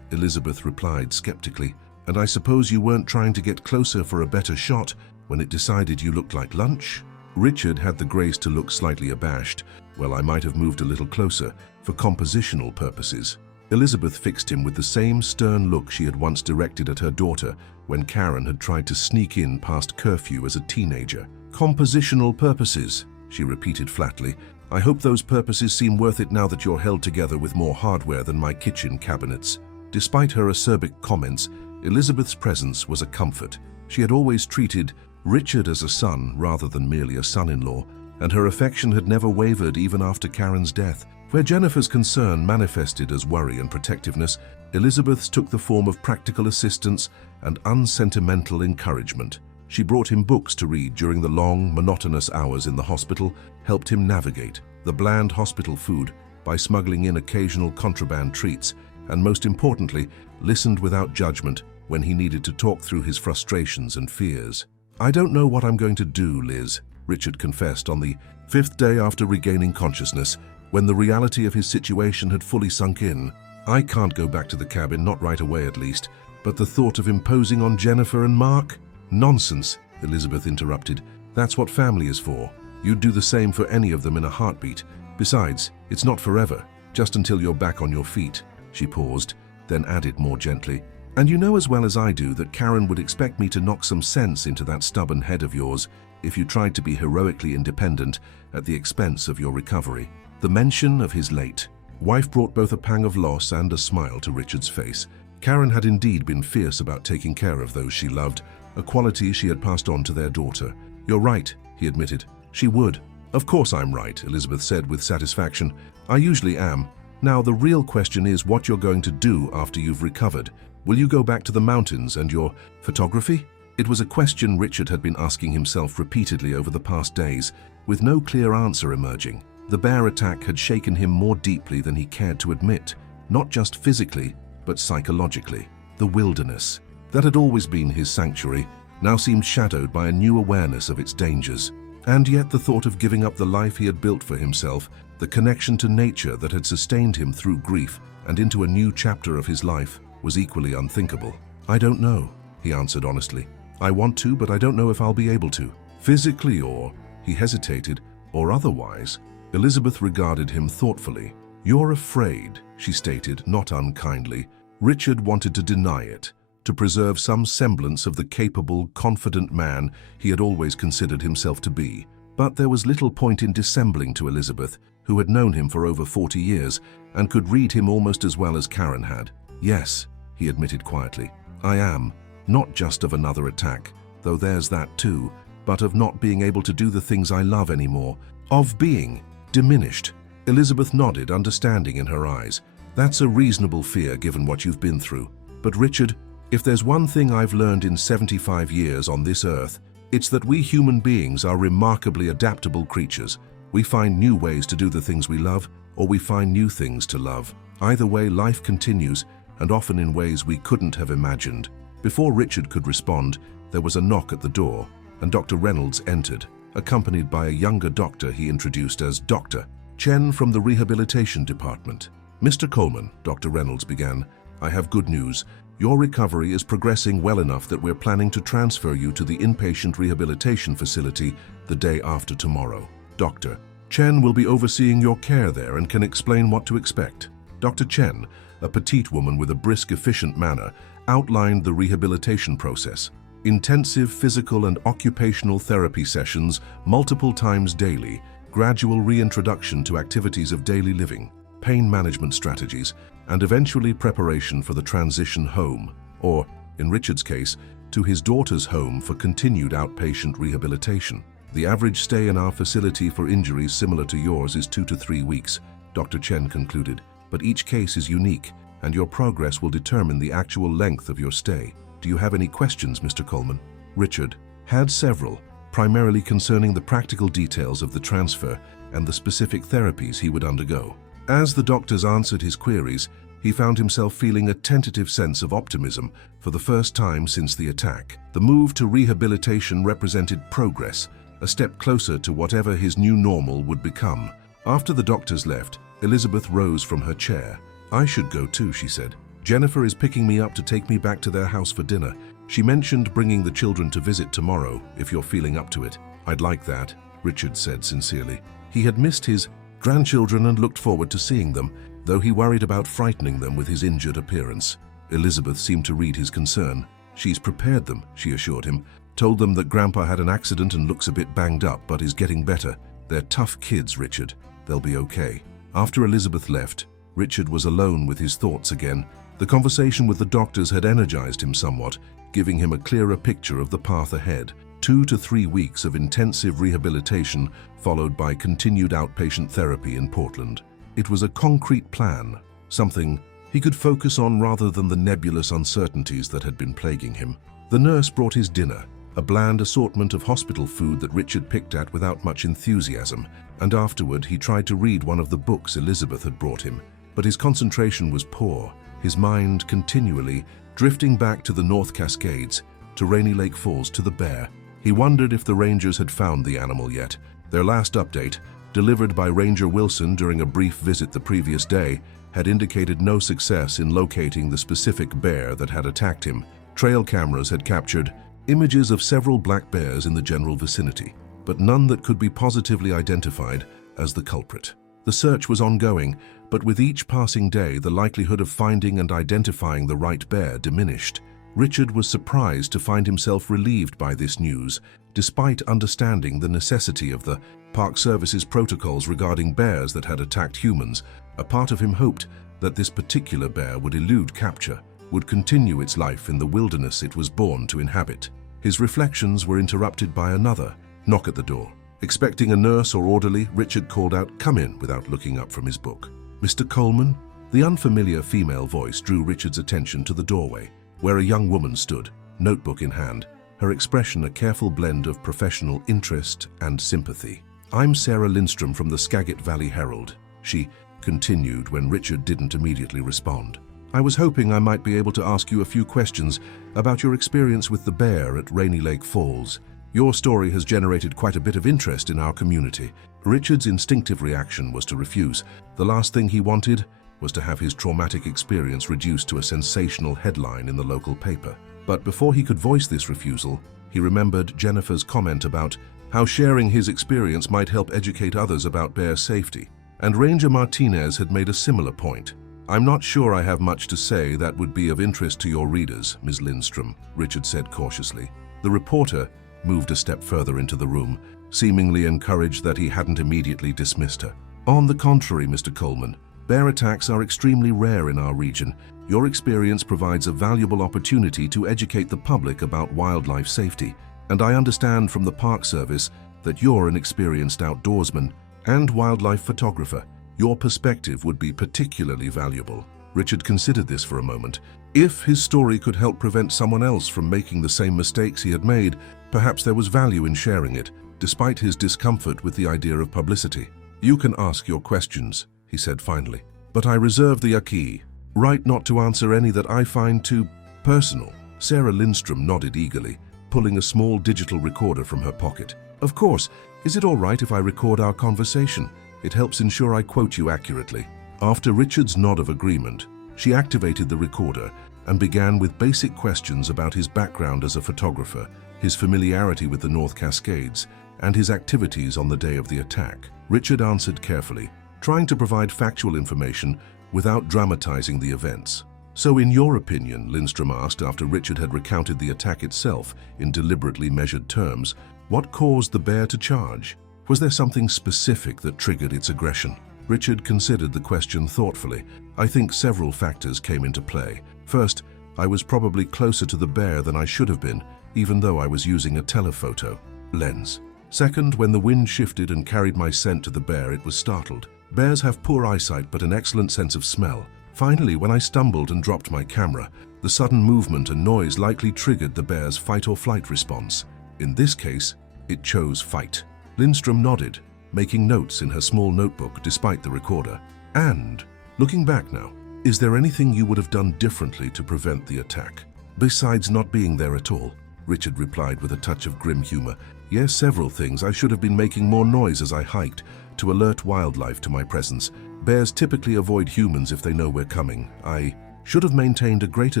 Elizabeth replied skeptically. "And I suppose you weren't trying to get closer for a better shot when it decided you looked like lunch?" Richard had the grace to look slightly abashed. "Well, I might have moved a little closer, for compositional purposes." Elizabeth fixed him with the same stern look she had once directed at her daughter when Karen had tried to sneak in past curfew as a teenager. "Compositional purposes," she repeated flatly. "I hope those purposes seem worth it now that you're held together with more hardware than my kitchen cabinets." Despite her acerbic comments, Elizabeth's presence was a comfort. She had always treated Richard as a son rather than merely a son-in-law, and her affection had never wavered even after Karen's death. Where Jennifer's concern manifested as worry and protectiveness, Elizabeth's took the form of practical assistance and unsentimental encouragement. She brought him books to read during the long, monotonous hours in the hospital, helped him navigate the bland hospital food by smuggling in occasional contraband treats, and most importantly, listened without judgment when he needed to talk through his frustrations and fears. "I don't know what I'm going to do, Liz," Richard confessed on the 5th day after regaining consciousness, when the reality of his situation had fully sunk in. "I can't go back to the cabin, not right away at least, but the thought of imposing on Jennifer and Mark—" "Nonsense," Elizabeth interrupted. "That's what family is for. You'd do the same for any of them in a heartbeat. Besides, it's not forever, just until you're back on your feet." She paused, then added more gently, "And you know as well as I do that Karen would expect me to knock some sense into that stubborn head of yours if you tried to be heroically independent at the expense of your recovery." The mention of his late wife brought both a pang of loss and a smile to Richard's face. Karen had indeed been fierce about taking care of those she loved, a quality she had passed on to their daughter. "You're right," he admitted. "She would." "Of course I'm right," Elizabeth said with satisfaction. "I usually am. Now, the real question is what you're going to do after you've recovered. Will you go back to the mountains and your photography? It was a question Richard had been asking himself repeatedly over the past days, with no clear answer emerging. The bear attack had shaken him more deeply than he cared to admit, not just physically, but psychologically. The wilderness, that had always been his sanctuary, now seemed shadowed by a new awareness of its dangers. And yet the thought of giving up the life he had built for himself, the connection to nature that had sustained him through grief and into a new chapter of his life, was equally unthinkable. "I don't know," he answered honestly. "I want to, but I don't know if I'll be able to. Physically or," he hesitated, "or otherwise." Elizabeth regarded him thoughtfully. "You're afraid," she stated, not unkindly. Richard wanted to deny it, to preserve some semblance of the capable, confident man he had always considered himself to be. But there was little point in dissembling to Elizabeth, who had known him for over 40 years and could read him almost as well as Karen had. "Yes," he admitted quietly, "I am. Not just of another attack, though there's that too, but of not being able to do the things I love anymore. Of being diminished." Elizabeth nodded, understanding in her eyes. "That's a reasonable fear given what you've been through. But Richard, if there's one thing I've learned in 75 years on this earth, it's that we human beings are remarkably adaptable creatures. We find new ways to do the things we love, or we find new things to love. Either way, life continues, and often in ways we couldn't have imagined." Before Richard could respond, there was a knock at the door, and Dr. Reynolds entered, accompanied by a younger doctor he introduced as Dr. Chen from the Rehabilitation Department. "Mr. Coleman," Dr. Reynolds began, "I have good news. Your recovery is progressing well enough that we're planning to transfer you to the inpatient rehabilitation facility the day after tomorrow. Dr. Chen will be overseeing your care there and can explain what to expect." Dr. Chen, a petite woman with a brisk, efficient manner, outlined the rehabilitation process. Intensive physical and occupational therapy sessions multiple times daily, gradual reintroduction to activities of daily living, pain management strategies, and eventually preparation for the transition home, or, in Richard's case, to his daughter's home for continued outpatient rehabilitation. "The average stay in our facility for injuries similar to yours is 2 to 3 weeks, Dr. Chen concluded, "but each case is unique, and your progress will determine the actual length of your stay. Do you have any questions, Mr. Coleman?" Richard had several, primarily concerning the practical details of the transfer and the specific therapies he would undergo. As the doctors answered his queries, he found himself feeling a tentative sense of optimism for the first time since the attack. The move to rehabilitation represented progress, a step closer to whatever his new normal would become. After the doctors left, Elizabeth rose from her chair. "I should go too," she said. "Jennifer is picking me up to take me back to their house for dinner. She mentioned bringing the children to visit tomorrow, if you're feeling up to it." "I'd like that," Richard said sincerely. He had missed his grandchildren and looked forward to seeing them, though he worried about frightening them with his injured appearance. Elizabeth seemed to read his concern. "She's prepared them," she assured him. "Told them that Grandpa had an accident and looks a bit banged up, but is getting better. They're tough kids, Richard. They'll be okay." After Elizabeth left, Richard was alone with his thoughts again. The conversation with the doctors had energized him somewhat, giving him a clearer picture of the path ahead. 2 to 3 weeks of intensive rehabilitation, followed by continued outpatient therapy in Portland. It was a concrete plan, something he could focus on rather than the nebulous uncertainties that had been plaguing him. The nurse brought his dinner, a bland assortment of hospital food that Richard picked at without much enthusiasm, and afterward he tried to read one of the books Elizabeth had brought him. But his concentration was poor, his mind continually drifting back to the North Cascades, to Rainy Lake Falls, to the bear. He wondered if the rangers had found the animal yet. Their last update, delivered by Ranger Wilson during a brief visit the previous day, had indicated no success in locating the specific bear that had attacked him. Trail cameras had captured images of several black bears in the general vicinity, but none that could be positively identified as the culprit. The search was ongoing, but with each passing day, the likelihood of finding and identifying the right bear diminished. Richard was surprised to find himself relieved by this news, despite understanding the necessity of the Park Service's protocols regarding bears that had attacked humans. A part of him hoped that this particular bear would elude capture, would continue its life in the wilderness it was born to inhabit. His reflections were interrupted by another knock at the door. Expecting a nurse or orderly, Richard called out, "Come in," without looking up from his book. Mr. Coleman? The unfamiliar female voice drew Richard's attention to the doorway, where a young woman stood, notebook in hand, her expression a careful blend of professional interest and sympathy. "I'm Sarah Lindstrom from the Skagit Valley Herald," she continued when Richard didn't immediately respond. "I was hoping I might be able to ask you a few questions about your experience with the bear at Rainy Lake Falls. Your story has generated quite a bit of interest in our community." Richard's instinctive reaction was to refuse. The last thing he wanted was to have his traumatic experience reduced to a sensational headline in the local paper. But before he could voice this refusal, he remembered Jennifer's comment about how sharing his experience might help educate others about bear safety. And Ranger Martinez had made a similar point. "I'm not sure I have much to say that would be of interest to your readers, Ms. Lindstrom," Richard said cautiously. The reporter moved a step further into the room, seemingly encouraged that he hadn't immediately dismissed her. "On the contrary, Mr. Coleman, bear attacks are extremely rare in our region. Your experience provides a valuable opportunity to educate the public about wildlife safety, and I understand from the Park Service that you're an experienced outdoorsman and wildlife photographer. Your perspective would be particularly valuable." Richard considered this for a moment. If his story could help prevent someone else from making the same mistakes he had made, perhaps there was value in sharing it, despite his discomfort with the idea of publicity. "You can ask your questions," he said finally, "but I reserve the right not to answer any that I find too personal." Sarah Lindstrom nodded eagerly, pulling a small digital recorder from her pocket. "Of course. Is it all right if I record our conversation? It helps ensure I quote you accurately." After Richard's nod of agreement, she activated the recorder and began with basic questions about his background as a photographer, his familiarity with the North Cascades, and his activities on the day of the attack. Richard answered carefully, trying to provide factual information without dramatizing the events. "So in your opinion," Lindstrom asked after Richard had recounted the attack itself in deliberately measured terms, "what caused the bear to charge? Was there something specific that triggered its aggression?" Richard considered the question thoughtfully. "I think several factors came into play. First, I was probably closer to the bear than I should have been, even though I was using a telephoto lens. Second, when the wind shifted and carried my scent to the bear, it was startled. Bears have poor eyesight but an excellent sense of smell. Finally, when I stumbled and dropped my camera, the sudden movement and noise likely triggered the bear's fight-or-flight response. In this case, it chose fight." Lindstrom nodded, making notes in her small notebook despite the recorder. "And, looking back now, is there anything you would have done differently to prevent the attack? Besides not being there at all?" Richard replied with a touch of grim humor. "Yes, several things. I should have been making more noise as I hiked, to alert wildlife to my presence. Bears typically avoid humans if they know we're coming. I should have maintained a greater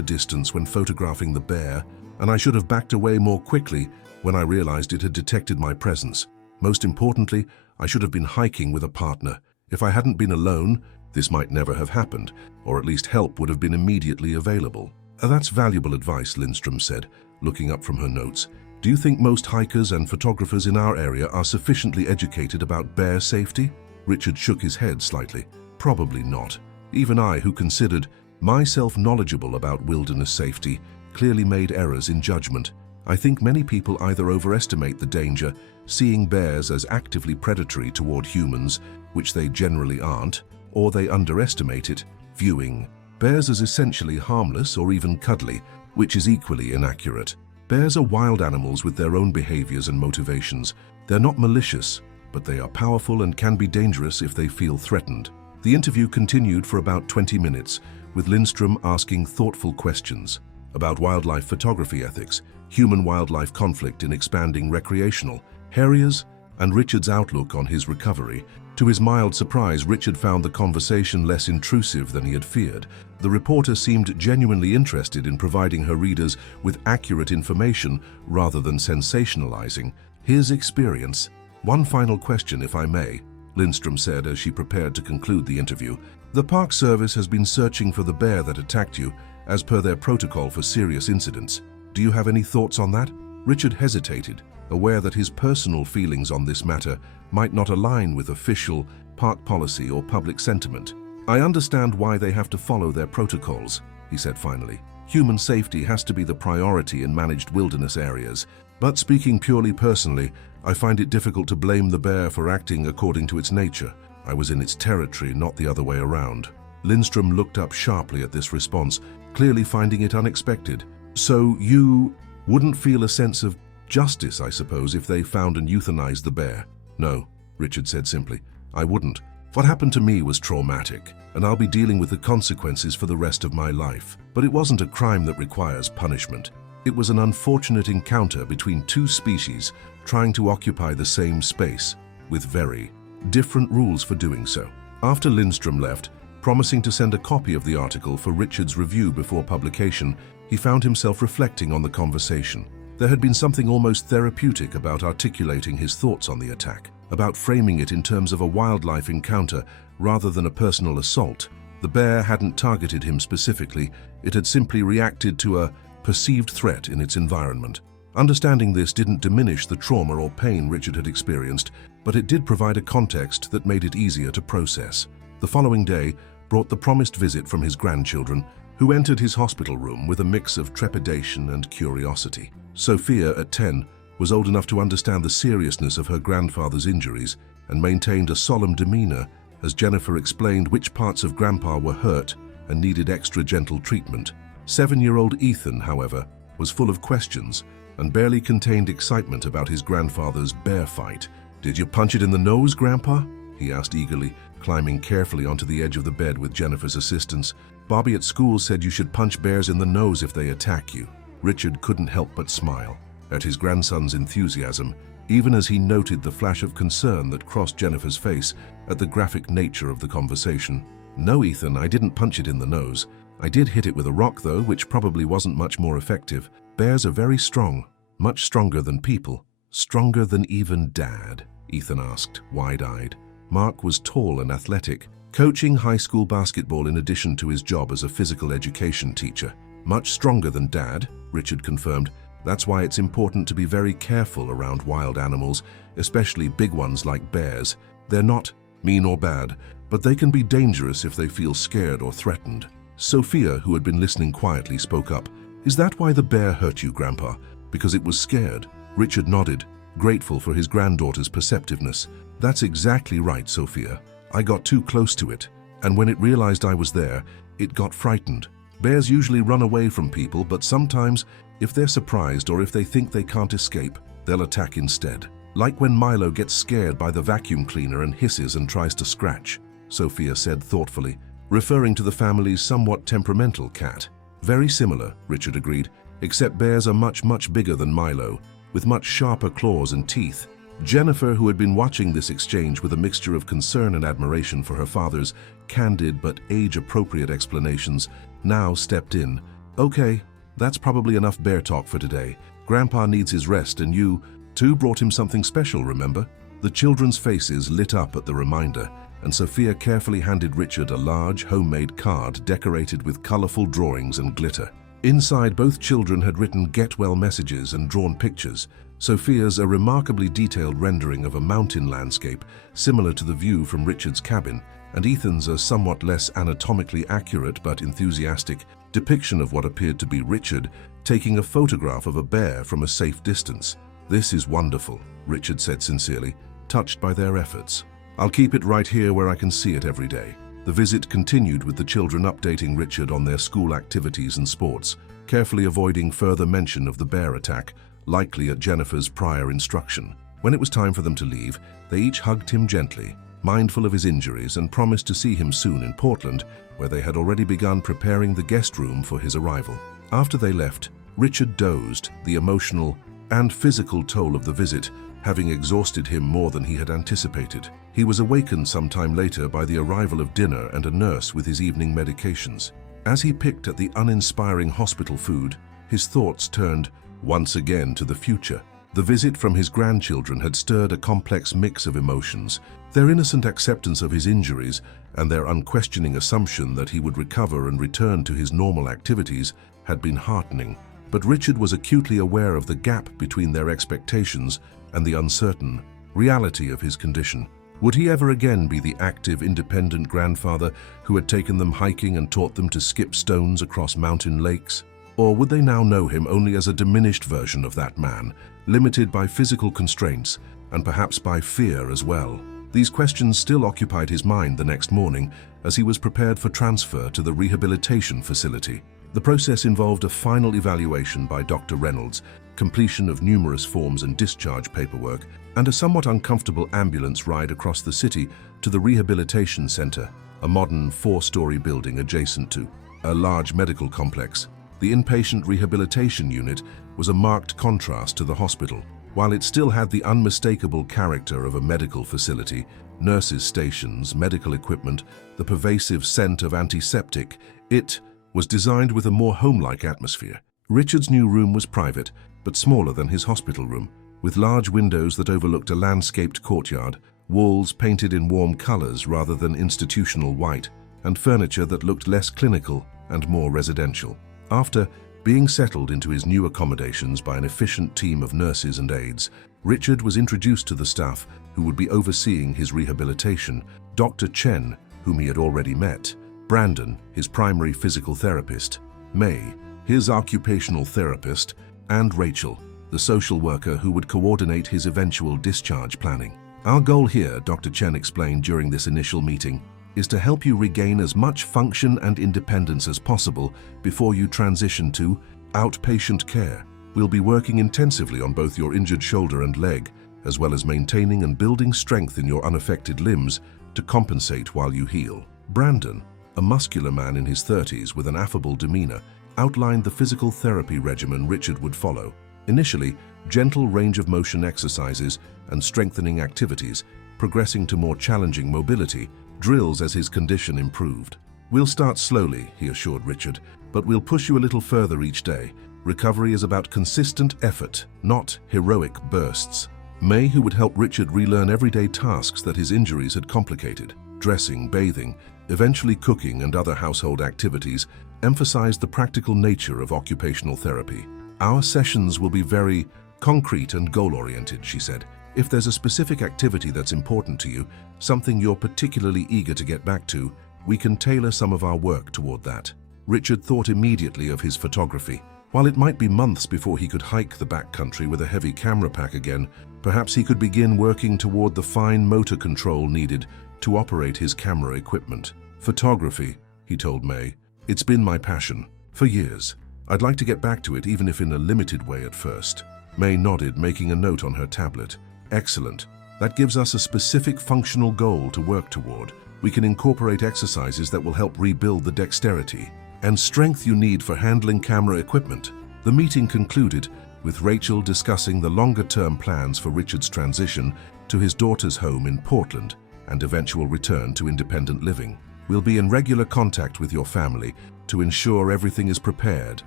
distance when photographing the bear, and I should have backed away more quickly when I realized it had detected my presence. Most importantly, I should have been hiking with a partner. If I hadn't been alone, this might never have happened, or at least help would have been immediately available." "That's valuable advice," Lindstrom said, looking up from her notes. "Do you think most hikers and photographers in our area are sufficiently educated about bear safety?" Richard shook his head slightly. "Probably not. Even I, who considered myself knowledgeable about wilderness safety, clearly made errors in judgment. I think many people either overestimate the danger, seeing bears as actively predatory toward humans, which they generally aren't, or they underestimate it, viewing bears as essentially harmless or even cuddly, which is equally inaccurate. Bears are wild animals with their own behaviors and motivations. They're not malicious, but they are powerful and can be dangerous if they feel threatened." The interview continued for about 20 minutes, with Lindstrom asking thoughtful questions about wildlife photography ethics, human-wildlife conflict in expanding recreational areas, and Richard's outlook on his recovery. To his mild surprise, Richard found the conversation less intrusive than he had feared. The reporter seemed genuinely interested in providing her readers with accurate information rather than sensationalizing his experience. "One final question, if I may," Lindstrom said as she prepared to conclude the interview. "The Park Service has been searching for the bear that attacked you, as per their protocol for serious incidents. Do you have any thoughts on that?" Richard hesitated, aware that his personal feelings on this matter might not align with official park policy or public sentiment. "I understand why they have to follow their protocols," he said finally. "Human safety has to be the priority in managed wilderness areas. But speaking purely personally, I find it difficult to blame the bear for acting according to its nature. I was in its territory, not the other way around. Lindstrom looked up sharply at this response, clearly finding it unexpected. So you wouldn't feel a sense of justice, I suppose, if they found and euthanized the bear? No, Richard said simply. I wouldn't. What happened to me was traumatic, and I'll be dealing with the consequences for the rest of my life. But it wasn't a crime that requires punishment. It was an unfortunate encounter between two species trying to occupy the same space, with very different rules for doing so. After Lindstrom left, promising to send a copy of the article for Richard's review before publication, he found himself reflecting on the conversation. There had been something almost therapeutic about articulating his thoughts on the attack, about framing it in terms of a wildlife encounter rather than a personal assault. The bear hadn't targeted him specifically, it had simply reacted to a perceived threat in its environment. Understanding this didn't diminish the trauma or pain Richard had experienced, but it did provide a context that made it easier to process. The following day brought the promised visit from his grandchildren, who entered his hospital room with a mix of trepidation and curiosity. Sophia, at 10, was old enough to understand the seriousness of her grandfather's injuries and maintained a solemn demeanor as Jennifer explained which parts of Grandpa were hurt and needed extra gentle treatment. 7-year-old Ethan, however, was full of questions and barely contained excitement about his grandfather's bear fight. "Did you punch it in the nose, Grandpa?" he asked eagerly, climbing carefully onto the edge of the bed with Jennifer's assistance. "Bobby at school said you should punch bears in the nose if they attack you." Richard couldn't help but smile at his grandson's enthusiasm, even as he noted the flash of concern that crossed Jennifer's face at the graphic nature of the conversation. "No, Ethan, I didn't punch it in the nose. I did hit it with a rock, though, which probably wasn't much more effective. Bears are very strong, much stronger than people." "Stronger than even Dad?" Ethan asked, wide-eyed. Mark was tall and athletic, coaching high school basketball in addition to his job as a physical education teacher. "Much stronger than Dad," Richard confirmed. "That's why it's important to be very careful around wild animals, especially big ones like bears. They're not mean or bad, but they can be dangerous if they feel scared or threatened." Sophia, who had been listening quietly, spoke up. "Is that why the bear hurt you, Grandpa? Because it was scared?" Richard nodded, grateful for his granddaughter's perceptiveness. "That's exactly right, Sophia. I got too close to it, and when it realized I was there, it got frightened. Bears usually run away from people, but sometimes, if they're surprised or if they think they can't escape, they'll attack instead. Like when Milo gets scared by the vacuum cleaner and hisses and tries to scratch," Sophia said thoughtfully, referring to the family's somewhat temperamental cat. "Very similar," Richard agreed, "except bears are much bigger than Milo, with much sharper claws and teeth." Jennifer, who had been watching this exchange with a mixture of concern and admiration for her father's candid but age-appropriate explanations, now stepped in. "Okay, that's probably enough bear talk for today. Grandpa needs his rest, and you, too, brought him something special, remember?" The children's faces lit up at the reminder, and Sophia carefully handed Richard a large, homemade card decorated with colorful drawings and glitter. Inside, both children had written get-well messages and drawn pictures. Sophia's a remarkably detailed rendering of a mountain landscape, similar to the view from Richard's cabin, and Ethan's a somewhat less anatomically accurate but enthusiastic depiction of what appeared to be Richard taking a photograph of a bear from a safe distance. "This is wonderful," Richard said sincerely, touched by their efforts. "I'll keep it right here where I can see it every day." The visit continued with the children updating Richard on their school activities and sports, carefully avoiding further mention of the bear attack, likely at Jennifer's prior instruction. When it was time for them to leave, they each hugged him gently, mindful of his injuries, and promised to see him soon in Portland, where they had already begun preparing the guest room for his arrival. After they left, Richard dozed, the emotional and physical toll of the visit having exhausted him more than he had anticipated. He was awakened sometime later by the arrival of dinner and a nurse with his evening medications. As he picked at the uninspiring hospital food, his thoughts turned once again to the future. The visit from his grandchildren had stirred a complex mix of emotions. Their innocent acceptance of his injuries and their unquestioning assumption that he would recover and return to his normal activities had been heartening. But Richard was acutely aware of the gap between their expectations and the uncertain reality of his condition. Would he ever again be the active, independent grandfather who had taken them hiking and taught them to skip stones across mountain lakes? Or would they now know him only as a diminished version of that man, limited by physical constraints and perhaps by fear as well? These questions still occupied his mind the next morning as he was prepared for transfer to the rehabilitation facility. The process involved a final evaluation by Dr. Reynolds, completion of numerous forms and discharge paperwork, and a somewhat uncomfortable ambulance ride across the city to the Rehabilitation Center, a modern 4-story building adjacent to a large medical complex. The inpatient rehabilitation unit was a marked contrast to the hospital. While it still had the unmistakable character of a medical facility, nurses' stations, medical equipment, the pervasive scent of antiseptic, it was designed with a more home-like atmosphere. Richard's new room was private, but smaller than his hospital room, with large windows that overlooked a landscaped courtyard, walls painted in warm colors rather than institutional white, and furniture that looked less clinical and more residential. After being settled into his new accommodations by an efficient team of nurses and aides, Richard was introduced to the staff who would be overseeing his rehabilitation: Dr. Chen, whom he had already met; Brandon, his primary physical therapist; May, his occupational therapist; and Rachel, the social worker who would coordinate his eventual discharge planning. "Our goal here," Dr. Chen explained during this initial meeting, "is to help you regain as much function and independence as possible before you transition to outpatient care. We'll be working intensively on both your injured shoulder and leg, as well as maintaining and building strength in your unaffected limbs to compensate while you heal." Brandon, a muscular man in his 30s with an affable demeanor, outlined the physical therapy regimen Richard would follow. Initially, gentle range of motion exercises and strengthening activities, progressing to more challenging mobility, drills as his condition improved. "We'll start slowly," he assured Richard, "but we'll push you a little further each day. Recovery is about consistent effort, not heroic bursts." May, who would help Richard relearn everyday tasks that his injuries had complicated, dressing, bathing, eventually cooking and other household activities, emphasized the practical nature of occupational therapy. "Our sessions will be very concrete and goal-oriented," she said. "If there's a specific activity that's important to you, something you're particularly eager to get back to, we can tailor some of our work toward that." Richard thought immediately of his photography. While it might be months before he could hike the backcountry with a heavy camera pack again, perhaps he could begin working toward the fine motor control needed to operate his camera equipment. "Photography," he told May. "It's been my passion for years. I'd like to get back to it, even if in a limited way at first." May nodded, making a note on her tablet. "Excellent. That gives us a specific functional goal to work toward. We can incorporate exercises that will help rebuild the dexterity and strength you need for handling camera equipment." The meeting concluded with Rachel discussing the longer-term plans for Richard's transition to his daughter's home in Portland and eventual return to independent living. "We'll be in regular contact with your family to ensure everything is prepared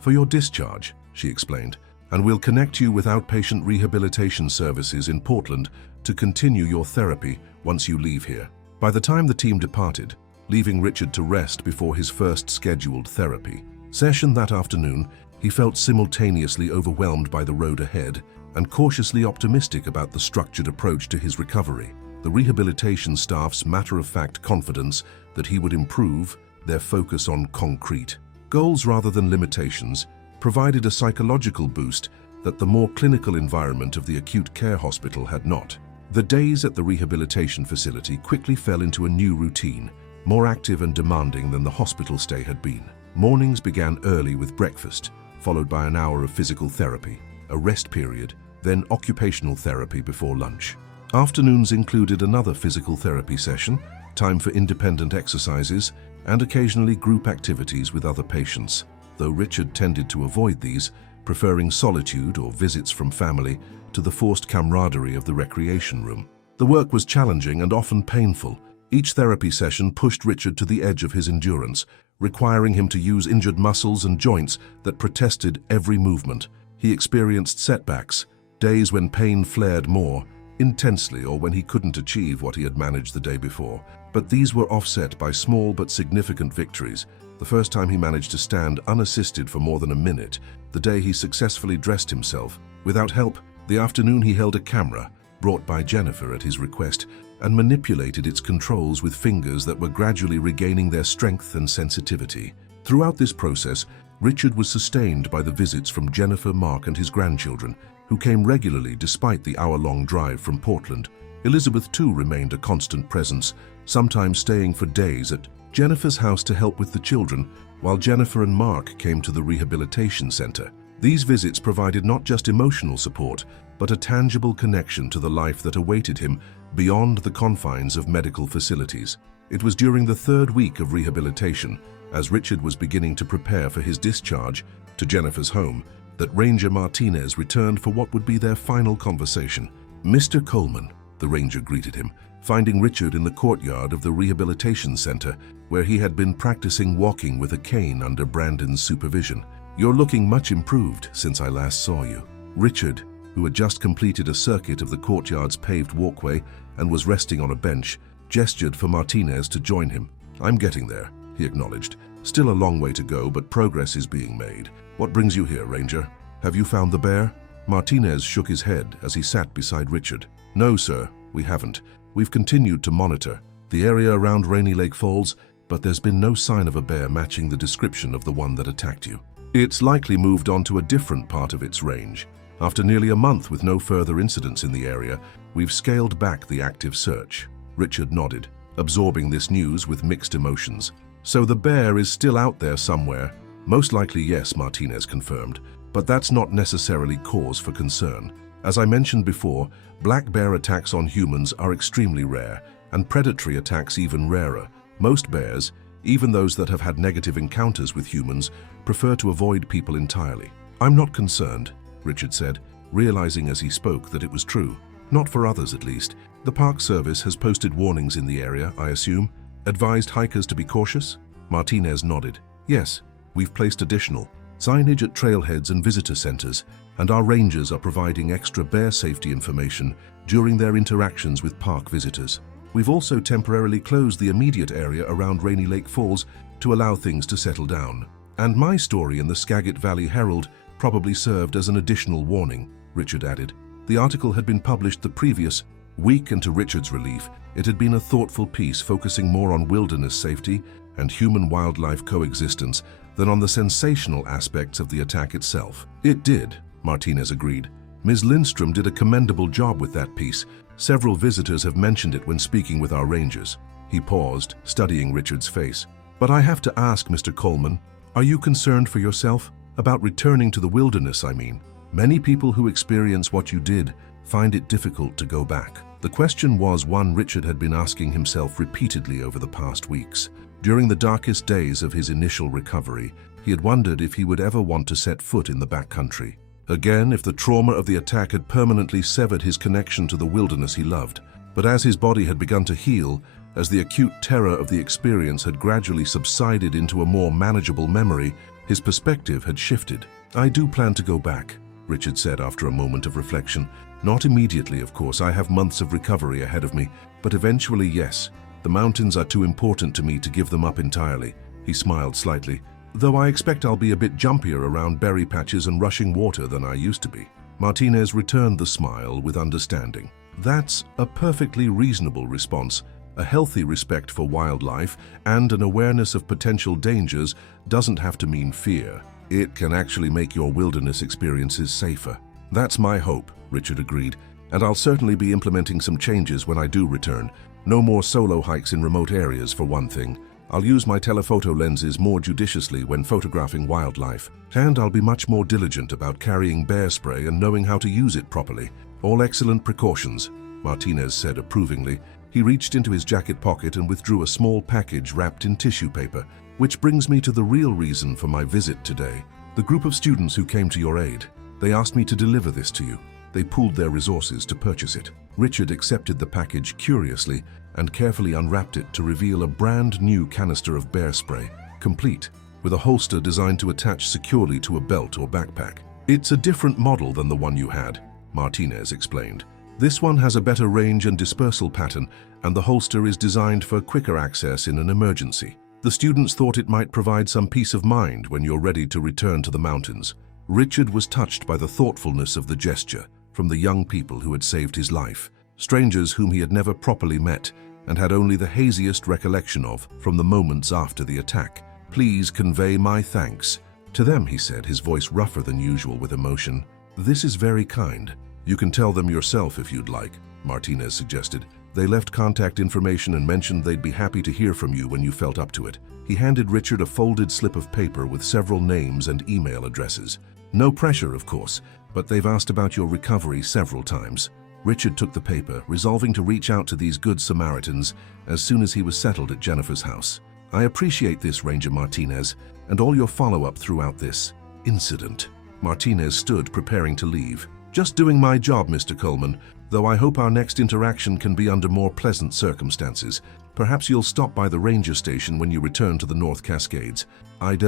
for your discharge," she explained, "and we'll connect you with outpatient rehabilitation services in Portland to continue your therapy once you leave here." By the time the team departed, leaving Richard to rest before his first scheduled therapy session that afternoon, he felt simultaneously overwhelmed by the road ahead and cautiously optimistic about the structured approach to his recovery. The rehabilitation staff's matter-of-fact confidence that he would improve, their focus on concrete goals rather than limitations, provided a psychological boost that the more clinical environment of the acute care hospital had not. The days at the rehabilitation facility quickly fell into a new routine, more active and demanding than the hospital stay had been. Mornings began early with breakfast, followed by an hour of physical therapy, a rest period, then occupational therapy before lunch. Afternoons included another physical therapy session, time for independent exercises, and occasionally group activities with other patients, though Richard tended to avoid these, preferring solitude or visits from family to the forced camaraderie of the recreation room. The work was challenging and often painful. Each therapy session pushed Richard to the edge of his endurance, requiring him to use injured muscles and joints that protested every movement. He experienced setbacks, days when pain flared more intensely or when he couldn't achieve what he had managed the day before. But these were offset by small but significant victories. The first time he managed to stand unassisted for more than a minute, the day he successfully dressed himself. Without help, the afternoon he held a camera, brought by Jennifer at his request, and manipulated its controls with fingers that were gradually regaining their strength and sensitivity. Throughout this process, Richard was sustained by the visits from Jennifer, Mark, and his grandchildren, who came regularly despite the hour-long drive from Portland. Elizabeth too remained a constant presence, sometimes staying for days at Jennifer's house to help with the children, while Jennifer and Mark came to the rehabilitation center. These visits provided not just emotional support, but a tangible connection to the life that awaited him beyond the confines of medical facilities. It was during the third week of rehabilitation, as Richard was beginning to prepare for his discharge to Jennifer's home, that Ranger Martinez returned for what would be their final conversation. "Mr. Coleman," the ranger greeted him, finding Richard in the courtyard of the rehabilitation center, where he had been practicing walking with a cane under Brandon's supervision. "You're looking much improved since I last saw you." Richard, who had just completed a circuit of the courtyard's paved walkway and was resting on a bench, gestured for Martinez to join him. "I'm getting there," he acknowledged. "Still a long way to go, but progress is being made. What brings you here, Ranger? Have you found the bear?" Martinez shook his head as he sat beside Richard. "No, sir, we haven't. We've continued to monitor the area around Rainy Lake Falls, but there's been no sign of a bear matching the description of the one that attacked you. It's likely moved on to a different part of its range. After nearly a month with no further incidents in the area, we've scaled back the active search." Richard nodded, absorbing this news with mixed emotions. "So the bear is still out there somewhere?" "Most likely yes," Martinez confirmed, "but that's not necessarily cause for concern. As I mentioned before, black bear attacks on humans are extremely rare, and predatory attacks even rarer. Most bears, even those that have had negative encounters with humans, prefer to avoid people entirely." "I'm not concerned," Richard said, realizing as he spoke that it was true. "Not for others, at least. The Park Service has posted warnings in the area, I assume? Advised hikers to be cautious?" Martinez nodded. "Yes, we've placed additional signage at trailheads and visitor centers, and our rangers are providing extra bear safety information during their interactions with park visitors. We've also temporarily closed the immediate area around Rainy Lake Falls to allow things to settle down. And my story in the Skagit Valley Herald probably served as an additional warning," Richard added. The article had been published the previous week, and to Richard's relief, it had been a thoughtful piece focusing more on wilderness safety and human-wildlife coexistence than on the sensational aspects of the attack itself. "It did," Martinez agreed. "Ms. Lindstrom did a commendable job with that piece. Several visitors have mentioned it when speaking with our rangers." He paused, studying Richard's face. "But I have to ask, Mr. Coleman, are you concerned for yourself? About returning to the wilderness, I mean. Many people who experience what you did find it difficult to go back." The question was one Richard had been asking himself repeatedly over the past weeks. During the darkest days of his initial recovery, he had wondered if he would ever want to set foot in the backcountry again, if the trauma of the attack had permanently severed his connection to the wilderness he loved. But as his body had begun to heal, as the acute terror of the experience had gradually subsided into a more manageable memory, his perspective had shifted. "I do plan to go back," Richard said after a moment of reflection. "Not immediately, of course. I have months of recovery ahead of me, but eventually, yes. The mountains are too important to me to give them up entirely." He smiled slightly. "Though I expect I'll be a bit jumpier around berry patches and rushing water than I used to be." Martinez returned the smile with understanding. "That's a perfectly reasonable response. A healthy respect for wildlife and an awareness of potential dangers doesn't have to mean fear. It can actually make your wilderness experiences safer." "That's my hope," Richard agreed, "and I'll certainly be implementing some changes when I do return. No more solo hikes in remote areas, for one thing. I'll use my telephoto lenses more judiciously when photographing wildlife, and I'll be much more diligent about carrying bear spray and knowing how to use it properly. All excellent precautions," Martinez said approvingly. He reached into his jacket pocket and withdrew a small package wrapped in tissue paper. "Which brings me to the real reason for my visit today. The group of students who came to your aid. They asked me to deliver this to you. They pooled their resources to purchase it." Richard accepted the package curiously and carefully unwrapped it to reveal a brand new canister of bear spray, complete, with a holster designed to attach securely to a belt or backpack. "It's a different model than the one you had," Martinez explained. "This one has a better range and dispersal pattern, and the holster is designed for quicker access in an emergency. The students thought it might provide some peace of mind when you're ready to return to the mountains." Richard was touched by the thoughtfulness of the gesture from the young people who had saved his life, strangers whom he had never properly met and had only the haziest recollection of from the moments after the attack. "Please convey my thanks to them," he said, his voice rougher than usual with emotion. "This is very kind. You can tell them yourself if you'd like." Martinez suggested. "They left contact information and mentioned they'd be happy to hear from you when you felt up to it." He handed Richard a folded slip of paper with several names and email addresses. "No pressure, of course, but they've asked about your recovery several times." Richard took the paper, resolving to reach out to these good Samaritans as soon as he was settled at Jennifer's house. "I appreciate this, Ranger Martinez, and all your follow-up throughout this incident." Martinez stood, preparing to leave. "Just doing my job, Mr. Coleman, though I hope our next interaction can be under more pleasant circumstances. Perhaps you'll stop by the ranger station when you return to the North Cascades. I'd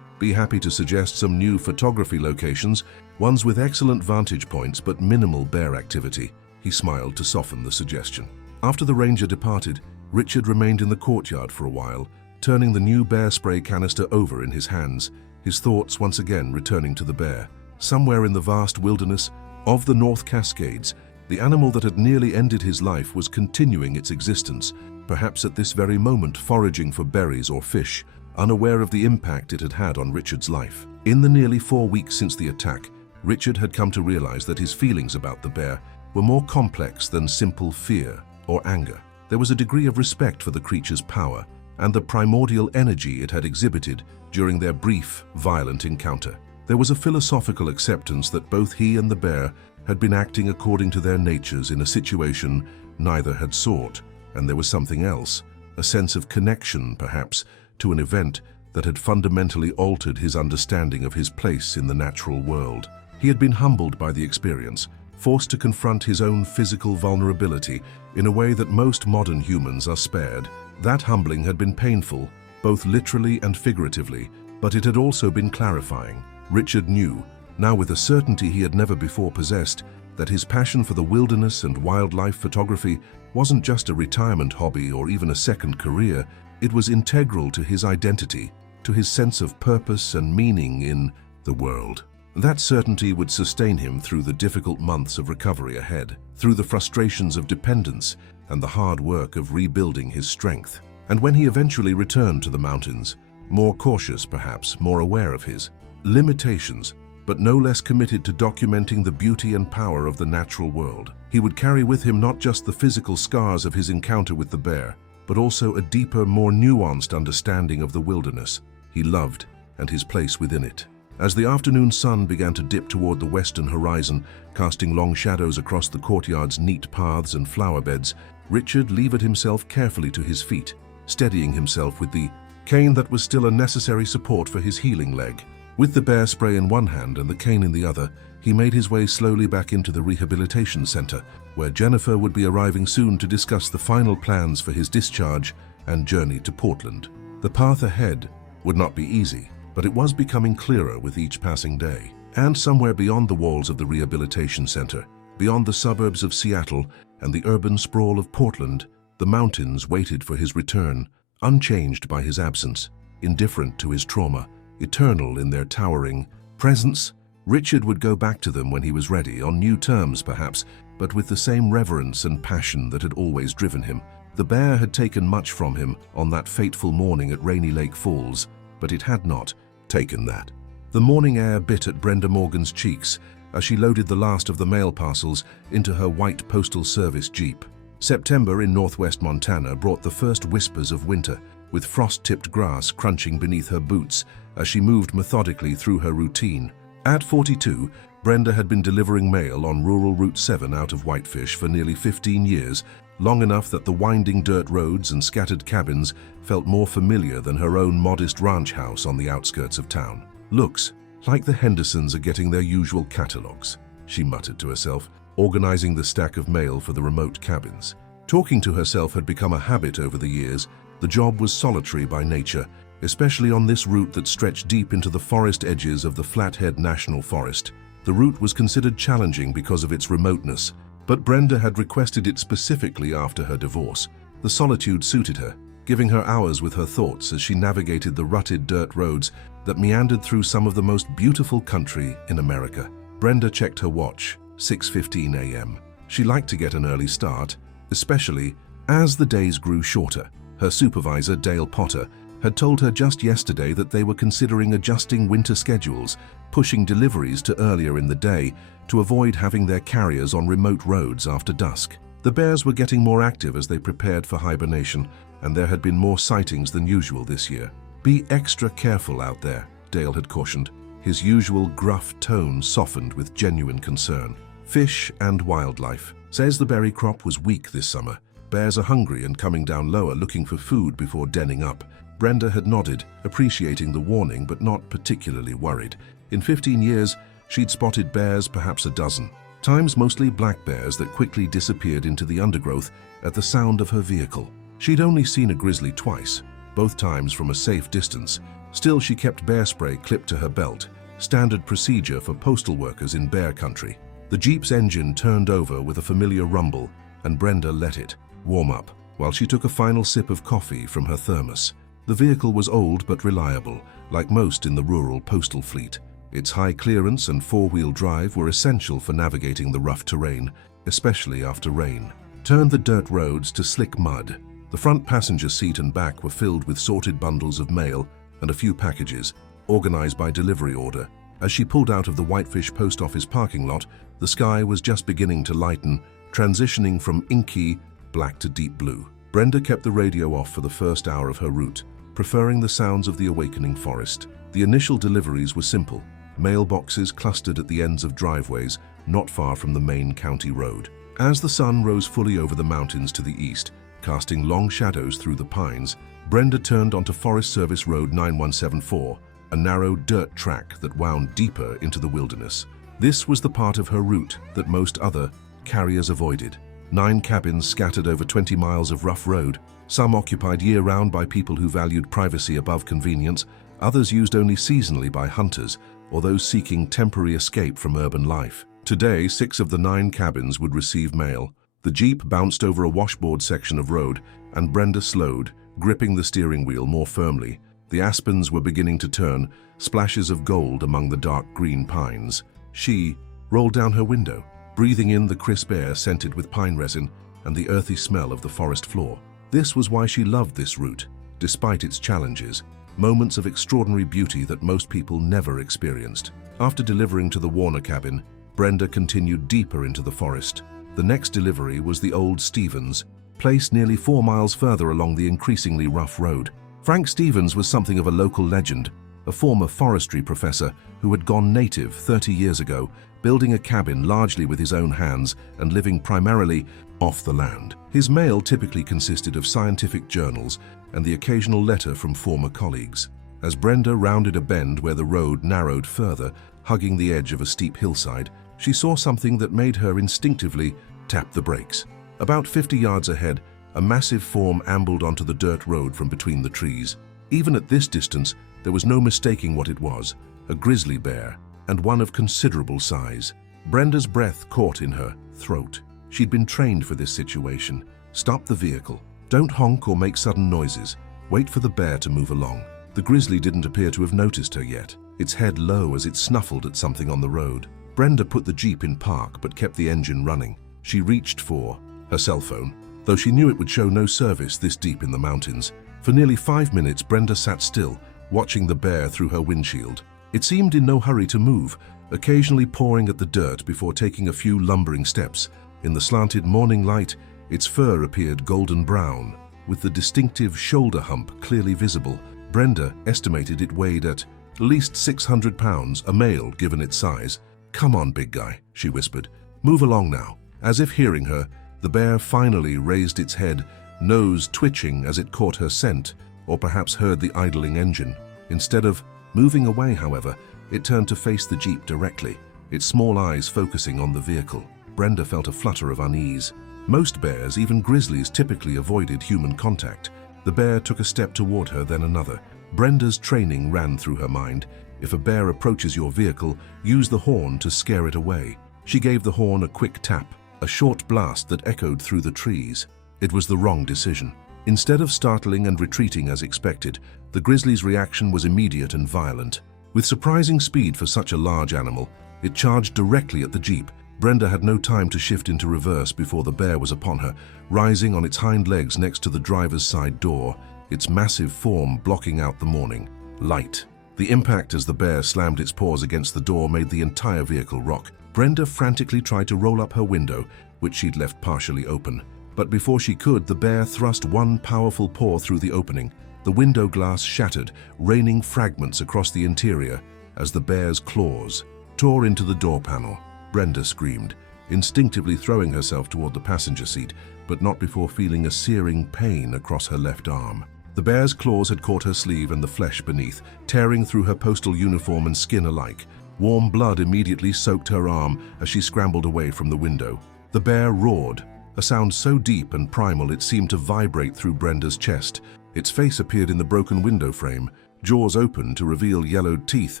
be happy to suggest some new photography locations, ones with excellent vantage points but minimal bear activity." He smiled to soften the suggestion. After the ranger departed, Richard remained in the courtyard for a while, turning the new bear spray canister over in his hands, his thoughts once again returning to the bear. Somewhere in the vast wilderness of the North Cascades, the animal that had nearly ended his life was continuing its existence, perhaps at this very moment foraging for berries or fish, unaware of the impact it had had on Richard's life. In the nearly 4 weeks since the attack, Richard had come to realize that his feelings about the bear were more complex than simple fear or anger. There was a degree of respect for the creature's power and the primordial energy it had exhibited during their brief, violent encounter. There was a philosophical acceptance that both he and the bear had been acting according to their natures in a situation neither had sought, and there was something else, a sense of connection, perhaps, to an event that had fundamentally altered his understanding of his place in the natural world. He had been humbled by the experience, forced to confront his own physical vulnerability in a way that most modern humans are spared. That humbling had been painful, both literally and figuratively, but it had also been clarifying. Richard knew, now with a certainty he had never before possessed, that his passion for the wilderness and wildlife photography wasn't just a retirement hobby or even a second career. It was integral to his identity, to his sense of purpose and meaning in the world. That certainty would sustain him through the difficult months of recovery ahead, through the frustrations of dependence and the hard work of rebuilding his strength. And when he eventually returned to the mountains, more cautious perhaps, more aware of his limitations, but no less committed to documenting the beauty and power of the natural world, he would carry with him not just the physical scars of his encounter with the bear, but also a deeper, more nuanced understanding of the wilderness he loved and his place within it. As the afternoon sun began to dip toward the western horizon, casting long shadows across the courtyard's neat paths and flower beds, Richard levered himself carefully to his feet, steadying himself with the cane that was still a necessary support for his healing leg. With the bear spray in one hand and the cane in the other, he made his way slowly back into the rehabilitation center, where Jennifer would be arriving soon to discuss the final plans for his discharge and journey to Portland. The path ahead would not be easy, but it was becoming clearer with each passing day. And somewhere beyond the walls of the rehabilitation center, beyond the suburbs of Seattle and the urban sprawl of Portland, the mountains waited for his return, unchanged by his absence, indifferent to his trauma, eternal in their towering presence. Richard would go back to them when he was ready, on new terms perhaps, but with the same reverence and passion that had always driven him. The bear had taken much from him on that fateful morning at Rainy Lake Falls, but it had not taken that. The morning air bit at Brenda Morgan's cheeks as she loaded the last of the mail parcels into her white Postal Service Jeep. September in northwest Montana brought the first whispers of winter, with frost-tipped grass crunching beneath her boots as she moved methodically through her routine. At 42, Brenda had been delivering mail on rural Route 7 out of Whitefish for nearly 15 years, long enough that the winding dirt roads and scattered cabins felt more familiar than her own modest ranch house on the outskirts of town. "Looks like the Hendersons are getting their usual catalogs," she muttered to herself, organizing the stack of mail for the remote cabins. Talking to herself had become a habit over the years. The job was solitary by nature, especially on this route that stretched deep into the forest edges of the Flathead National Forest. The route was considered challenging because of its remoteness, but Brenda had requested it specifically after her divorce. The solitude suited her, giving her hours with her thoughts as she navigated the rutted dirt roads that meandered through some of the most beautiful country in America. Brenda checked her watch, 6:15 a.m. She liked to get an early start, especially as the days grew shorter. Her supervisor, Dale Potter, had told her just yesterday that they were considering adjusting winter schedules, pushing deliveries to earlier in the day to avoid having their carriers on remote roads after dusk. The bears were getting more active as they prepared for hibernation, and there had been more sightings than usual this year. "Be extra careful out there," Dale had cautioned, his usual gruff tone softened with genuine concern. "Fish and wildlife." Says the berry crop was weak this summer. Bears are hungry and coming down lower looking for food before denning up. Brenda had nodded, appreciating the warning but not particularly worried. In 15 years, she'd spotted bears perhaps a dozen. Times mostly black bears that quickly disappeared into the undergrowth at the sound of her vehicle. She'd only seen a grizzly twice, both times from a safe distance. Still, she kept bear spray clipped to her belt, standard procedure for postal workers in bear country. The Jeep's engine turned over with a familiar rumble, and Brenda let it warm up while she took a final sip of coffee from her thermos. The vehicle was old but reliable, like most in the rural postal fleet. Its high clearance and four-wheel drive were essential for navigating the rough terrain, especially after rain. Turned the dirt roads to slick mud. The front passenger seat and back were filled with sorted bundles of mail and a few packages, organized by delivery order. As she pulled out of the Whitefish post office parking lot, the sky was just beginning to lighten, transitioning from inky black to deep blue. Brenda kept the radio off for the first hour of her route, preferring the sounds of the awakening forest. The initial deliveries were simple, mailboxes clustered at the ends of driveways, not far from the main county road. As the sun rose fully over the mountains to the east, casting long shadows through the pines, Brenda turned onto Forest Service Road 9174, a narrow dirt track that wound deeper into the wilderness. This was the part of her route that most other carriers avoided. 9 cabins scattered over 20 miles of rough road, some occupied year-round by people who valued privacy above convenience, others used only seasonally by hunters or those seeking temporary escape from urban life. Today, 6 of the 9 cabins would receive mail. The Jeep bounced over a washboard section of road, and Brenda slowed, gripping the steering wheel more firmly. The aspens were beginning to turn, splashes of gold among the dark green pines. She rolled down her window, breathing in the crisp air scented with pine resin and the earthy smell of the forest floor. This was why she loved this route, despite its challenges, moments of extraordinary beauty that most people never experienced. After delivering to the Warner cabin, Brenda continued deeper into the forest. The next delivery was the old Stevens, placed nearly 4 miles further along the increasingly rough road. Frank Stevens was something of a local legend, a former forestry professor who had gone native 30 years ago, building a cabin largely with his own hands and living primarily off the land. His mail typically consisted of scientific journals and the occasional letter from former colleagues. As Brenda rounded a bend where the road narrowed further, hugging the edge of a steep hillside, she saw something that made her instinctively tap the brakes. About 50 yards ahead, a massive form ambled onto the dirt road from between the trees. Even at this distance, there was no mistaking what it was, a grizzly bear, and one of considerable size. Brenda's breath caught in her throat. She'd been trained for this situation. Stop the vehicle. Don't honk or make sudden noises. Wait for the bear to move along. The grizzly didn't appear to have noticed her yet, its head low as it snuffled at something on the road. Brenda put the Jeep in park but kept the engine running. She reached for her cell phone, though she knew it would show no service this deep in the mountains. For nearly 5 minutes, Brenda sat still, watching the bear through her windshield. It seemed in no hurry to move, occasionally pawing at the dirt before taking a few lumbering steps. In the slanted morning light, its fur appeared golden brown, with the distinctive shoulder hump clearly visible. Brenda estimated it weighed at least 600 pounds, a male given its size. "Come on, big guy," she whispered. "Move along now." As if hearing her, the bear finally raised its head, nose twitching as it caught her scent, or perhaps heard the idling engine. Instead of moving away, however, it turned to face the Jeep directly, its small eyes focusing on the vehicle. Brenda felt a flutter of unease. Most bears, even grizzlies, typically avoided human contact. The bear took a step toward her, then another. Brenda's training ran through her mind. If a bear approaches your vehicle, use the horn to scare it away. She gave the horn a quick tap, a short blast that echoed through the trees. It was the wrong decision. Instead of startling and retreating as expected, the grizzly's reaction was immediate and violent. With surprising speed for such a large animal, it charged directly at the Jeep. Brenda had no time to shift into reverse before the bear was upon her, rising on its hind legs next to the driver's side door, its massive form blocking out the morning light. The impact as the bear slammed its paws against the door made the entire vehicle rock. Brenda frantically tried to roll up her window, which she'd left partially open. But before she could, the bear thrust one powerful paw through the opening. The window glass shattered, raining fragments across the interior as the bear's claws tore into the door panel. Brenda screamed, instinctively throwing herself toward the passenger seat, but not before feeling a searing pain across her left arm. The bear's claws had caught her sleeve and the flesh beneath, tearing through her postal uniform and skin alike. Warm blood immediately soaked her arm as she scrambled away from the window. The bear roared, a sound so deep and primal it seemed to vibrate through Brenda's chest. Its face appeared in the broken window frame, jaws open to reveal yellowed teeth,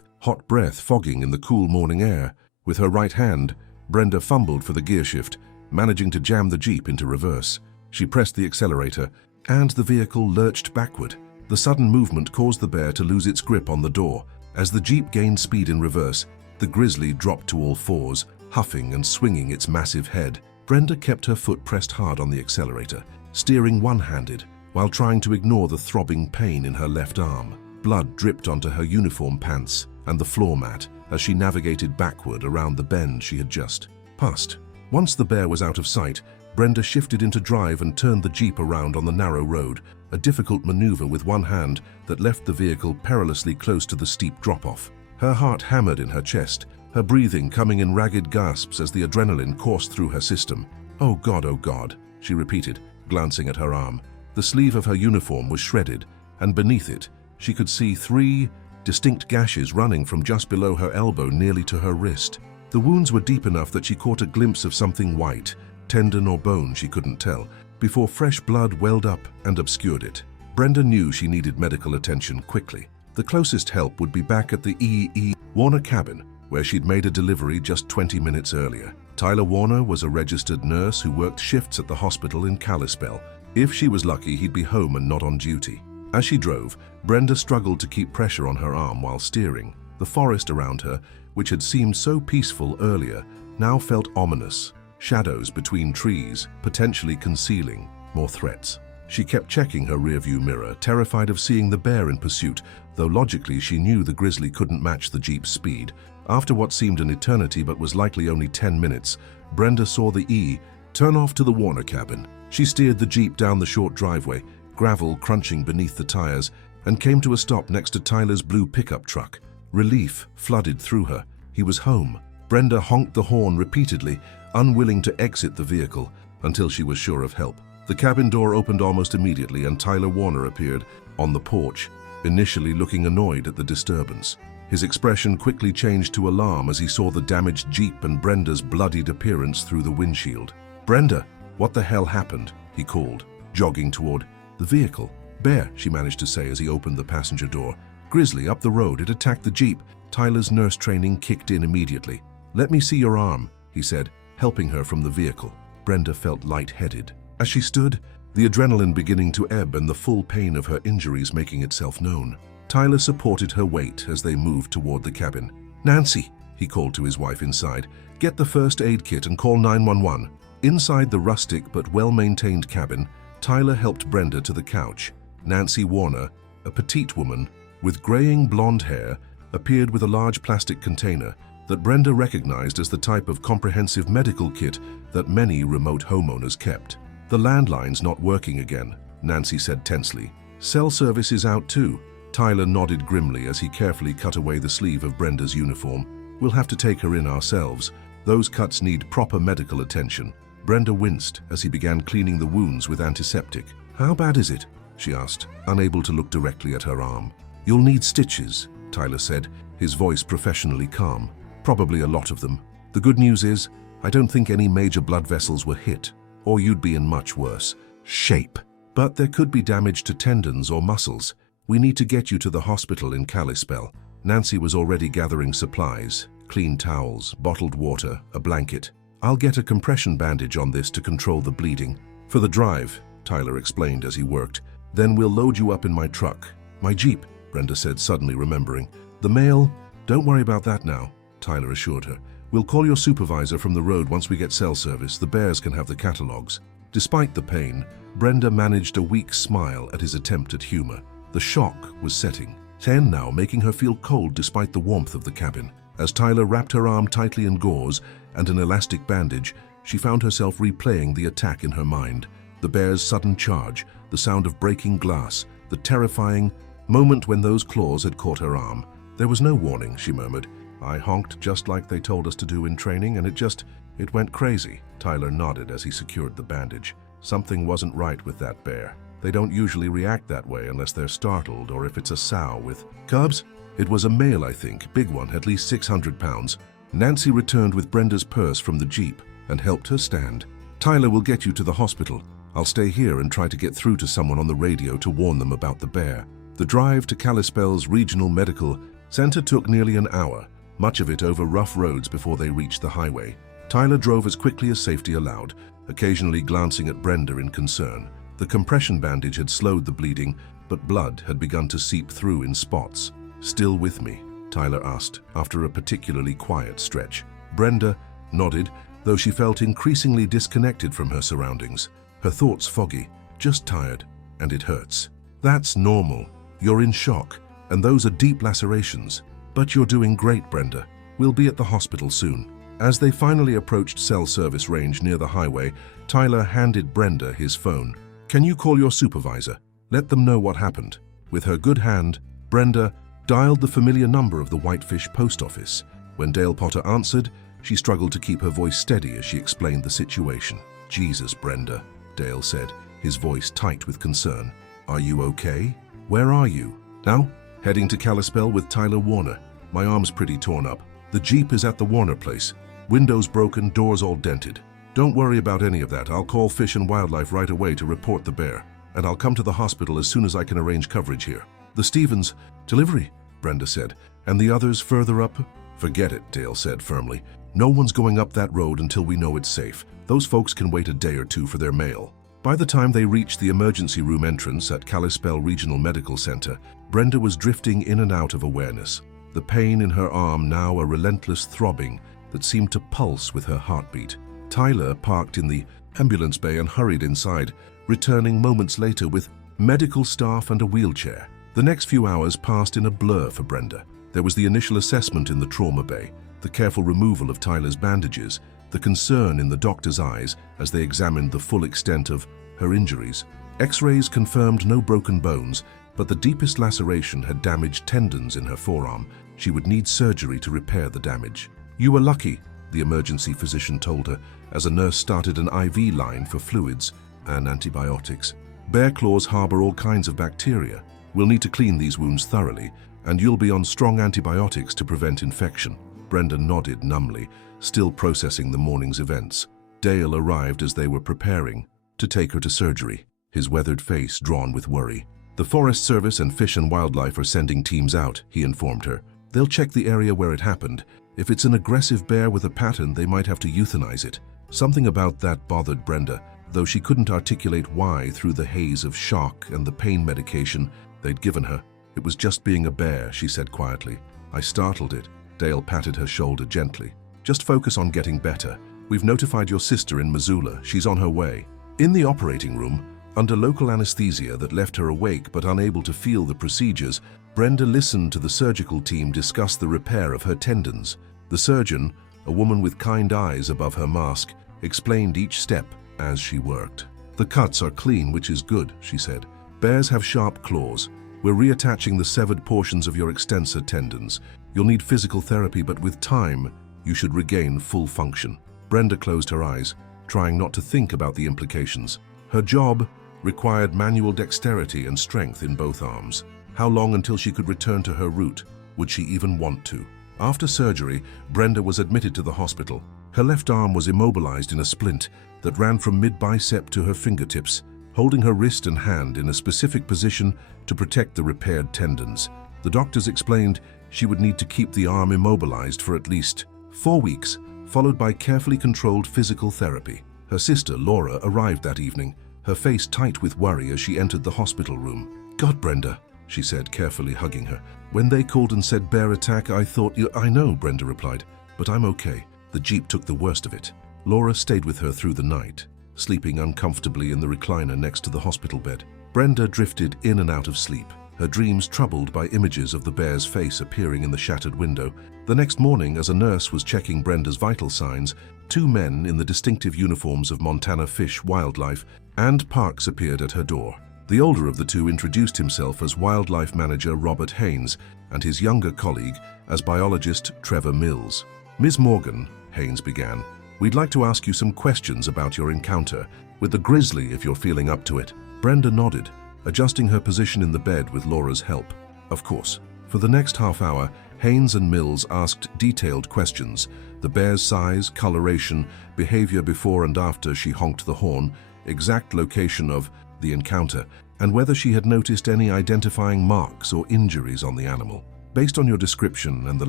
hot breath fogging in the cool morning air. With her right hand, Brenda fumbled for the gear shift, managing to jam the Jeep into reverse. She pressed the accelerator, and the vehicle lurched backward. The sudden movement caused the bear to lose its grip on the door. As the Jeep gained speed in reverse, the grizzly dropped to all fours, huffing and swinging its massive head. Brenda kept her foot pressed hard on the accelerator, steering one-handed, while trying to ignore the throbbing pain in her left arm. Blood dripped onto her uniform pants and the floor mat as she navigated backward around the bend she had just passed. Once the bear was out of sight, Brenda shifted into drive and turned the Jeep around on the narrow road, a difficult maneuver with one hand that left the vehicle perilously close to the steep drop-off. Her heart hammered in her chest, her breathing coming in ragged gasps as the adrenaline coursed through her system. Oh God," she repeated, glancing at her arm. The sleeve of her uniform was shredded, and beneath it, she could see 3 distinct gashes running from just below her elbow nearly to her wrist. The wounds were deep enough that she caught a glimpse of something white, tendon or bone she couldn't tell, before fresh blood welled up and obscured it. Brenda knew she needed medical attention quickly. The closest help would be back at the E.E. Warner cabin, where she'd made a delivery just 20 minutes earlier. Tyler Warner was a registered nurse who worked shifts at the hospital in Kalispell. If she was lucky, he'd be home and not on duty. As she drove, Brenda struggled to keep pressure on her arm while steering. The forest around her, which had seemed so peaceful earlier, now felt ominous. Shadows between trees, potentially concealing more threats. She kept checking her rearview mirror, terrified of seeing the bear in pursuit, though logically she knew the grizzly couldn't match the Jeep's speed. After what seemed an eternity but was likely only 10 minutes, Brenda saw the E turn off to the Warner cabin. She steered the Jeep down the short driveway, gravel crunching beneath the tires, and came to a stop next to Tyler's blue pickup truck. Relief flooded through her. He was home. Brenda honked the horn repeatedly, unwilling to exit the vehicle until she was sure of help. The cabin door opened almost immediately and Tyler Warner appeared on the porch, initially looking annoyed at the disturbance. His expression quickly changed to alarm as he saw the damaged Jeep and Brenda's bloodied appearance through the windshield. "Brenda, what the hell happened?" he called, jogging toward the vehicle. "Bear," she managed to say as he opened the passenger door. "Grizzly, up the road, it attacked the Jeep." Tyler's nurse training kicked in immediately. "Let me see your arm," he said, helping her from the vehicle. Brenda felt lightheaded. As she stood, the adrenaline beginning to ebb and the full pain of her injuries making itself known. Tyler supported her weight as they moved toward the cabin. "Nancy," he called to his wife inside, "get the first aid kit and call 911. Inside the rustic but well-maintained cabin, Tyler helped Brenda to the couch. Nancy Warner, a petite woman with graying blonde hair, appeared with a large plastic container that Brenda recognized as the type of comprehensive medical kit that many remote homeowners kept. "The landline's not working again," Nancy said tensely. "Cell service is out too." Tyler nodded grimly as he carefully cut away the sleeve of Brenda's uniform. "We'll have to take her in ourselves. Those cuts need proper medical attention." Brenda winced as he began cleaning the wounds with antiseptic. "How bad is it?" she asked, unable to look directly at her arm. "You'll need stitches," Tyler said, his voice professionally calm. "Probably a lot of them. The good news is, I don't think any major blood vessels were hit, or you'd be in much worse shape. But there could be damage to tendons or muscles. We need to get you to the hospital in Kalispell." Nancy was already gathering supplies, clean towels, bottled water, a blanket. "I'll get a compression bandage on this to control the bleeding." "For the drive," Tyler explained as he worked. "Then we'll load you up in my truck." "My Jeep," Brenda said, suddenly remembering. "The mail? Don't worry about that now," Tyler assured her. "We'll call your supervisor from the road once we get cell service. The bears can have the catalogs." Despite the pain, Brenda managed a weak smile at his attempt at humor. The shock was setting, now making her feel cold despite the warmth of the cabin. As Tyler wrapped her arm tightly in gauze and an elastic bandage, she found herself replaying the attack in her mind. The bear's sudden charge, the sound of breaking glass, the terrifying moment when those claws had caught her arm. There was no warning, she murmured. I honked just like they told us to do in training, and it went crazy. Tyler nodded as he secured the bandage. Something wasn't right with that bear. They don't usually react that way unless they're startled or if it's a sow with cubs. It was a male, I think, big one, at least 600 pounds. Nancy returned with Brenda's purse from the Jeep and helped her stand. Tyler will get you to the hospital. I'll stay here and try to get through to someone on the radio to warn them about the bear. The drive to Kalispell's Regional Medical Center took nearly an hour, much of it over rough roads before they reached the highway. Tyler drove as quickly as safety allowed, occasionally glancing at Brenda in concern. The compression bandage had slowed the bleeding, but blood had begun to seep through in spots. Still with me? Tyler asked, after a particularly quiet stretch. Brenda nodded, though she felt increasingly disconnected from her surroundings. Her thoughts foggy, just tired, and it hurts. That's normal. You're in shock, and those are deep lacerations. But you're doing great, Brenda. We'll be at the hospital soon. As they finally approached cell service range near the highway, Tyler handed Brenda his phone. Can you call your supervisor? Let them know what happened. With her good hand, Brenda dialed the familiar number of the Whitefish post office. When Dale Potter answered, she struggled to keep her voice steady as she explained the situation. Jesus, Brenda, Dale said, his voice tight with concern. Are you okay? Where are you? Now, heading to Kalispell with Tyler Warner. My arm's pretty torn up. The Jeep is at the Warner place. Windows broken, doors all dented. Don't worry about any of that. I'll call Fish and Wildlife right away to report the bear. And I'll come to the hospital as soon as I can arrange coverage here. The Stevens delivery, Brenda said. And the others further up? Forget it, Dale said firmly. No one's going up that road until we know it's safe. Those folks can wait a day or two for their mail. By the time they reached the emergency room entrance at Kalispell Regional Medical Center, Brenda was drifting in and out of awareness. The pain in her arm now a relentless throbbing that seemed to pulse with her heartbeat. Tyler parked in the ambulance bay and hurried inside, returning moments later with medical staff and a wheelchair. The next few hours passed in a blur for Brenda. There was the initial assessment in the trauma bay, the careful removal of Tyler's bandages, the concern in the doctor's eyes as they examined the full extent of her injuries. X-rays confirmed no broken bones, but the deepest laceration had damaged tendons in her forearm. She would need surgery to repair the damage. You were lucky, the emergency physician told her, as a nurse started an IV line for fluids and antibiotics. Bear claws harbor all kinds of bacteria. We'll need to clean these wounds thoroughly, and you'll be on strong antibiotics to prevent infection. Brenda nodded numbly, still processing the morning's events. Dale arrived as they were preparing to take her to surgery, his weathered face drawn with worry. The Forest Service and Fish and Wildlife are sending teams out, he informed her. They'll check the area where it happened. If it's an aggressive bear with a pattern, they might have to euthanize it. Something about that bothered Brenda, though she couldn't articulate why through the haze of shock and the pain medication they'd given her. It was just being a bear, she said quietly. I startled it. Dale patted her shoulder gently. Just focus on getting better. We've notified your sister in Missoula. She's on her way. In the operating room, under local anesthesia that left her awake but unable to feel the procedures, Brenda listened to the surgical team discuss the repair of her tendons. The surgeon, a woman with kind eyes above her mask, explained each step as she worked. The cuts are clean, which is good, she said. Bears have sharp claws. We're reattaching the severed portions of your extensor tendons. You'll need physical therapy, but with time, you should regain full function. Brenda closed her eyes, trying not to think about the implications. Her job required manual dexterity and strength in both arms. How long until she could return to her route? Would she even want to? After surgery, Brenda was admitted to the hospital. Her left arm was immobilized in a splint that ran from mid-bicep to her fingertips, holding her wrist and hand in a specific position to protect the repaired tendons. The doctors explained she would need to keep the arm immobilized for at least 4 weeks, followed by carefully controlled physical therapy. Her sister, Laura, arrived that evening, her face tight with worry as she entered the hospital room. God, Brenda, she said, carefully hugging her. When they called and said bear attack, I thought, I know, Brenda replied, but I'm okay. The Jeep took the worst of it. Laura stayed with her through the night, sleeping uncomfortably in the recliner next to the hospital bed. Brenda drifted in and out of sleep, her dreams troubled by images of the bear's face appearing in the shattered window. The next morning, as a nurse was checking Brenda's vital signs, two men in the distinctive uniforms of Montana Fish Wildlife and Parks appeared at her door. The older of the two introduced himself as wildlife manager Robert Haynes and his younger colleague as biologist Trevor Mills. "Ms. Morgan," Haynes began, "we'd like to ask you some questions about your encounter with the grizzly if you're feeling up to it." Brenda nodded, adjusting her position in the bed with Laura's help. "Of course." For the next half hour, Haynes and Mills asked detailed questions: the bear's size, coloration, behavior before and after she honked the horn, exact location of the encounter, and whether she had noticed any identifying marks or injuries on the animal. "Based on your description and the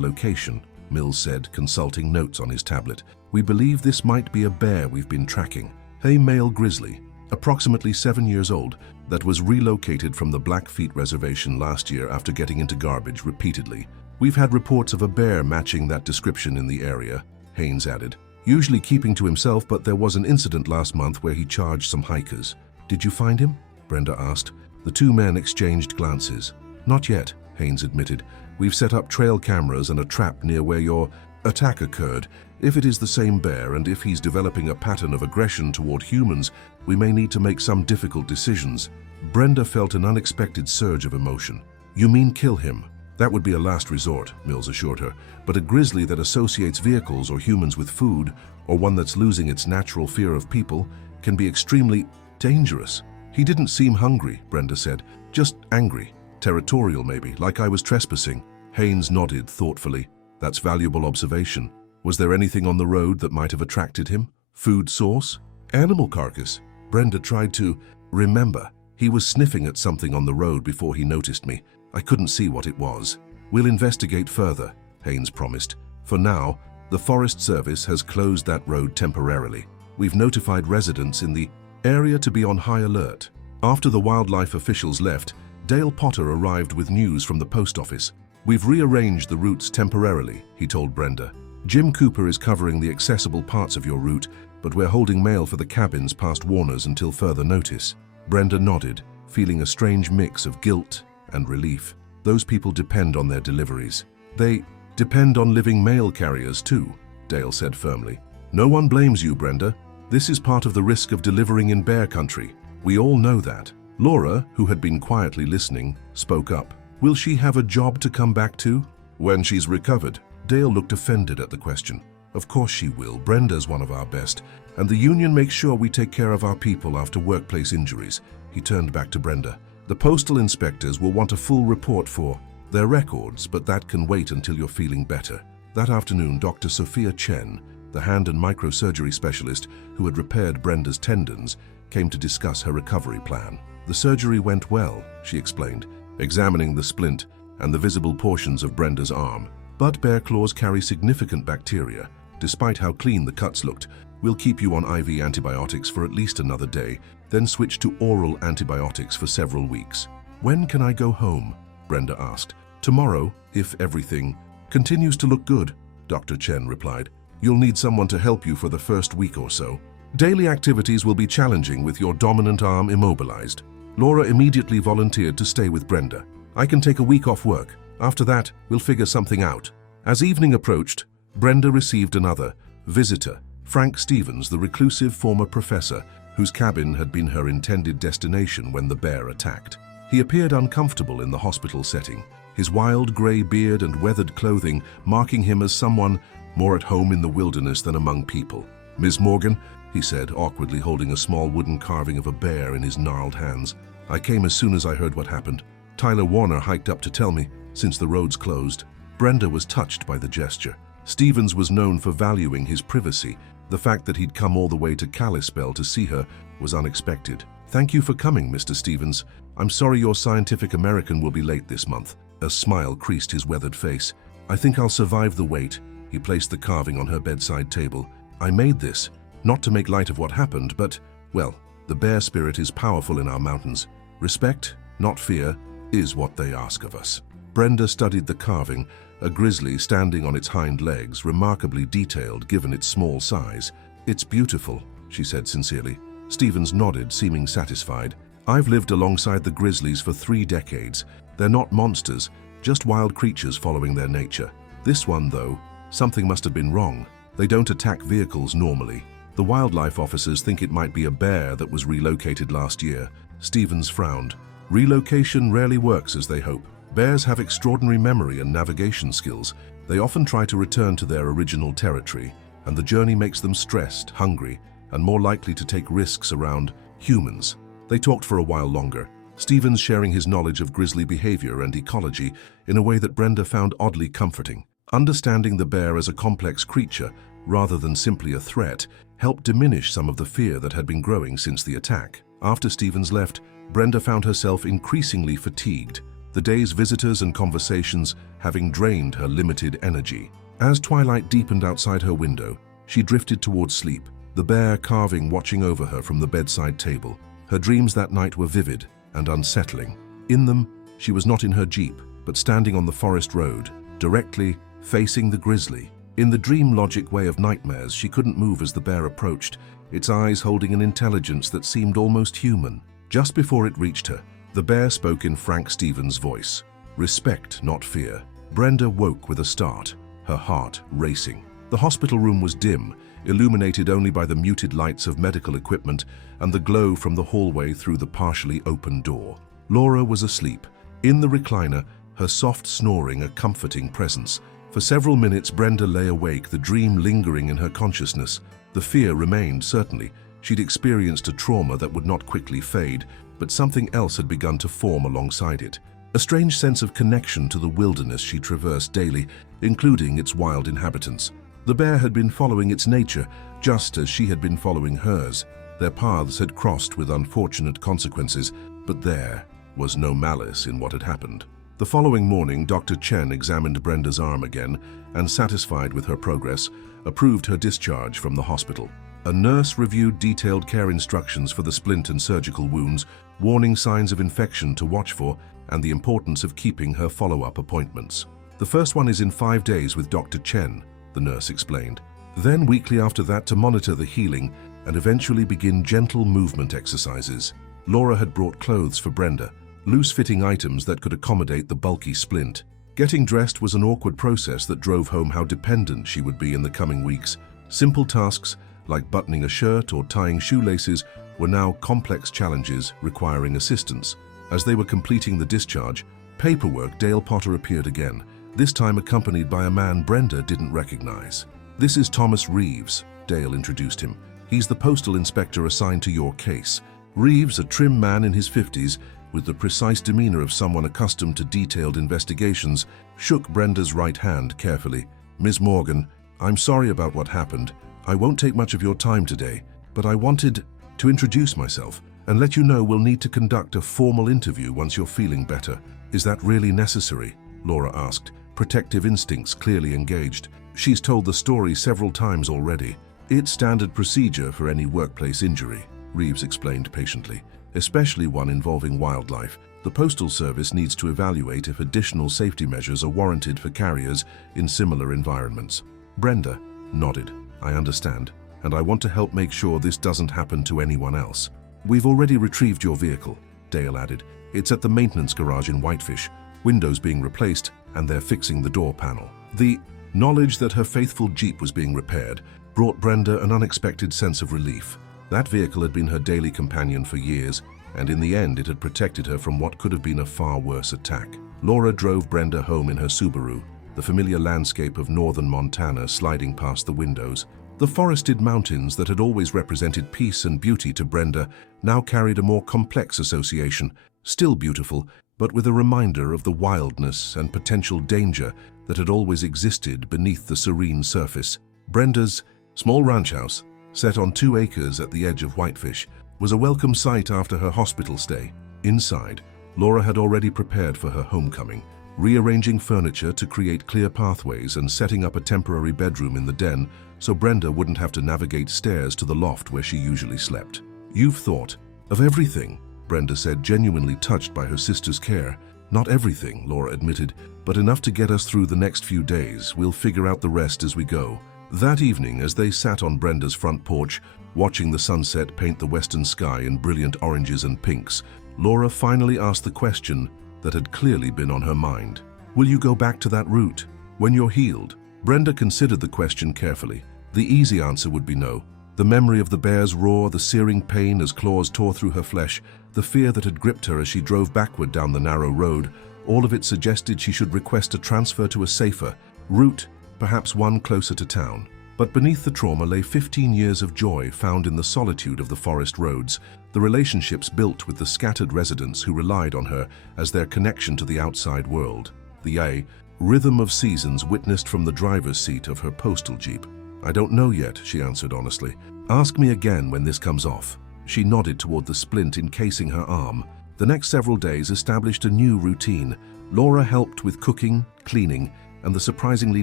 location," Mills said, consulting notes on his tablet, "we believe this might be a bear we've been tracking. A male grizzly, approximately 7 years old, that was relocated from the Blackfeet Reservation last year after getting into garbage repeatedly. We've had reports of a bear matching that description in the area," Haynes added, usually keeping to himself, but there was an incident last month where he charged some hikers. "Did you find him?" Brenda asked. The two men exchanged glances. "Not yet," Haynes admitted. "We've set up trail cameras and a trap near where your attack occurred. If it is the same bear and if he's developing a pattern of aggression toward humans, we may need to make some difficult decisions." Brenda felt an unexpected surge of emotion. "You mean kill him?" "That would be a last resort," Mills assured her, "but a grizzly that associates vehicles or humans with food, or one that's losing its natural fear of people, can be extremely dangerous." "He didn't seem hungry," Brenda said. "Just angry. Territorial maybe, like I was trespassing." Haynes nodded thoughtfully. "That's valuable observation. Was there anything on the road that might have attracted him? Food source? Animal carcass?" Brenda tried to remember. "He was sniffing at something on the road before he noticed me. I couldn't see what it was." "We'll investigate further," Haynes promised. "For now, the Forest Service has closed that road temporarily. We've notified residents in the area to be on high alert." After the wildlife officials left, Dale Potter arrived with news from the post office. "We've rearranged the routes temporarily," he told Brenda. "Jim Cooper is covering the accessible parts of your route, but we're holding mail for the cabins past Warner's until further notice." Brenda nodded, feeling a strange mix of guilt and relief. Those people depend on their deliveries. "They depend on living mail carriers too," Dale said firmly. "No one blames you, Brenda. This is part of the risk of delivering in bear country. We all know that." Laura, who had been quietly listening, spoke up. "Will she have a job to come back to?" "When she's recovered." Dale looked offended at the question. "Of course she will. Brenda's one of our best, and the union makes sure we take care of our people after workplace injuries." He turned back to Brenda. "The postal inspectors will want a full report for their records, but that can wait until you're feeling better." That afternoon, Dr. Sophia Chen, the hand and microsurgery specialist who had repaired Brenda's tendons, came to discuss her recovery plan. "The surgery went well," she explained, examining the splint and the visible portions of Brenda's arm. "But bear claws carry significant bacteria. Despite how clean the cuts looked, we'll keep you on IV antibiotics for at least another day, then switch to oral antibiotics for several weeks." "When can I go home?" Brenda asked. "Tomorrow, if everything continues to look good," Dr. Chen replied. "You'll need someone to help you for the first week or so. Daily activities will be challenging with your dominant arm immobilized." Laura immediately volunteered to stay with Brenda. "I can take a week off work. After that, we'll figure something out." As evening approached, Brenda received another visitor, Frank Stevens, the reclusive former professor, whose cabin had been her intended destination when the bear attacked. He appeared uncomfortable in the hospital setting, his wild gray beard and weathered clothing marking him as someone more at home in the wilderness than among people. "Ms. Morgan," he said, awkwardly holding a small wooden carving of a bear in his gnarled hands. "I came as soon as I heard what happened. Tyler Warner hiked up to tell me, since the roads closed." Brenda was touched by the gesture. Stevens was known for valuing his privacy. The fact that he'd come all the way to Kalispell to see her was unexpected. "Thank you for coming, Mr. Stevens. I'm sorry your Scientific American will be late this month." A smile creased his weathered face. "I think I'll survive the wait." He placed the carving on her bedside table. "I made this, not to make light of what happened, but, well, the bear spirit is powerful in our mountains. Respect, not fear, is what they ask of us." Brenda studied the carving, a grizzly standing on its hind legs, remarkably detailed given its small size. "It's beautiful," she said sincerely. Stevens nodded, seeming satisfied. "I've lived alongside the grizzlies for 3 decades. They're not monsters, just wild creatures following their nature. This one, though, something must have been wrong. They don't attack vehicles normally. The wildlife officers think it might be a bear that was relocated last year. Stevens frowned. Relocation rarely works as they hope. Bears have extraordinary memory and navigation skills. They often try to return to their original territory, and the journey makes them stressed, hungry, and more likely to take risks around humans. They talked for a while longer, Stevens sharing his knowledge of grizzly behavior and ecology in a way that Brenda found oddly comforting. Understanding the bear as a complex creature, rather than simply a threat, helped diminish some of the fear that had been growing since the attack. After Stevens left, Brenda found herself increasingly fatigued, the day's visitors and conversations having drained her limited energy. As twilight deepened outside her window, she drifted towards sleep, the bear carving watching over her from the bedside table. Her dreams that night were vivid and unsettling. In them, she was not in her jeep, but standing on the forest road, directly facing the grizzly. In the dream-logic way of nightmares, she couldn't move as the bear approached, its eyes holding an intelligence that seemed almost human. Just before it reached her, the bear spoke in Frank Stevens' voice. Respect, not fear. Brenda woke with a start, her heart racing. The hospital room was dim, illuminated only by the muted lights of medical equipment and the glow from the hallway through the partially open door. Laura was asleep. In the recliner, her soft snoring a comforting presence. For several minutes, Brenda lay awake, the dream lingering in her consciousness. The fear remained, certainly. She'd experienced a trauma that would not quickly fade, but something else had begun to form alongside it. A strange sense of connection to the wilderness she traversed daily, including its wild inhabitants. The bear had been following its nature, just as she had been following hers. Their paths had crossed with unfortunate consequences, but there was no malice in what had happened. The following morning, Dr. Chen examined Brenda's arm again and, satisfied with her progress, approved her discharge from the hospital. A nurse reviewed detailed care instructions for the splint and surgical wounds, warning signs of infection to watch for, and the importance of keeping her follow-up appointments. The first one is in 5 days with Dr. Chen, the nurse explained. Then weekly after that to monitor the healing and eventually begin gentle movement exercises. Laura had brought clothes for Brenda, loose-fitting items that could accommodate the bulky splint. Getting dressed was an awkward process that drove home how dependent she would be in the coming weeks. Simple tasks, like buttoning a shirt or tying shoelaces, were now complex challenges requiring assistance. As they were completing the discharge paperwork, Dale Potter appeared again, this time accompanied by a man Brenda didn't recognize. "This is Thomas Reeves," Dale introduced him. "He's the postal inspector assigned to your case." Reeves, a trim man in his 50s, with the precise demeanor of someone accustomed to detailed investigations, shook Brenda's right hand carefully. "Ms. Morgan, I'm sorry about what happened. I won't take much of your time today, but I wanted to introduce myself and let you know we'll need to conduct a formal interview once you're feeling better." "Is that really necessary?" Laura asked, protective instincts clearly engaged. "She's told the story several times already. It's standard procedure for any workplace injury," Reeves explained patiently, "especially one involving wildlife. The Postal Service needs to evaluate if additional safety measures are warranted for carriers in similar environments." Brenda nodded. "I understand, and I want to help make sure this doesn't happen to anyone else." "We've already retrieved your vehicle," Dale added. "It's at the maintenance garage in Whitefish, windows being replaced, and they're fixing the door panel." The knowledge that her faithful Jeep was being repaired brought Brenda an unexpected sense of relief. That vehicle had been her daily companion for years, and in the end it had protected her from what could have been a far worse attack. Laura drove Brenda home in her Subaru, the familiar landscape of northern Montana sliding past the windows. The forested mountains that had always represented peace and beauty to Brenda now carried a more complex association, still beautiful, but with a reminder of the wildness and potential danger that had always existed beneath the serene surface. Brenda's small ranch house, set on 2 acres at the edge of Whitefish, was a welcome sight after her hospital stay. Inside, Laura had already prepared for her homecoming, rearranging furniture to create clear pathways and setting up a temporary bedroom in the den so Brenda wouldn't have to navigate stairs to the loft where she usually slept. "You've thought of everything," Brenda said, genuinely touched by her sister's care. "Not everything," Laura admitted, "but enough to get us through the next few days. We'll figure out the rest as we go." That evening, as they sat on Brenda's front porch, watching the sunset paint the western sky in brilliant oranges and pinks, Laura finally asked the question, that had clearly been on her mind. Will you go back to that route when you're healed? Brenda considered the question carefully. The easy answer would be no. The memory of the bear's roar, the searing pain as claws tore through her flesh, the fear that had gripped her as she drove backward down the narrow road, all of it suggested she should request a transfer to a safer route, perhaps one closer to town. But beneath the trauma lay 15 years of joy found in the solitude of the forest roads, the relationships built with the scattered residents who relied on her as their connection to the outside world. The rhythm of seasons witnessed from the driver's seat of her postal jeep. I don't know yet, she answered honestly. Ask me again when this comes off. She nodded toward the splint encasing her arm. The next several days established a new routine. Laura helped with cooking, cleaning, and the surprisingly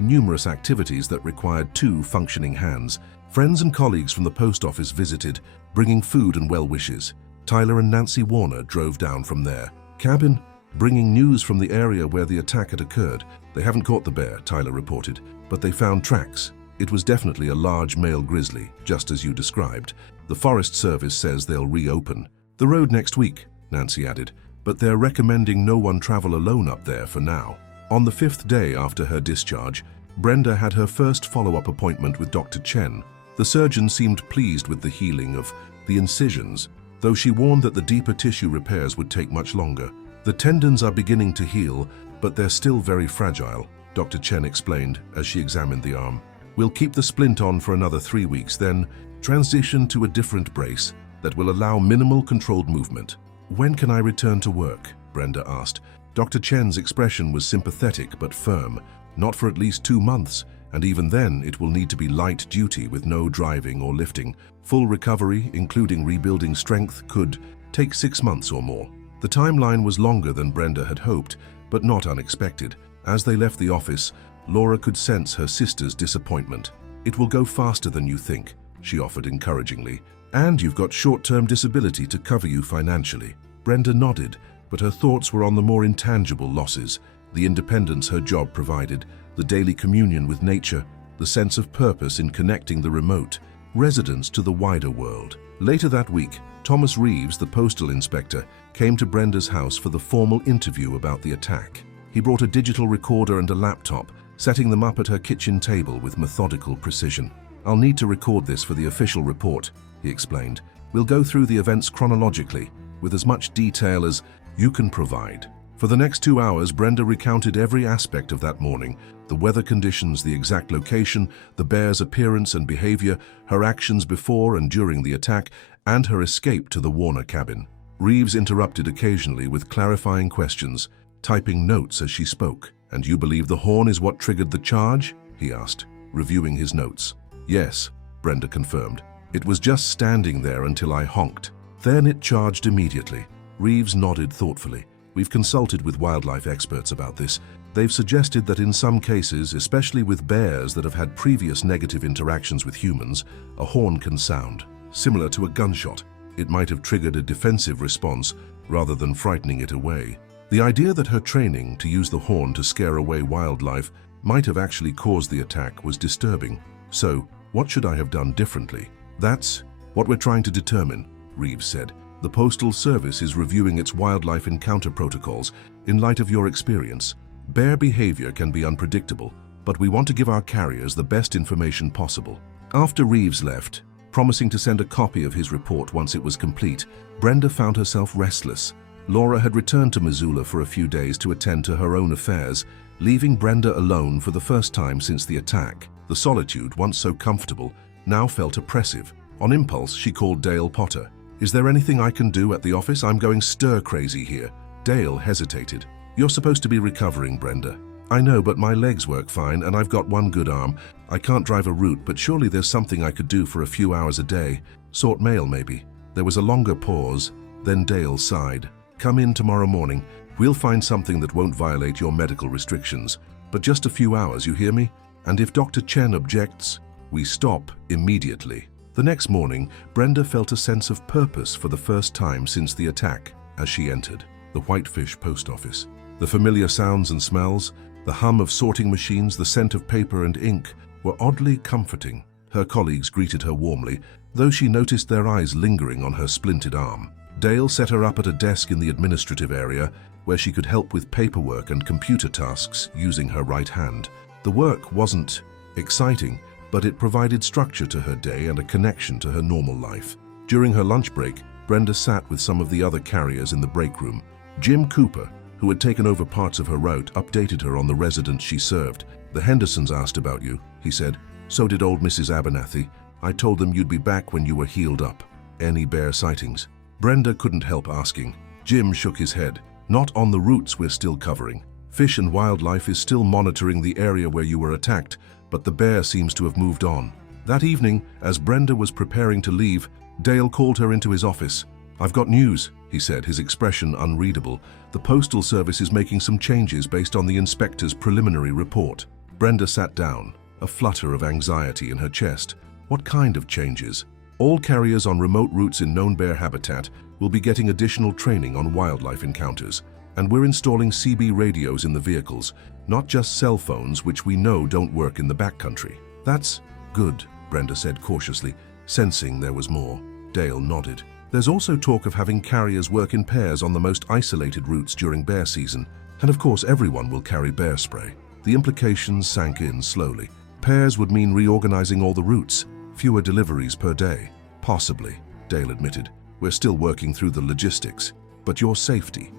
numerous activities that required two functioning hands. Friends and colleagues from the post office visited, bringing food and well wishes. Tyler and Nancy Warner drove down from their cabin, bringing news from the area where the attack had occurred. They haven't caught the bear, Tyler reported, but they found tracks. It was definitely a large male grizzly, just as you described. The Forest Service says they'll reopen the road next week, Nancy added, but they're recommending no one travel alone up there for now. On the 5th day after her discharge, Brenda had her first follow-up appointment with Dr. Chen. The surgeon seemed pleased with the healing of the incisions, though she warned that the deeper tissue repairs would take much longer. The tendons are beginning to heal, but they're still very fragile, Dr. Chen explained as she examined the arm. We'll keep the splint on for another 3 weeks, then transition to a different brace that will allow minimal controlled movement. When can I return to work? Brenda asked. Dr. Chen's expression was sympathetic but firm. Not for at least 2 months, and even then it will need to be light duty with no driving or lifting. Full recovery, including rebuilding strength, could take 6 months or more. The timeline was longer than Brenda had hoped, but not unexpected. As they left the office, Laura could sense her sister's disappointment. It will go faster than you think, she offered encouragingly. And you've got short-term disability to cover you financially. Brenda nodded, but her thoughts were on the more intangible losses, the independence her job provided, the daily communion with nature, the sense of purpose in connecting the remote residents to the wider world. Later that week, Thomas Reeves, the postal inspector, came to Brenda's house for the formal interview about the attack. He brought a digital recorder and a laptop, setting them up at her kitchen table with methodical precision. I'll need to record this for the official report, he explained. We'll go through the events chronologically, with as much detail as you can provide. For the next 2 hours, Brenda recounted every aspect of that morning, the weather conditions, the exact location, the bear's appearance and behavior, her actions before and during the attack, and her escape to the Warner cabin. Reeves interrupted occasionally with clarifying questions, typing notes as she spoke. And you believe the horn is what triggered the charge? He asked, reviewing his notes. Yes, Brenda confirmed. It was just standing there until I honked. Then it charged immediately. Reeves nodded thoughtfully. We've consulted with wildlife experts about this. They've suggested that in some cases, especially with bears that have had previous negative interactions with humans, a horn can sound, similar to a gunshot. It might have triggered a defensive response rather than frightening it away. The idea that her training to use the horn to scare away wildlife might have actually caused the attack was disturbing. So, what should I have done differently? That's what we're trying to determine, Reeves said. The Postal Service is reviewing its wildlife encounter protocols in light of your experience. Bear behavior can be unpredictable, but we want to give our carriers the best information possible. After Reeves left, promising to send a copy of his report once it was complete, Brenda found herself restless. Laura had returned to Missoula for a few days to attend to her own affairs, leaving Brenda alone for the first time since the attack. The solitude, once so comfortable, now felt oppressive. On impulse, she called Dale Potter. Is there anything I can do at the office? I'm going stir-crazy here. Dale hesitated. You're supposed to be recovering, Brenda. I know, but my legs work fine and I've got one good arm. I can't drive a route, but surely there's something I could do for a few hours a day. Sort mail, maybe. There was a longer pause, then Dale sighed. Come in tomorrow morning. We'll find something that won't violate your medical restrictions. But just a few hours, you hear me? And if Dr. Chen objects, we stop immediately. The next morning, Brenda felt a sense of purpose for the first time since the attack as she entered the Whitefish post office. The familiar sounds and smells, the hum of sorting machines, the scent of paper and ink were oddly comforting. Her colleagues greeted her warmly, though she noticed their eyes lingering on her splintered arm. Dale set her up at a desk in the administrative area, where she could help with paperwork and computer tasks using her right hand. The work wasn't exciting, but it provided structure to her day and a connection to her normal life. During her lunch break, Brenda sat with some of the other carriers in the break room. Jim Cooper, who had taken over parts of her route, updated her on the residents she served. "The Hendersons asked about you," he said. "So did old Mrs. Abernathy. I told them you'd be back when you were healed up. Any bear sightings?" Brenda couldn't help asking. Jim shook his head. "Not on the routes we're still covering. Fish and Wildlife is still monitoring the area where you were attacked, but the bear seems to have moved on." That evening, as Brenda was preparing to leave, Dale called her into his office. "I've got news," he said, his expression unreadable. "The Postal Service is making some changes based on the inspector's preliminary report." Brenda sat down, a flutter of anxiety in her chest. What kind of changes? All carriers on remote routes in known bear habitat will be getting additional training on wildlife encounters. And we're installing CB radios in the vehicles, not just cell phones, which we know don't work in the backcountry. "That's good," Brenda said cautiously, sensing there was more. Dale nodded. "There's also talk of having carriers work in pairs on the most isolated routes during bear season. And of course everyone will carry bear spray." The implications sank in slowly. Pairs would mean reorganizing all the routes, fewer deliveries per day. "Possibly," Dale admitted. "We're still working through the logistics. But your safety,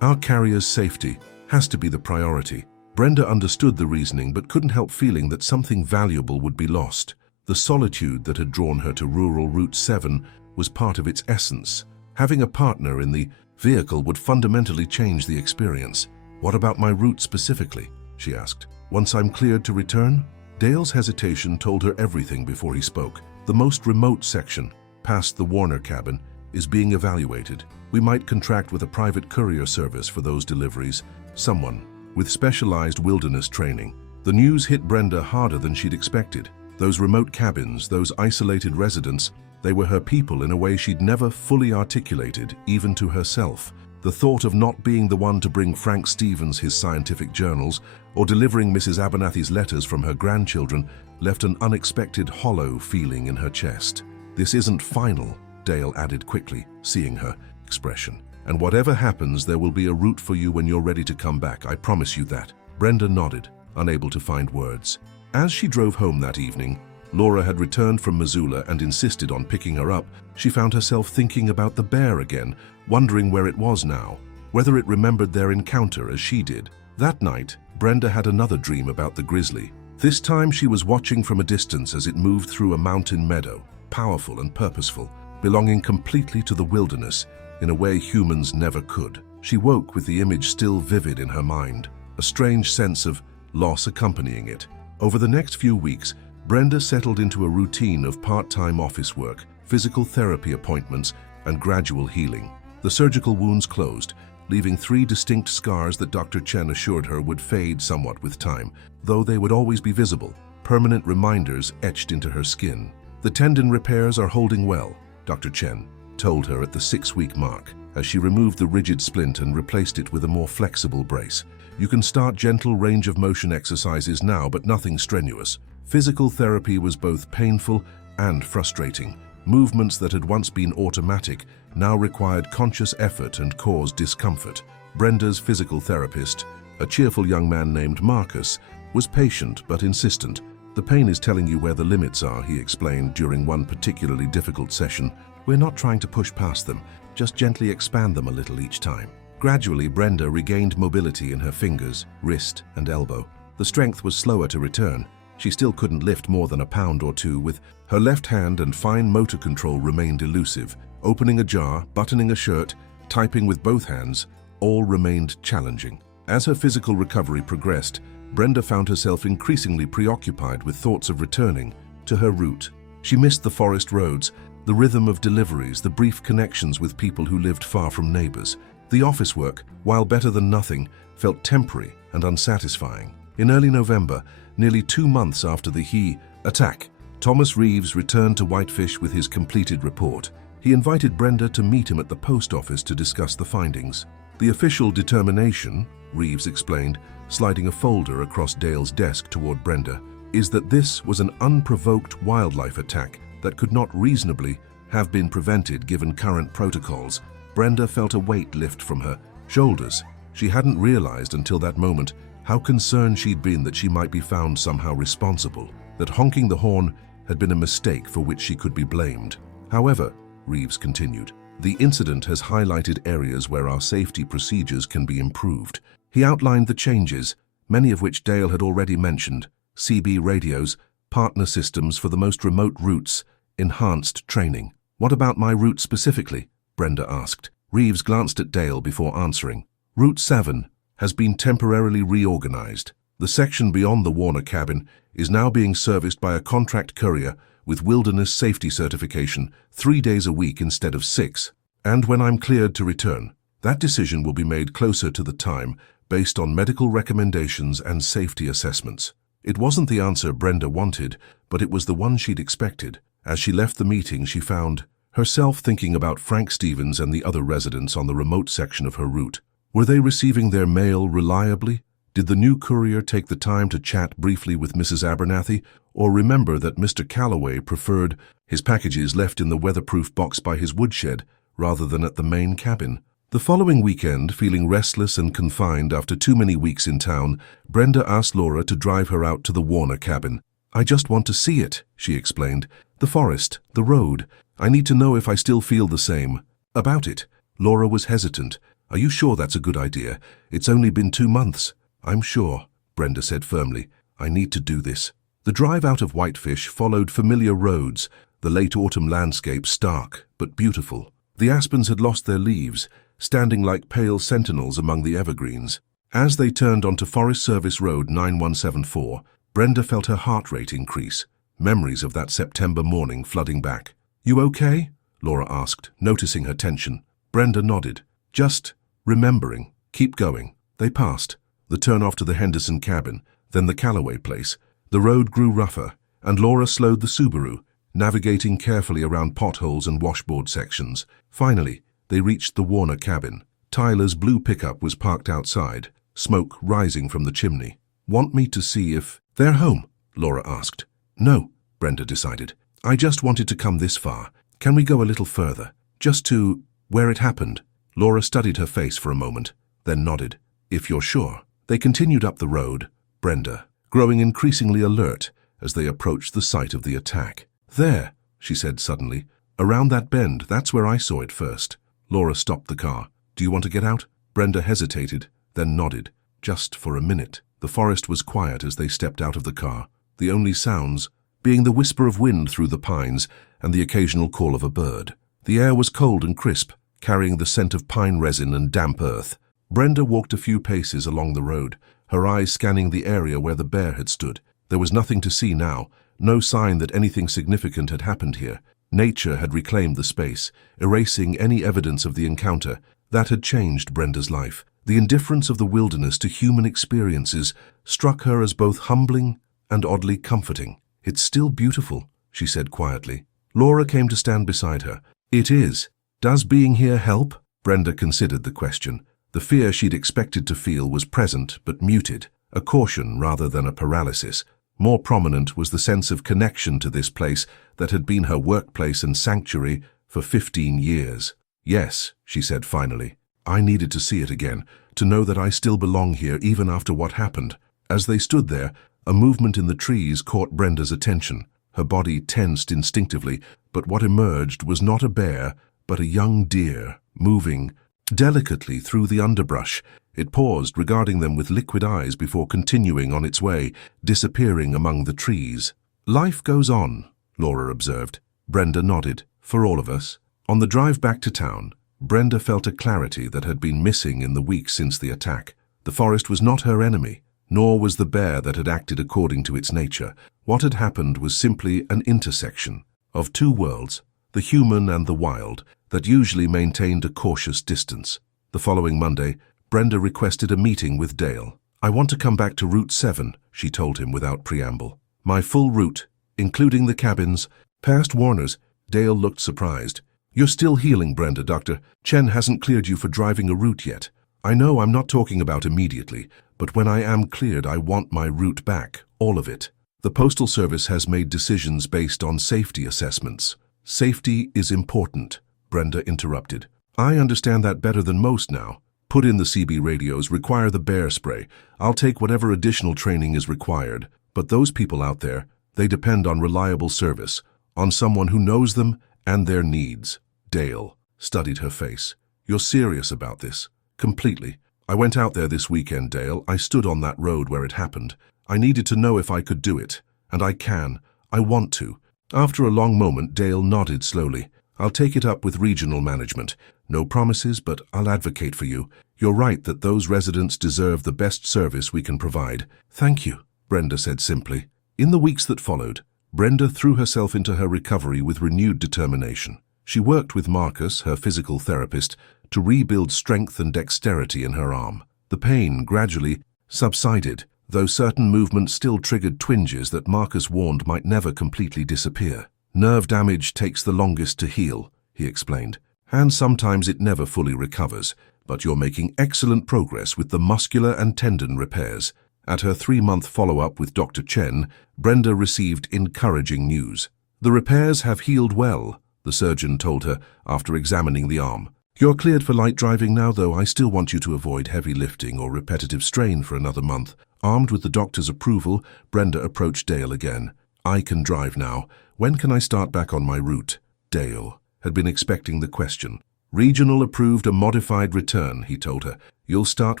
our carriers' safety, has to be the priority." Brenda understood the reasoning but couldn't help feeling that something valuable would be lost. The solitude that had drawn her to rural Route 7 was part of its essence. Having a partner in the vehicle would fundamentally change the experience. "What about my route specifically?" she asked. "Once I'm cleared to return?" Dale's hesitation told her everything before he spoke. "The most remote section, past the Warner cabin, is being evaluated. We might contract with a private courier service for those deliveries, someone with specialized wilderness training." The news hit Brenda harder than she'd expected. Those remote cabins, those isolated residents, they were her people in a way she'd never fully articulated, even to herself. The thought of not being the one to bring Frank Stevens his scientific journals or delivering Mrs. Abernathy's letters from her grandchildren left an unexpected hollow feeling in her chest. "This isn't final," Dale added quickly, seeing her expression. "And whatever happens, there will be a route for you when you're ready to come back. I promise you that." Brenda nodded, unable to find words. As she drove home that evening, Laura had returned from Missoula and insisted on picking her up. She found herself thinking about the bear again, wondering where it was now, whether it remembered their encounter as she did. That night, Brenda had another dream about the grizzly. This time she was watching from a distance as it moved through a mountain meadow, powerful and purposeful, belonging completely to the wilderness in a way humans never could. She woke with the image still vivid in her mind, a strange sense of loss accompanying it. Over the next few weeks, Brenda settled into a routine of part-time office work, physical therapy appointments, and gradual healing. The surgical wounds closed, leaving 3 distinct scars that Dr. Chen assured her would fade somewhat with time, though they would always be visible, permanent reminders etched into her skin. "The tendon repairs are holding well," Dr. Chen told her at the 6-week mark, as she removed the rigid splint and replaced it with a more flexible brace. "You can start gentle range of motion exercises now, but nothing strenuous." Physical therapy was both painful and frustrating. Movements that had once been automatic now required conscious effort and caused discomfort. Brenda's physical therapist, a cheerful young man named Marcus, was patient but insistent. "The pain is telling you where the limits are," he explained during one particularly difficult session. "We're not trying to push past them, just gently expand them a little each time." Gradually, Brenda regained mobility in her fingers, wrist, and elbow. The strength was slower to return. She still couldn't lift more than a pound or two with her left hand, and fine motor control remained elusive. Opening a jar, buttoning a shirt, typing with both hands, all remained challenging. As her physical recovery progressed, Brenda found herself increasingly preoccupied with thoughts of returning to her route. She missed the forest roads, the rhythm of deliveries, the brief connections with people who lived far from neighbors. The office work, while better than nothing, felt temporary and unsatisfying. In early November, nearly 2 months after the He attack, Thomas Reeves returned to Whitefish with his completed report. He invited Brenda to meet him at the post office to discuss the findings. "The official determination," Reeves explained, sliding a folder across Dale's desk toward Brenda, "is that this was an unprovoked wildlife attack that could not reasonably have been prevented given current protocols." Brenda felt a weight lift from her shoulders. She hadn't realized until that moment how concerned she'd been that she might be found somehow responsible, that honking the horn had been a mistake for which she could be blamed. However, Reeves continued, the incident has highlighted areas where our safety procedures can be improved. He outlined the changes, many of which Dale had already mentioned: CB radios, partner systems for the most remote routes, enhanced training. What about my route specifically? Brenda asked. Reeves glanced at Dale before answering. Route 7 has been temporarily reorganized. The section beyond the Warner cabin is now being serviced by a contract courier with wilderness safety certification 3 days a week instead of 6. And when I'm cleared to return, that decision will be made closer to the time based on medical recommendations and safety assessments. It wasn't the answer Brenda wanted, but it was the one she'd expected. As she left the meeting, she found herself thinking about Frank Stevens and the other residents on the remote section of her route. Were they receiving their mail reliably? Did the new courier take the time to chat briefly with Mrs. Abernathy, or remember that Mr. Calloway preferred his packages left in the weatherproof box by his woodshed rather than at the main cabin? The following weekend, feeling restless and confined after too many weeks in town, Brenda asked Laura to drive her out to the Warner cabin. I just want to see it, she explained. The forest, the road. I need to know if I still feel the same about it. Laura was hesitant. Are you sure that's a good idea? It's only been 2 months. I'm sure, Brenda said firmly. I need to do this. The drive out of Whitefish followed familiar roads, the late autumn landscape stark but beautiful. The aspens had lost their leaves, standing like pale sentinels among the evergreens. As they turned onto Forest Service Road 9174, Brenda felt her heart rate increase, memories of that September morning flooding back. You okay? Laura asked, noticing her tension. Brenda nodded. Just remembering. Keep going. They passed the turn-off to the Henderson cabin, then the Calloway place. The road grew rougher, and Laura slowed the Subaru, navigating carefully around potholes and washboard sections. Finally, they reached the Warner cabin. Tyler's blue pickup was parked outside, smoke rising from the chimney. Want me to see if they're home? Laura asked. No, Brenda decided. I just wanted to come this far. Can we go a little further? Just to where it happened? Laura studied her face for a moment, then nodded. If you're sure. They continued up the road, Brenda growing increasingly alert as they approached the site of the attack. There, she said suddenly. Around that bend, that's where I saw it first. Laura stopped the car. Do you want to get out? Brenda hesitated, then nodded. Just for a minute. The forest was quiet as they stepped out of the car, the only sounds being the whisper of wind through the pines and the occasional call of a bird. The air was cold and crisp, carrying the scent of pine resin and damp earth. Brenda walked a few paces along the road, her eyes scanning the area where the bear had stood. There was nothing to see now, no sign that anything significant had happened here. Nature had reclaimed the space, erasing any evidence of the encounter. That had changed Brenda's life. The indifference of the wilderness to human experiences struck her as both humbling and oddly comforting. It's still beautiful, she said quietly. Laura came to stand beside her. It is. Does being here help? Brenda considered the question. The fear she'd expected to feel was present but muted, a caution rather than a paralysis. More prominent was the sense of connection to this place that had been her workplace and sanctuary for 15 years. Yes, she said finally. I needed to see it again, to know that I still belong here even after what happened. As they stood there, a movement in the trees caught Brenda's attention. Her body tensed instinctively, but what emerged was not a bear, but a young deer, moving delicately through the underbrush. It paused, regarding them with liquid eyes before continuing on its way, disappearing among the trees. Life goes on, Laura observed. Brenda nodded. For all of us. On the drive back to town, Brenda felt a clarity that had been missing in the weeks since the attack. The forest was not her enemy, nor was the bear that had acted according to its nature. What had happened was simply an intersection of two worlds, the human and the wild, that usually maintained a cautious distance. The following Monday, Brenda requested a meeting with Dale. I want to come back to Route 7, she told him without preamble. My full route, including the cabins, past Warner's. Dale looked surprised. You're still healing, Brenda, Doctor. Chen hasn't cleared you for driving a route yet. I know I'm not talking about immediately, but when I am cleared, I want my route back, all of it. The Postal Service has made decisions based on safety assessments. Safety is important, Brenda interrupted. I understand that better than most now. Put in the CB radios, require the bear spray. I'll take whatever additional training is required. But those people out there, they depend on reliable service, on someone who knows them and their needs. Dale studied her face. You're serious about this? Completely. I went out there this weekend, Dale. I stood on that road where it happened. I needed to know if I could do it. And I can. I want to. After a long moment, Dale nodded slowly. I'll take it up with regional management. No promises, but I'll advocate for you. You're right that those residents deserve the best service we can provide. Thank you, Brenda said simply. In the weeks that followed, Brenda threw herself into her recovery with renewed determination. She worked with Marcus, her physical therapist, to rebuild strength and dexterity in her arm. The pain gradually subsided, though certain movements still triggered twinges that Marcus warned might never completely disappear. Nerve damage takes the longest to heal, he explained, and sometimes it never fully recovers, but you're making excellent progress with the muscular and tendon repairs. At her 3-month follow-up with Dr. Chen, Brenda received encouraging news. The repairs have healed well, the surgeon told her after examining the arm. You're cleared for light driving now, though I still want you to avoid heavy lifting or repetitive strain for another month. Armed with the doctor's approval, Brenda approached Dale again. I can drive now. When can I start back on my route? Dale had been expecting the question. Regional approved a modified return, he told her. You'll start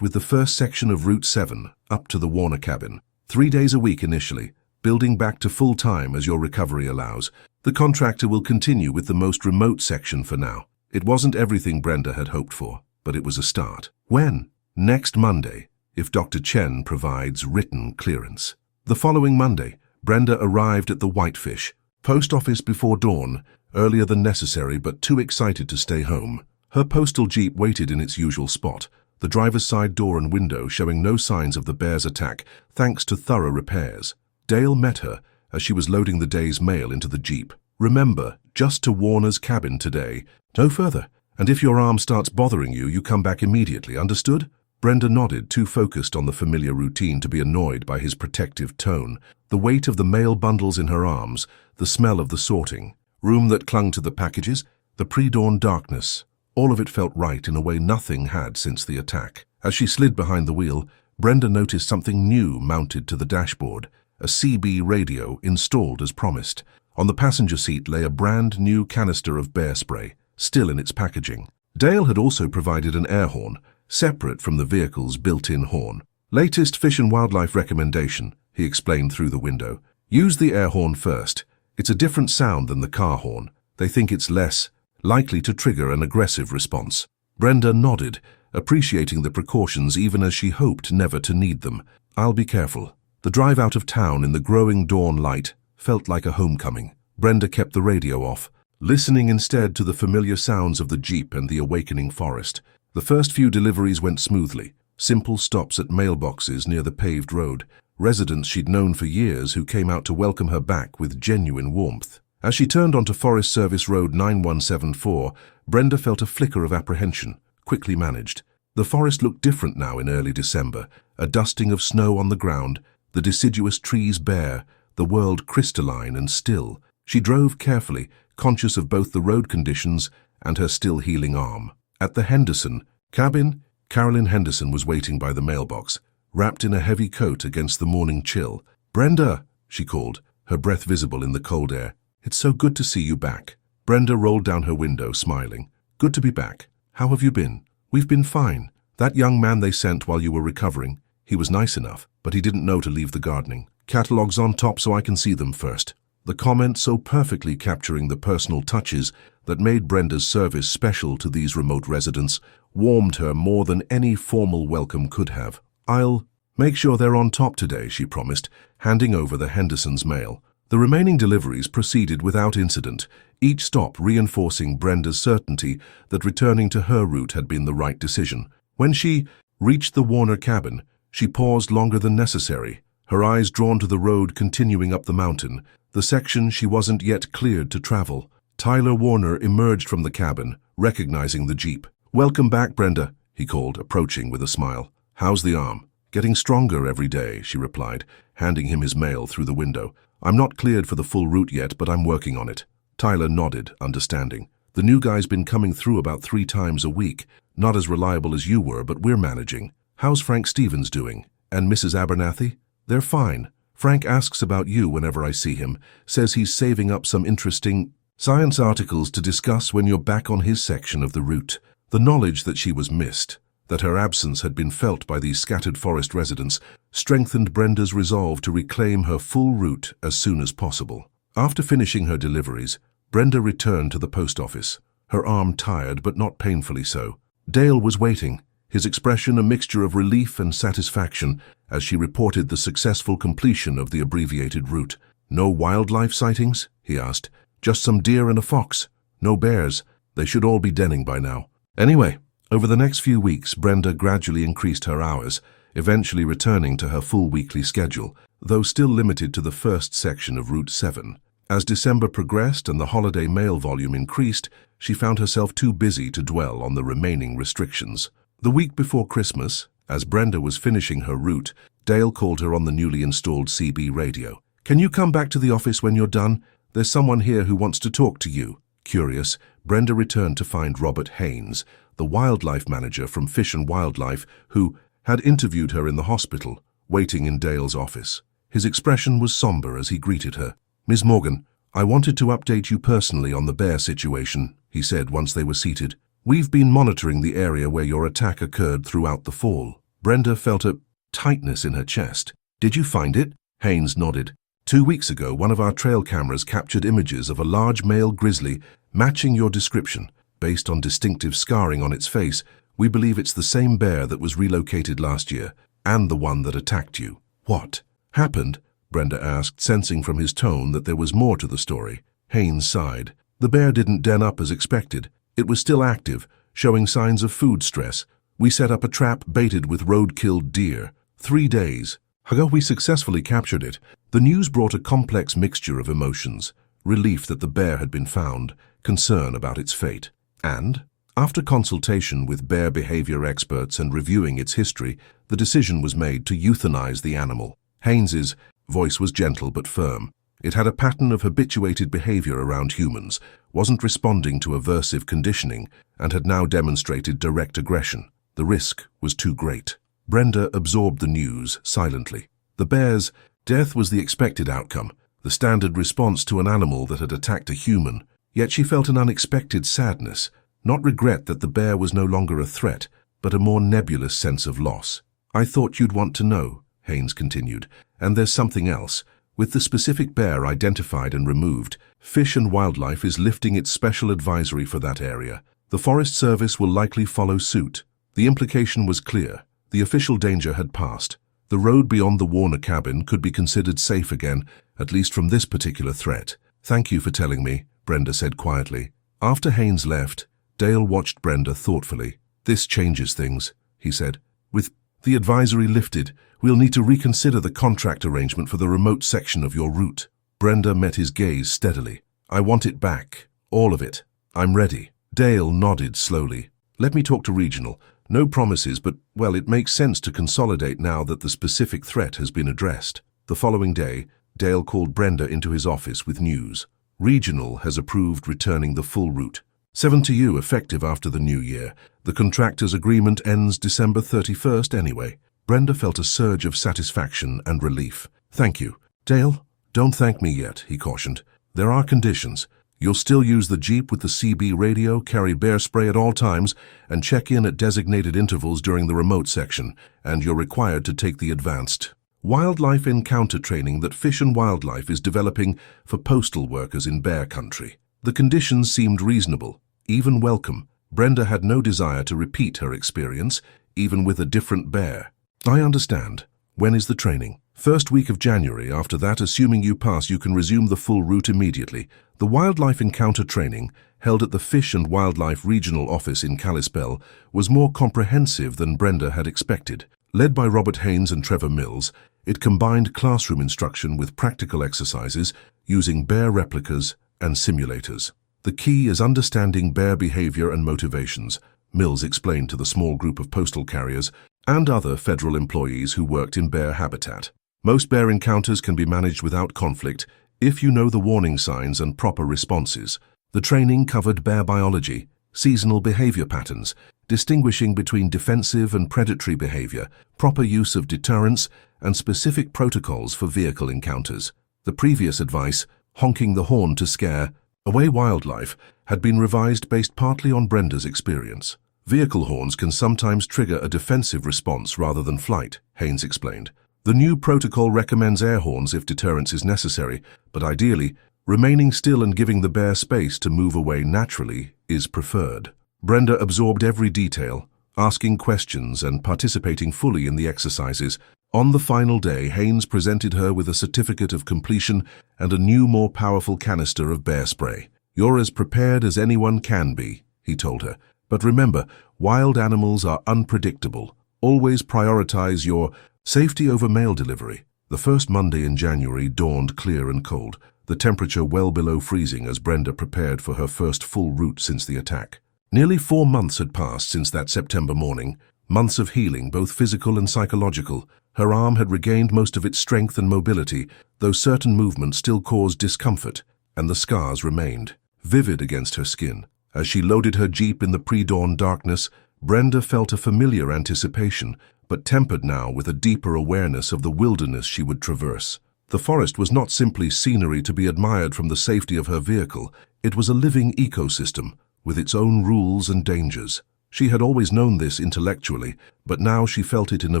with the first section of Route 7, up to the Warner cabin. 3 days a week initially, building back to full time as your recovery allows. The contractor will continue with the most remote section for now. It wasn't everything Brenda had hoped for, but it was a start. When? Next Monday, if Dr. Chen provides written clearance. The following Monday, Brenda arrived at the Whitefish post office before dawn, earlier than necessary but too excited to stay home. Her postal jeep waited in its usual spot, the driver's side door and window showing no signs of the bear's attack thanks to thorough repairs. Dale met her as she was loading the day's mail into the jeep. Remember, just to Warner's cabin today, no further. And if your arm starts bothering you, you come back immediately, understood? Brenda nodded, too focused on the familiar routine to be annoyed by his protective tone. The weight of the mail bundles in her arms, the smell of the sorting, room that clung to the packages, the pre-dawn darkness. All of it felt right in a way nothing had since the attack. As she slid behind the wheel, Brenda noticed something new mounted to the dashboard, a CB radio installed as promised. On the passenger seat lay a brand new canister of bear spray, still in its packaging. Dale had also provided an air horn, separate from the vehicle's built-in horn. Latest Fish and Wildlife recommendation, he explained through the window. Use the air horn first. It's a different sound than the car horn. They think it's less likely to trigger an aggressive response. Brenda nodded, appreciating the precautions even as she hoped never to need them. I'll be careful. The drive out of town in the growing dawn light felt like a homecoming. Brenda kept the radio off, listening instead to the familiar sounds of the jeep and the awakening forest. The first few deliveries went smoothly, simple stops at mailboxes near the paved road, residents she'd known for years who came out to welcome her back with genuine warmth. As she turned onto Forest Service Road 9174, Brenda felt a flicker of apprehension, quickly managed. The forest looked different now in early December, a dusting of snow on the ground, the deciduous trees bare, the world crystalline and still. She drove carefully, conscious of both the road conditions and her still healing arm. At the Henderson cabin, Carolyn Henderson was waiting by the mailbox, wrapped in a heavy coat against the morning chill. Brenda, she called, her breath visible in the cold air. It's so good to see you back. Brenda rolled down her window, smiling. Good to be back. How have you been? We've been fine. That young man they sent while you were recovering, he was nice enough, but he didn't know to leave the gardening. Catalogs on top so I can see them first. The comment so perfectly capturing the personal touches that made Brenda's service special to these remote residents warmed her more than any formal welcome could have. I'll make sure they're on top today, she promised, handing over the Henderson's mail. The remaining deliveries proceeded without incident, each stop reinforcing Brenda's certainty that returning to her route had been the right decision. When she reached the Warner cabin, she paused longer than necessary, her eyes drawn to the road continuing up the mountain, the section she wasn't yet cleared to travel. Tyler Warner emerged from the cabin, recognizing the jeep. Welcome back, Brenda, he called, approaching with a smile. How's the arm? Getting stronger every day, she replied, handing him his mail through the window. I'm not cleared for the full route yet, but I'm working on it. Tyler nodded, understanding. The new guy's been coming through about 3 times a week, Not as reliable as you were, but we're managing. How's Frank Stevens doing? And Mrs. Abernathy? They're fine. Frank asks about you whenever I see him, says he's saving up some interesting science articles to discuss when you're back on his section of the route. The knowledge that she was missed, that her absence had been felt by these scattered forest residents, strengthened Brenda's resolve to reclaim her full route as soon as possible. After finishing her deliveries, Brenda returned to the post office, her arm tired but not painfully so. Dale was waiting, his expression a mixture of relief and satisfaction as she reported the successful completion of the abbreviated route. "No wildlife sightings?" he asked. "Just some deer and a fox. No bears. They should all be denning by now." Anyway, over the next few weeks, Brenda gradually increased her hours, eventually returning to her full weekly schedule, though still limited to the first section of Route 7. As December progressed and the holiday mail volume increased, she found herself too busy to dwell on the remaining restrictions. The week before Christmas, as Brenda was finishing her route, Dale called her on the newly installed CB radio. "Can you come back to the office when you're done? There's someone here who wants to talk to you." Curious, Brenda returned to find Robert Haynes, the wildlife manager from Fish and Wildlife, who had interviewed her in the hospital, waiting in Dale's office. His expression was somber as he greeted her. "Ms. Morgan, I wanted to update you personally on the bear situation," he said once they were seated. "We've been monitoring the area where your attack occurred throughout the fall." Brenda felt a tightness in her chest. "Did you find it?" Haynes nodded. 2 weeks ago, one of our trail cameras captured images of a large male grizzly matching your description. Based on distinctive scarring on its face, we believe it's the same bear that was relocated last year, and the one that attacked you. "What happened?" Brenda asked, sensing from his tone that there was more to the story. Haynes sighed. "The bear didn't den up as expected. It was still active, showing signs of food stress. We set up a trap baited with road-killed deer. 3 days ago, we successfully captured it." The news brought a complex mixture of emotions: relief that the bear had been found, concern about its fate, and, after consultation with bear behavior experts and reviewing its history, the decision was made to euthanize the animal. Haynes's voice was gentle but firm. It had a pattern of habituated behavior around humans, wasn't responding to aversive conditioning, and had now demonstrated direct aggression. The risk was too great. Brenda absorbed the news silently. The bear's death was the expected outcome, the standard response to an animal that had attacked a human. Yet she felt an unexpected sadness, not regret that the bear was no longer a threat, but a more nebulous sense of loss. "I thought you'd want to know," Haynes continued, "and there's something else. With the specific bear identified and removed, Fish and Wildlife is lifting its special advisory for that area. The Forest Service will likely follow suit." The implication was clear. The official danger had passed. The road beyond the Warner cabin could be considered safe again, at least from this particular threat. "Thank you for telling me," Brenda said quietly. After Haynes left, Dale watched Brenda thoughtfully. "This changes things," he said. "With the advisory lifted, we'll need to reconsider the contract arrangement for the remote section of your route." Brenda met his gaze steadily. "I want it back. All of it. I'm ready." Dale nodded slowly. "Let me talk to Regional. No promises, but, well, it makes sense to consolidate now that the specific threat has been addressed." The following day, Dale called Brenda into his office with news. "Regional has approved returning the full route. 7 to you, effective after the new year. The contractor's agreement ends December 31st anyway." Brenda felt a surge of satisfaction and relief. "Thank you." "Dale, don't thank me yet," he cautioned. "There are conditions. You'll still use the Jeep with the CB radio, carry bear spray at all times, and check in at designated intervals during the remote section, and you're required to take the advanced wildlife encounter training that Fish and Wildlife is developing for postal workers in bear country." The conditions seemed reasonable, even welcome. Brenda had no desire to repeat her experience, even with a different bear. "I understand. When is the training?" "First week of January. After that, assuming you pass, you can resume the full route immediately." The wildlife encounter training, held at the Fish and Wildlife Regional Office in Kalispell, was more comprehensive than Brenda had expected. Led by Robert Haynes and Trevor Mills, it combined classroom instruction with practical exercises using bear replicas and simulators. "The key is understanding bear behavior and motivations," Mills explained to the small group of postal carriers and other federal employees who worked in bear habitat. "Most bear encounters can be managed without conflict if you know the warning signs and proper responses." The training covered bear biology, seasonal behavior patterns, distinguishing between defensive and predatory behavior, proper use of deterrence, and specific protocols for vehicle encounters. The previous advice, honking the horn to scare away wildlife, had been revised based partly on Brenda's experience. Vehicle horns can sometimes trigger a defensive response rather than flight, Haynes explained. The new protocol recommends air horns if deterrence is necessary, but ideally, remaining still and giving the bear space to move away naturally is preferred. Brenda absorbed every detail, asking questions and participating fully in the exercises. On the final day, Haynes presented her with a certificate of completion and a new, more powerful canister of bear spray. "You're as prepared as anyone can be," he told her. "But remember, wild animals are unpredictable. Always prioritize your safety over mail delivery." The first Monday in January dawned clear and cold, the temperature well below freezing as Brenda prepared for her first full route since the attack. Nearly 4 months had passed since that September morning, months of healing, both physical and psychological. Her arm had regained most of its strength and mobility, though certain movements still caused discomfort, and the scars remained, vivid against her skin. As she loaded her Jeep in the pre-dawn darkness, Brenda felt a familiar anticipation, but tempered now with a deeper awareness of the wilderness she would traverse. The forest was not simply scenery to be admired from the safety of her vehicle. It was a living ecosystem, with its own rules and dangers. She had always known this intellectually, but now she felt it in a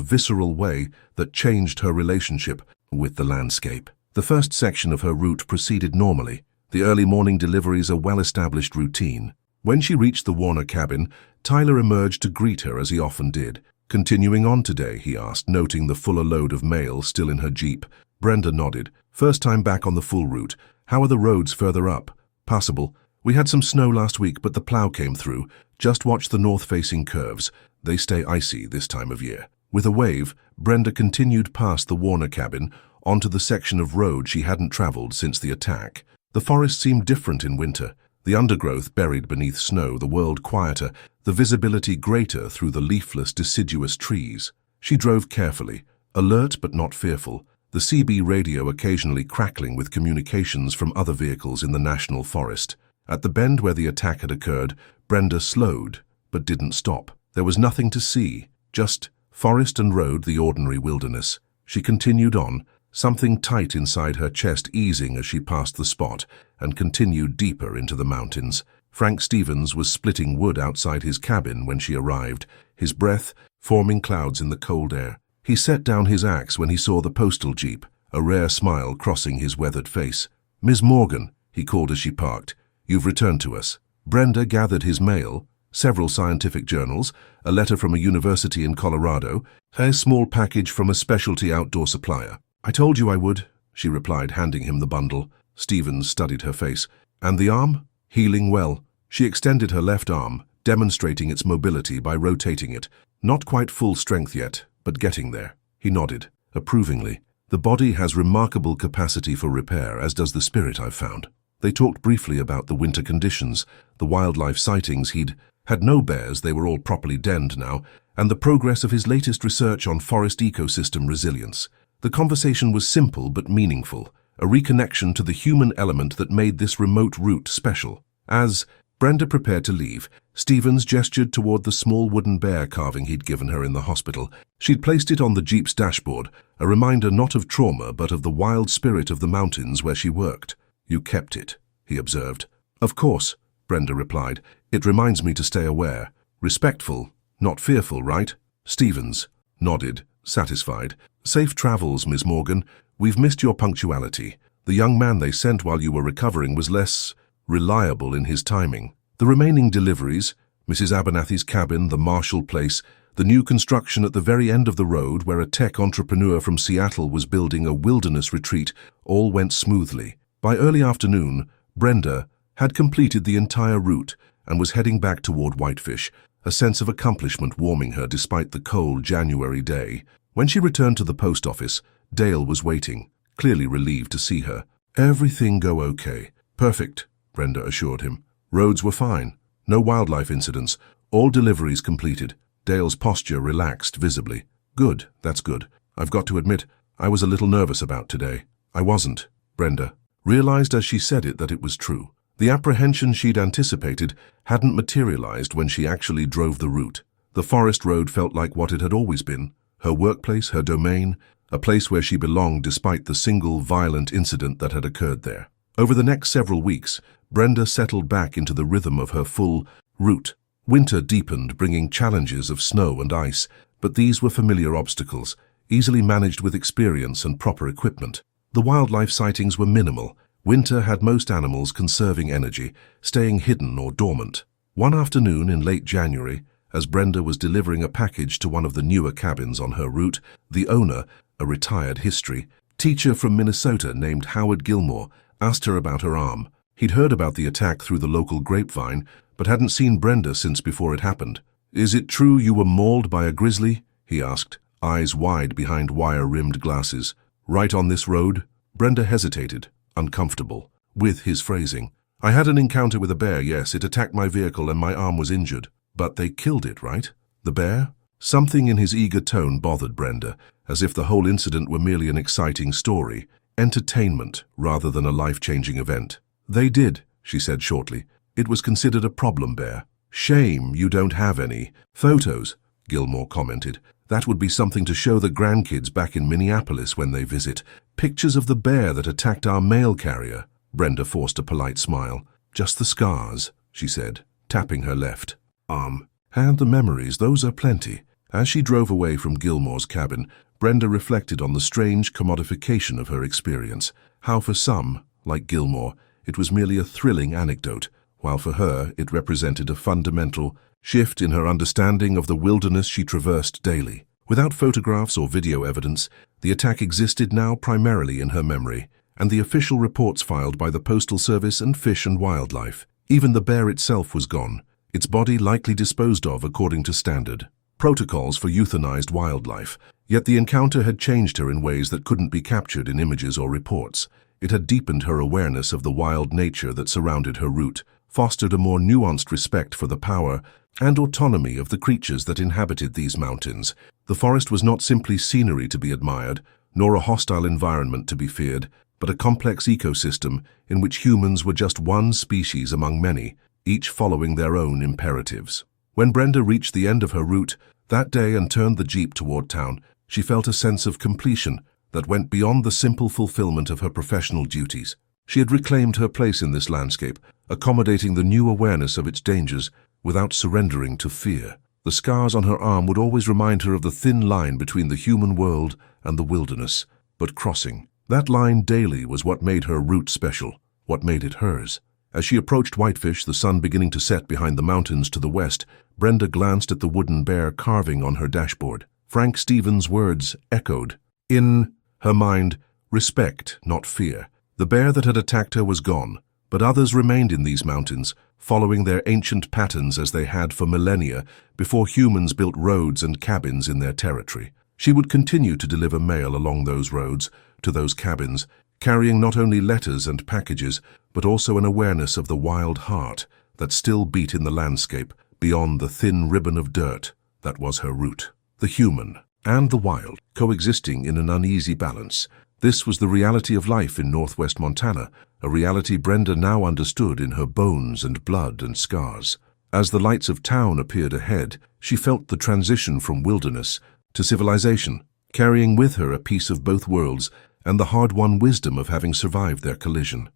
visceral way that changed her relationship with the landscape. The first section of her route proceeded normally, the early morning deliveries a well-established routine. When she reached the Warner cabin, Tyler emerged to greet her as he often did. "Continuing on today?" he asked, noting the fuller load of mail still in her Jeep. Brenda nodded. "First time back on the full route. How are the roads further up?" "Passable. We had some snow last week, but the plow came through. Just watch the north-facing curves. They stay icy this time of year." With a wave, Brenda continued past the Warner cabin, onto the section of road she hadn't traveled since the attack. The forest seemed different in winter. The undergrowth buried beneath snow, the world quieter, the visibility greater through the leafless, deciduous trees. She drove carefully, alert but not fearful, the CB radio occasionally crackling with communications from other vehicles in the national forest. At the bend where the attack had occurred, Brenda slowed, but didn't stop. There was nothing to see, just forest and road, the ordinary wilderness. She continued on, something tight inside her chest easing as she passed the spot, and continued deeper into the mountains. Frank Stevens was splitting wood outside his cabin when she arrived, his breath forming clouds in the cold air. He set down his axe when he saw the postal jeep, a rare smile crossing his weathered face. "Ms. Morgan," he called as she parked, "you've returned to us." Brenda gathered his mail, several scientific journals, a letter from a university in Colorado, a small package from a specialty outdoor supplier. "I told you I would," she replied, handing him the bundle. Stevens studied her face. "And the arm?" "Healing well." She extended her left arm, demonstrating its mobility by rotating it. "Not quite full strength yet, but getting there." He nodded, approvingly. "The body has remarkable capacity for repair, as does the spirit, I've found." They talked briefly about the winter conditions, the wildlife sightings. He'd had no bears, they were all properly denned now, and the progress of his latest research on forest ecosystem resilience. The conversation was simple but meaningful, a reconnection to the human element that made this remote route special. As Brenda prepared to leave, Stevens gestured toward the small wooden bear carving he'd given her in the hospital. She'd placed it on the Jeep's dashboard, a reminder not of trauma but of the wild spirit of the mountains where she worked. "You kept it," he observed. "Of course," Brenda replied. "It reminds me to stay aware. Respectful, not fearful, right?" Stevens nodded, satisfied. "Safe travels, Miss Morgan. We've missed your punctuality. The young man they sent while you were recovering was less reliable in his timing." The remaining deliveries, Mrs. Abernathy's cabin, the Marshall place, the new construction at the very end of the road where a tech entrepreneur from Seattle was building a wilderness retreat, all went smoothly. By early afternoon, Brenda had completed the entire route and was heading back toward Whitefish, a sense of accomplishment warming her despite the cold January day. When she returned to the post office, Dale was waiting, clearly relieved to see her. "Everything go okay?" "Perfect," Brenda assured him. "Roads were fine. No wildlife incidents. All deliveries completed." Dale's posture relaxed visibly. "Good, that's good. I've got to admit, I was a little nervous about today." "I wasn't," Brenda realized as she said it that it was true. The apprehension she'd anticipated hadn't materialized when she actually drove the route. The forest road felt like what it had always been, her workplace, her domain, a place where she belonged despite the single violent incident that had occurred there. Over the next several weeks, Brenda settled back into the rhythm of her full route. Winter deepened, bringing challenges of snow and ice, but these were familiar obstacles, easily managed with experience and proper equipment. The wildlife sightings were minimal. Winter had most animals conserving energy, staying hidden or dormant. One afternoon in late January, as Brenda was delivering a package to one of the newer cabins on her route, the owner, a retired history teacher from Minnesota named Howard Gilmore, asked her about her arm. He'd heard about the attack through the local grapevine, but hadn't seen Brenda since before it happened. "Is it true you were mauled by a grizzly?" he asked, eyes wide behind wire-rimmed glasses. "Right on this road?" Brenda hesitated, uncomfortable with his phrasing. "I had an encounter with a bear, yes. It attacked my vehicle and my arm was injured." "But they killed it, right? The bear?" Something in his eager tone bothered Brenda, as if the whole incident were merely an exciting story, entertainment rather than a life-changing event. "They did," she said shortly. "It was considered a problem bear." "Shame you don't have any photos," Gilmore commented. "That would be something to show the grandkids back in Minneapolis when they visit. Pictures of the bear that attacked our mail carrier." Brenda forced a polite smile. "Just the scars," she said, tapping her left arm. "And the memories, those are plenty." As she drove away from Gilmore's cabin, Brenda reflected on the strange commodification of her experience. How for some, like Gilmore, it was merely a thrilling anecdote, while for her it represented a fundamental shift in her understanding of the wilderness she traversed daily. Without photographs or video evidence, the attack existed now primarily in her memory, and the official reports filed by the Postal Service and Fish and Wildlife. Even the bear itself was gone, its body likely disposed of according to standard protocols for euthanized wildlife. Yet the encounter had changed her in ways that couldn't be captured in images or reports. It had deepened her awareness of the wild nature that surrounded her route, fostered a more nuanced respect for the power and autonomy of the creatures that inhabited these mountains. The forest was not simply scenery to be admired, nor a hostile environment to be feared, but a complex ecosystem in which humans were just one species among many, each following their own imperatives. When Brenda reached the end of her route that day and turned the Jeep toward town, she felt a sense of completion that went beyond the simple fulfillment of her professional duties. She had reclaimed her place in this landscape, accommodating the new awareness of its dangers without surrendering to fear. The scars on her arm would always remind her of the thin line between the human world and the wilderness, but crossing that line daily was what made her route special, what made it hers. As she approached Whitefish, the sun beginning to set behind the mountains to the west, Brenda glanced at the wooden bear carving on her dashboard. Frank Stevens' words echoed in her mind, respect, not fear. The bear that had attacked her was gone, but others remained in these mountains, following their ancient patterns as they had for millennia before humans built roads and cabins in their territory. She would continue to deliver mail along those roads, to those cabins, carrying not only letters and packages, but also an awareness of the wild heart that still beat in the landscape beyond the thin ribbon of dirt that was her route. The human and the wild coexisting in an uneasy balance. This was the reality of life in northwest Montana, a reality Brenda now understood in her bones and blood and scars. As the lights of town appeared ahead, she felt the transition from wilderness to civilization, carrying with her a piece of both worlds and the hard-won wisdom of having survived their collision.